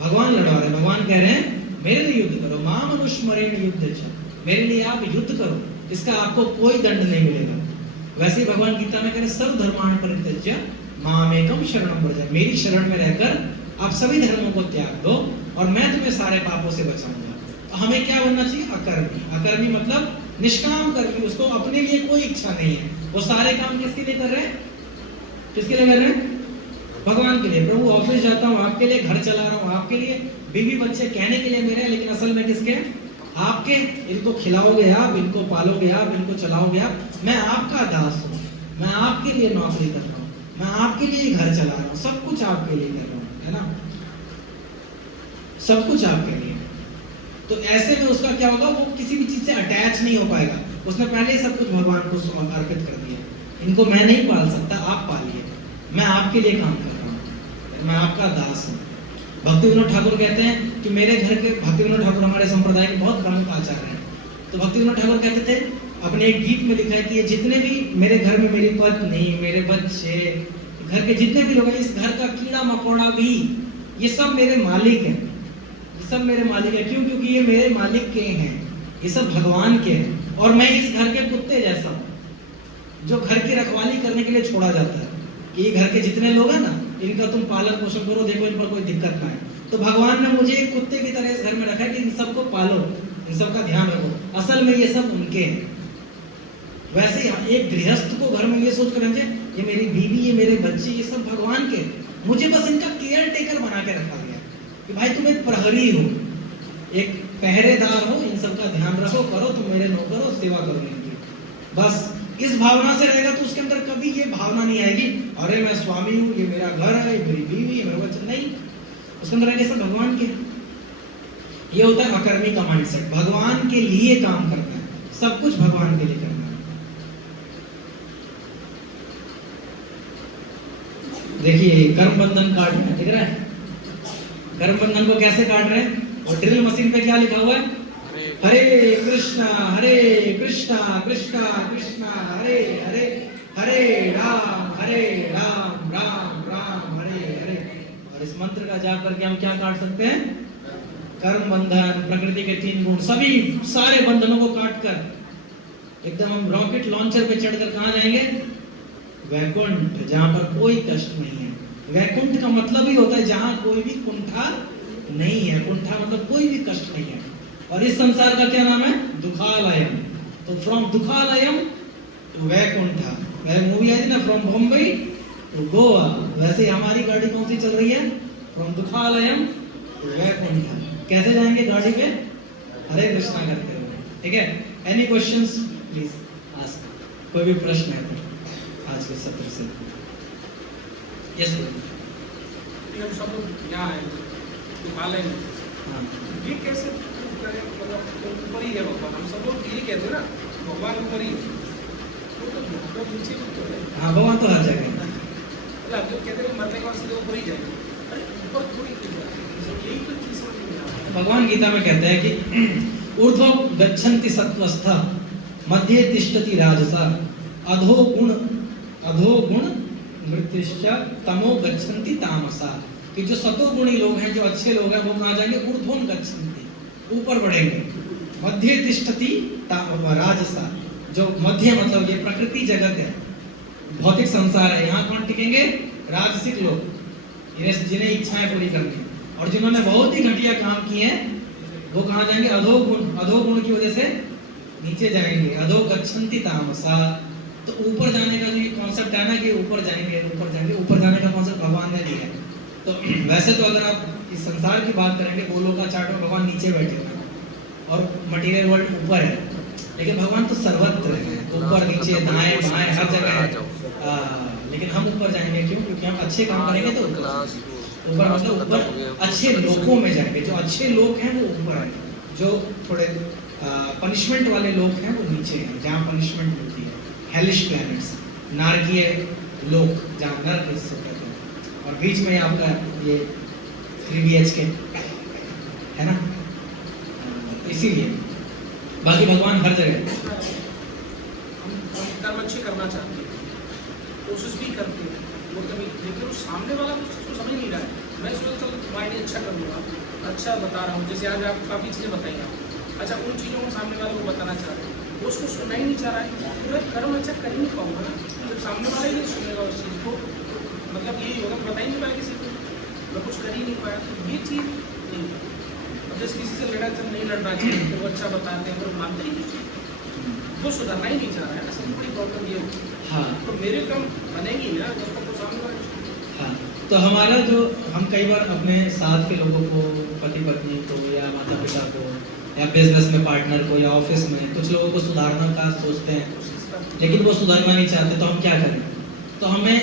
भगवान लड़वा रहे हैं। भगवान कह रहे हैं मेरे लिए युद्ध करो, मां मनुष्मरेण युद्धेच, मेरे लिए आप युद्ध करो, इसका आपको कोई दंड नहीं मिलेगा। वैसे ही भगवान गीता में कह रहे सर्वधर्मान् परित्यज्य मामेकं शरणं व्रज, मेरी शरण में रहकर आप सभी धर्मों को त्याग दो और मैं तुम्हें सारे पापों से बचाऊंगा। तो हमें क्या बनना चाहिए? अकर्मी। अकर्मी मतलब निष्काम कर्मी, उसको अपने लिए कोई इच्छा नहीं है, वो सारे काम किसके लिए कर रहे हैं? किसके लिए कर रहे हैं? भगवान के लिए। प्रभु ऑफिस जाता हूँ आपके लिए, घर चला रहा हूँ आपके लिए, बीवी बच्चे कहने के लिए मेरे हैं, लेकिन असल में किसके? आपके। इनको खिलाओगे आप, इनको पालोगे आप, इनको चलाओगे आप। मैं आपका दास हूँ, मैं आपके लिए नौकरी कर रहा हूँ, मैं आपके लिए घर चला रहा हूँ, सब कुछ आपके लिए कर रहा हूँ, है ना, सब कुछ आपके लिए। तो ऐसे में उसका क्या होगा? वो किसी भी चीज से अटैच नहीं हो पाएगा। उसने पहले ही सब कुछ भगवान को अर्पित कर दिया। इनको मैं नहीं पाल सकता, आप पालिए, मैं आपके लिए काम कर रहा हूँ, मैं आपका दास हूँ। भक्ति विनोद ठाकुर कहते हैं कि मेरे घर के, भक्ति विनोद ठाकुर हमारे संप्रदाय के बहुत प्रमुख आचार्य हैं। तो भक्ति विनोद ठाकुर कहते थे, अपने एक गीत में लिखा है कि ये जितने भी मेरे घर में मेरी पत्नी, मेरे बच्चे, घर के जितने भी लोग हैं, इस घर का कीड़ा मकोड़ा भी, ये सब मेरे मालिक हैं, ये सब मेरे मालिक हैं। क्यों? क्योंकि ये मेरे मालिक के हैं, ये सब भगवान के हैं। और मैं इस घर के कुत्ते जैसा हूँ, जो घर की रखवाली करने के लिए छोड़ा जाता है कि ये घर के जितने लोग हैं ना, इनका तुम पालन पोषण करो, देखो इन पर कोई दिक्कत ना है। तो भगवान ने मुझे एक कुत्ते की तरह इस घर में रखा है कि इन सबको पालो, इन सबका ध्यान रखो। असल में ये सब उनके हैं। वैसे ही एक गृहस्थ को घर में ये सोच कर रखे, ये मेरी बीवी, ये मेरे बच्चे, ये सब भगवान के, मुझे बस इनका केयर टेकर बना के रखा गया कि भाई तुम एक प्रहरी हो, एक पहरेदार हो, इन सबका ध्यान रखो, करो, तुम मेरे नौकर हो, सेवा करो इनकी। बस इस भावना से रहेगा तो उसके अंदर कभी ये भावना नहीं आएगी, अरे मैं स्वामी हूँ, ये मेरा घर है, ये मेरी बीवी, ये मेरा बच्चा। नहीं, उसके अंदर आएगा सब भगवान के। ये होता है अकर्मी का माइंडसेट, भगवान के लिए काम करना है, सब कुछ भगवान के लिए करना है। देखिए कर्म बंधन काट रहे हैं, दिख रहा है? कर्म बंधन को कैसे काट रहे हैं? और ड्रिल मशीन पे क्या लिखा हुआ है? हरे कृष्णा कृष्णा कृष्णा हरे हरे, हरे राम राम राम हरे हरे। और इस मंत्र का जाप करके हम क्या काट सकते हैं? कर्म बंधन, प्रकृति के 3 गुण, सभी सारे बंधनों को काट कर एकदम हम रॉकेट लॉन्चर पे चढ़कर कहाँ जाएंगे? वैकुंठ, जहाँ पर कोई कष्ट नहीं है। वैकुंठ का मतलब ही होता है जहाँ कोई भी कुंठा नहीं है। कुंठा मतलब कोई भी कष्ट नहीं है। और इस संसार का क्या नाम है? दुखालयम। तो फ्रॉम दुखालयम टू वैकुंठा, वह मूवी आई थी ना, फ्रॉम बॉम्बे टू गोवा, वैसे हमारी गाड़ी कौन सी चल रही है? From dukhalayam to Vaikuntha. कैसे जाएंगे गाड़ी पे? हरे कृष्णा करते हुए। ठीक है? एनी क्वेश्चंस प्लीज आस्क, कोई भी प्रश्न है तो आज के सत्र से। यस हम सब लोग यहाँ आए दुखालय में, हाँ, ये कैसे करें? मतलब ऊपर ही है भगवान, हम सब लोग यही कहते हैं ना भगवान ऊपर ही है, तो नीचे भी तो है। हाँ, भगवान तो हर जगह है। मतलब जो कहते हैं मरने के बाद सीधे ऊपर ही जाएंगे, अरे ऊपर थोड़ी यही तो चीज समझ में नहीं आता। भगवान गीता में कहते हैं कि ऊर्ध्व गच्छन्ति सत्वस्था, मध्ये तिष्ठति राजसा, अधो गुण मृत्युश्च तमो गच्छन्ति तामसा। कि जो सतोगुणी लोग हैं, जो अच्छे लोग हैं, वो कहाँ जाएंगे? ऊर्ध्वं गच्छन्ति, ऊपर बढ़ेंगे। मध्य तिष्ठति राजसा, जो मध्य मतलब ये प्रकृति जगत है, भौतिक संसार है, यहाँ कौन टिकेंगे? राजसिक लोग, जिन्हें इच्छाएं पूरी करनी, और जिन्होंने बहुत ही घटिया काम किए हैं वो कहाँ जाएंगे? अधोगुण की वजह से नीचे जाएंगे। अधो गच्छन्ति तामसा। तो ऊपर जाने का जो कॉन्सेप्ट है ना कि ऊपर जाएंगे, ऊपर जाने का कॉन्सेप्ट भगवान ने दिया है। तो वैसे तो अगर आप इस संसार की बात करेंगे, गोलोक का चार्ट में भगवान नीचे बैठे हुए हैं और मटीरियल वर्ल्ड ऊपर है, लेकिन भगवान तो सर्वत्र है, ऊपर नीचे दाएं बाएं हर जगह है। लेकिन हम ऊपर जाएंगे क्यों? क्योंकि हम अच्छे काम करेंगे तो ऊपर, मतलब ऊपर अच्छे लोगों में जाएंगे। जो अच्छे लोग हैं वो ऊपर है, जो थोड़े पनिशमेंट वाले लोग हैं वो नीचे हैं, जहाँ पनिशमेंट मिलती है। हेलिश प्लैनेट्स, नारकीय लोक, जहाँ नर्क इससे कहते हैं, और बीच में आपका ये 3 BHK है ना, इसीलिए। बाकी भगवान हर जगह। हम कर्म अच्छे करना चाहते हैं, कोशिश भी करते हैं, वो कभी, लेकिन वो सामने वाला कुछ उसको समझ नहीं रहा है। मैं सोचा चल तुम्हारे लिए अच्छा करूँगा, अच्छा बता रहा हूँ, जैसे आज आप काफ़ी चीज़ें बताई आप, अच्छा उन चीज़ों को सामने वाले को बताना चाह रहे हैं, वो उसको सुनना ही नहीं चाह रहा है, तो मैं कर्म अच्छा कर ही नहीं पाऊँगा ना, जब सामने वाला ही नहीं सुनेगा उस चीज़ को, मतलब यही होगा, बता ही नहीं पाया किसी को, मैं कुछ कर ही नहीं पाया। तो ये चीज़ नहीं, अब जैसे किसी से लड़ा तो नहीं लड़ना चाहिए, तो वो अच्छा बताते हैं, वो मानते ही नहीं, वो सुधरना ही नहीं चाह रहा है ना। सबसे बड़ी प्रॉब्लम ये होगी। हाँ, तो मेरे कम बनेगी ना जब तक वो सामने वाला। हाँ, तो हमारा जो, हम कई बार अपने साथ के लोगों को, पति पत्नी को या माता पिता को या बिजनेस में पार्टनर को या ऑफिस में कुछ लोगों को सुधारना का सोचते हैं, लेकिन वो सुधरना नहीं चाहते, तो हम क्या करें? तो हमें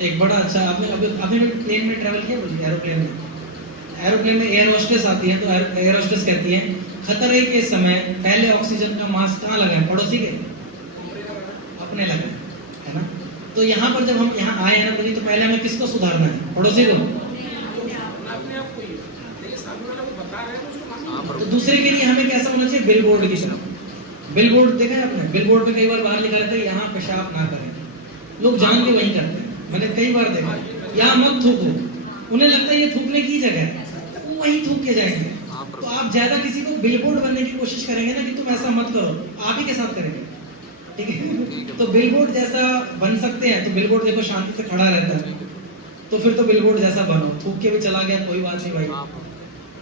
एक बड़ा अच्छा, आपने प्लेन में ट्रैवल किया? बोलिए, एरोप्लेन में एयर होस्टेस आती है, तो एयर होस्टेस कहती है खतरे के समय पहले ऑक्सीजन का मास्क कहाँ लगाएं? पड़ोसी के, अपने लगाएं, है ना। तो यहाँ पर जब हम यहाँ आए हैं ना, तो पहले हमें किसको सुधारना है? पड़ोसी को। अपने आप को ही बता रहे हैं तो उसको मानिए। तो दूसरे के लिए हमें कैसा होना चाहिए, बिल बोर्ड की तरह। बिल बोर्ड देखा है आपने, बिल बोर्ड पे कई बार बाहर लिखा रहता है यहाँ पेशाब ना करें, लोग जान के वही करते हैं, मैंने कई बार देखा, यहाँ मत थूको, उन्हें लगता है ये थूकने की जगह है, वो वहीं थूक के जाएंगे। तो आप ज्यादा किसी को बिल बोर्ड बनने की कोशिश करेंगे ना कि तुम ऐसा मत करो, आप ही के साथ करेंगे, ठीक है। तो बिल बोर्ड जैसा बन सकते हैं, तो बिल बोर्ड देखो शांति से खड़ा रहता है, तो फिर तो बिल बोर्ड जैसा बनो, थूक के भी चला गया कोई बात नहीं भाई,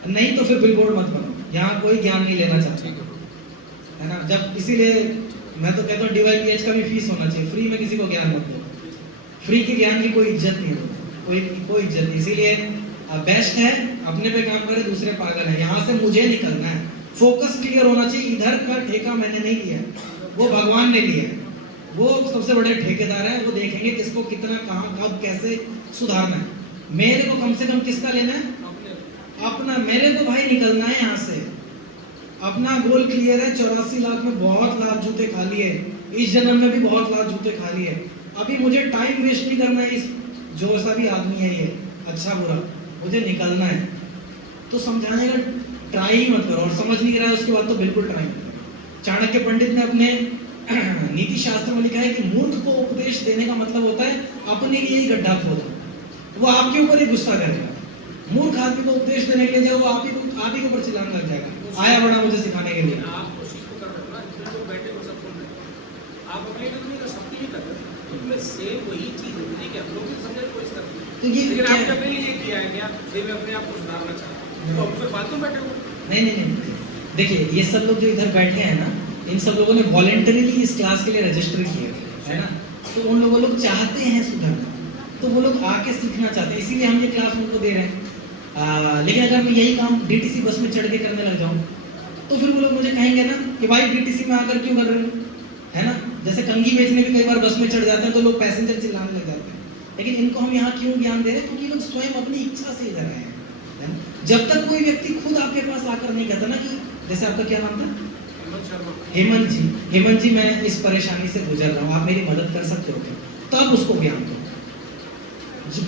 नहीं तो फिर बिल बोर्ड मत बनो, यहाँ कोई ज्ञान नहीं लेना चाहता है ना। जब इसीलिए मैं तो कहता हूँ DYPH का भी फीस होना चाहिए, फ्री में किसी को ज्ञान मत दो, फ्री के ज्ञान की कोई इज्जत नहीं है, कोई इज्जत नहीं। इसीलिए बेस्ट है अपने पे काम करे, दूसरे पागल है, यहाँ से मुझे निकलना है, फोकस क्लियर होना चाहिए, इधर का ठेका मैंने नहीं लिया, वो भगवान ने लिया, वो सबसे बड़े ठेकेदार है, वो देखेंगे किसको कितना कहाँ कब कैसे सुधारना है। मेरे को कम से कम किसका लेना है, अपना। मेरे को भाई निकलना है यहाँ से, अपना गोल क्लियर है। 84 लाख में बहुत लाख जूते खा लिए, इस जन्म में भी बहुत लाख जूते खा लिए, अभी मुझे टाइम वेस्ट नहीं करना है। इस जो सा भी आदमी है ये, अच्छा बुरा, मुझे निकलना है, तो समझाने का ट्राई ही मत करो, और समझ नहीं रहा है उसके बाद तो बिल्कुल ट्राई मत करो। चाणक्य पंडित ने अपने नीति शास्त्र में लिखा है कि मूर्ख को उपदेश देने का मतलब होता है अपने लिए ही गड्ढा खोदो, वो आपके ऊपर ही गुस्सा करेगा। मूर्ख आदमी को उपदेश देने के लिए जाओ, आप ही के ऊपर चिल्लाने लग जाएगा, आया बड़ा मुझे सिखाने के लिए। आप उस चीज को कर रहे हो ना, जितने लोग बैठे हो सब सुन रहे हैं, आप अपने लिए नहीं कर सकते, ही कर रहे हो, उसमें सेम वही चीज होती है कि हम लोग भी समझने की कोशिश करते हैं, तो ये लेकिन क्या आपने है? अपने लिए किया है क्या, मैं अपने आप को सुधारना चाहता हूँ, तो आप फिर फालतू बैठे हो। नहीं, देखिए ये सब लोग जो इधर बैठे हैं ना, इन सब लोगों ने वॉलेंटरीली इस क्लास के लिए रजिस्टर किया है ना, तो उन लोग चाहते हैं सुधरना, तो वो लोग आके सीखना चाहते हैं, इसीलिए हम ये क्लास उनको दे रहे हैं। लेकिन अगर मैं यही काम DTC बस में चढ़ के करने लग जाऊँ, तो फिर वो लोग मुझे कहेंगे ना कि भाई DTC में आकर क्यों कर रहे हो, है ना। जैसे कंघी बेचने भी कई बार बस में चढ़ जाते हैं तो लोग पैसेंजर चिल्लाने लग जाते हैं, लेकिन इनको हम यहाँ क्यों ज्ञान दे रहे हैं, क्योंकि लोग स्वयं अपनी इच्छा से इधर आए हैं, है ना? जब तक कोई व्यक्ति खुद आपके पास आकर नहीं कहता ना कि, जैसे आपका क्या नाम था, हेमंत जी, मैं इस परेशानी से गुजर रहा हूँ, आप मेरी मदद कर सकते हो क्या, तब उसको ज्ञान दो।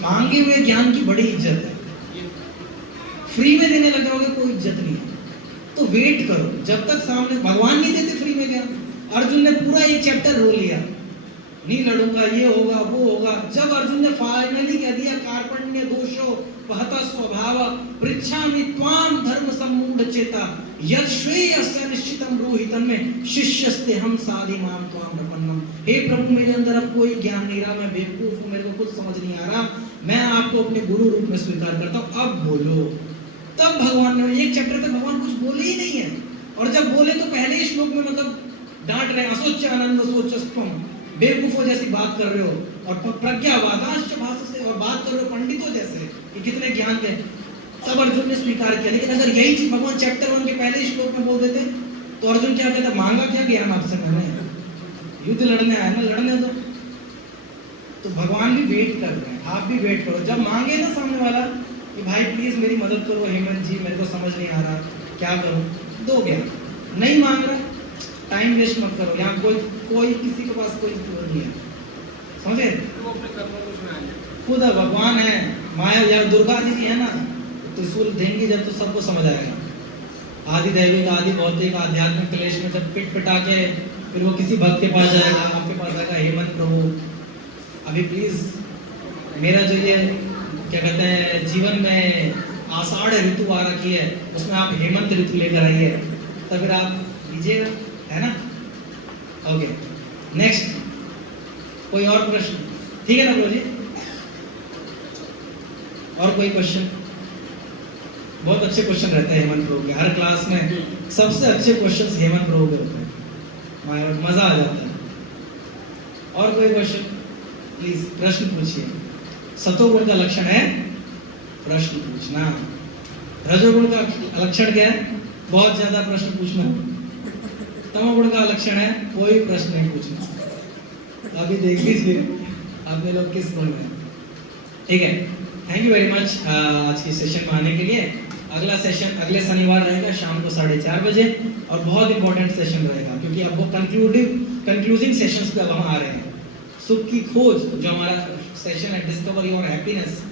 मांगे हुए ज्ञान की बड़ी इज्जत है, फ्री में देने लग जाओगे कोई इज्जत नहीं है, तो वेट करो जब तक सामने, भगवान नहीं देते फ्री में ज्ञान। अर्जुन ने पूरा एक चैप्टर रो लिया, नहीं लड़ूंगा, ये होगा वो होगा, जब अर्जुन ने फाइनली कह दिया कार्पण्य दोषो वहत स्वभाव पृच्छामि त्वाम धर्म सम्मूढ़ चेता यद श्रेयस्य निश्चितम रोहितम में शिष्यस्ते हम साधि माम त्वाम प्रपन्नम। हे प्रभु मेरे अंदर अब कोई ज्ञान नहीं रहा, मैं बेवकूफ हूँ, मेरे को कुछ समझ नहीं आ रहा, मैं आपको अपने गुरु रूप में स्वीकार करता हूँ, अब बोलो। तब भगवान ने एक चैप्टर तक भगवान कुछ बोले ही नहीं है, और जब बोले तो पहले ही श्लोक में मतलब डांट रहे, असोच आनंद सोचस्तम, बेवकूफों जैसी बात कर रहे हो, और प्रज्ञावादांश भाषा से और बात कर रहे हो पंडितों जैसे कि कितने ज्ञान के। तब अर्जुन ने स्वीकार किया। लेकिन अगर यही चीज भगवान चैप्टर 1 के पहले ही श्लोक में बोल देते तो अर्जुन क्या कहता, मांगा क्या ज्ञान आपसे मैंने, युद्ध लड़ने आया ना, लड़ने दो। तो भगवान भी वेट कर रहे हैं, आप भी वेट करो, जब मांगे ना सामने वाला कि भाई प्लीज मेरी मदद करो हेमंत जी, मेरे को समझ नहीं आ रहा क्या करूं, दो ज्ञान। नहीं मांग रहा, टाइम वेस्ट मत करो, यहाँ कोई किसी के पास कोई नहीं है, समझे। वो अपने कर्मों को सुना है, खुद भगवान है, माया या दुर्गा दीदी है ना, त्रिशूल देंगी जब तो सबको समझ आएगा। आदि दैविक आदि भौतिक आध्यात्मिक क्लेश में जब पिट पिटा के फिर वो किसी भक्त के पास जाएगा, आपके पास आएगा, हेमंत प्रभु अभी प्लीज मेरा जो ये क्या कहते हैं जीवन में आषाढ़ ऋतु आ रखी है, उसमें आप हेमंत ऋतु लेकर आइए, तो फिर आप लीजिएगा, है ना। ओके नेक्स्ट, कोई और प्रश्न, ठीक है ना प्रभु जी, और कोई क्वेश्चन। बहुत अच्छे क्वेश्चन रहते हैं हेमंत प्रभु के, हर क्लास में सबसे अच्छे क्वेश्चंस हेमंत प्रभु के होते हैं, मजा आ जाता है। और कोई क्वेश्चन, प्लीज प्रश्न पूछिए। सतोगुण का लक्षण है प्रश्न पूछना, रजोगुण का लक्षण क्या है, बहुत ज्यादा प्रश्न पूछना, तमोगुण का लक्षण है कोई प्रश्न नहीं पूछना। अभी देख लीजिए आपने लोग किस गुण में, ठीक है। थैंक यू वेरी मच आज की सेशन में आने के लिए। अगला सेशन अगले शनिवार रहेगा शाम को 4:30 बजे, और बहुत इंपॉर्टेंट सेशन रहेगा क्योंकि अब वो कंक्लूजिंग सेशंस पे अब हम आ रहे हैं। सुख की खोज जो हमारा सेशन है, डिस्कवर योर हैप्पीनेस,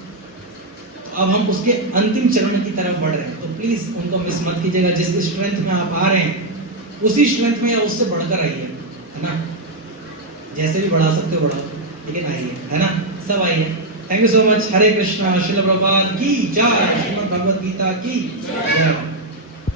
अब हम उसके अंतिम चरण की तरफ बढ़ रहे हैं, तो प्लीज उनको मिस मत कीजिएगा। जिस स्ट्रेंथ में आप आ रहे हैं उसी स्ट्रेंथ में या उससे बढ़कर आइए, है ना। जैसे भी बढ़ा सकते हो बढ़ाओ, लेकिन आइए, है ना, सब आइए। Thank you so much. Hare Krishna. Srila Prabhupada की जय। श्रीमद् भगवद गीता की जय।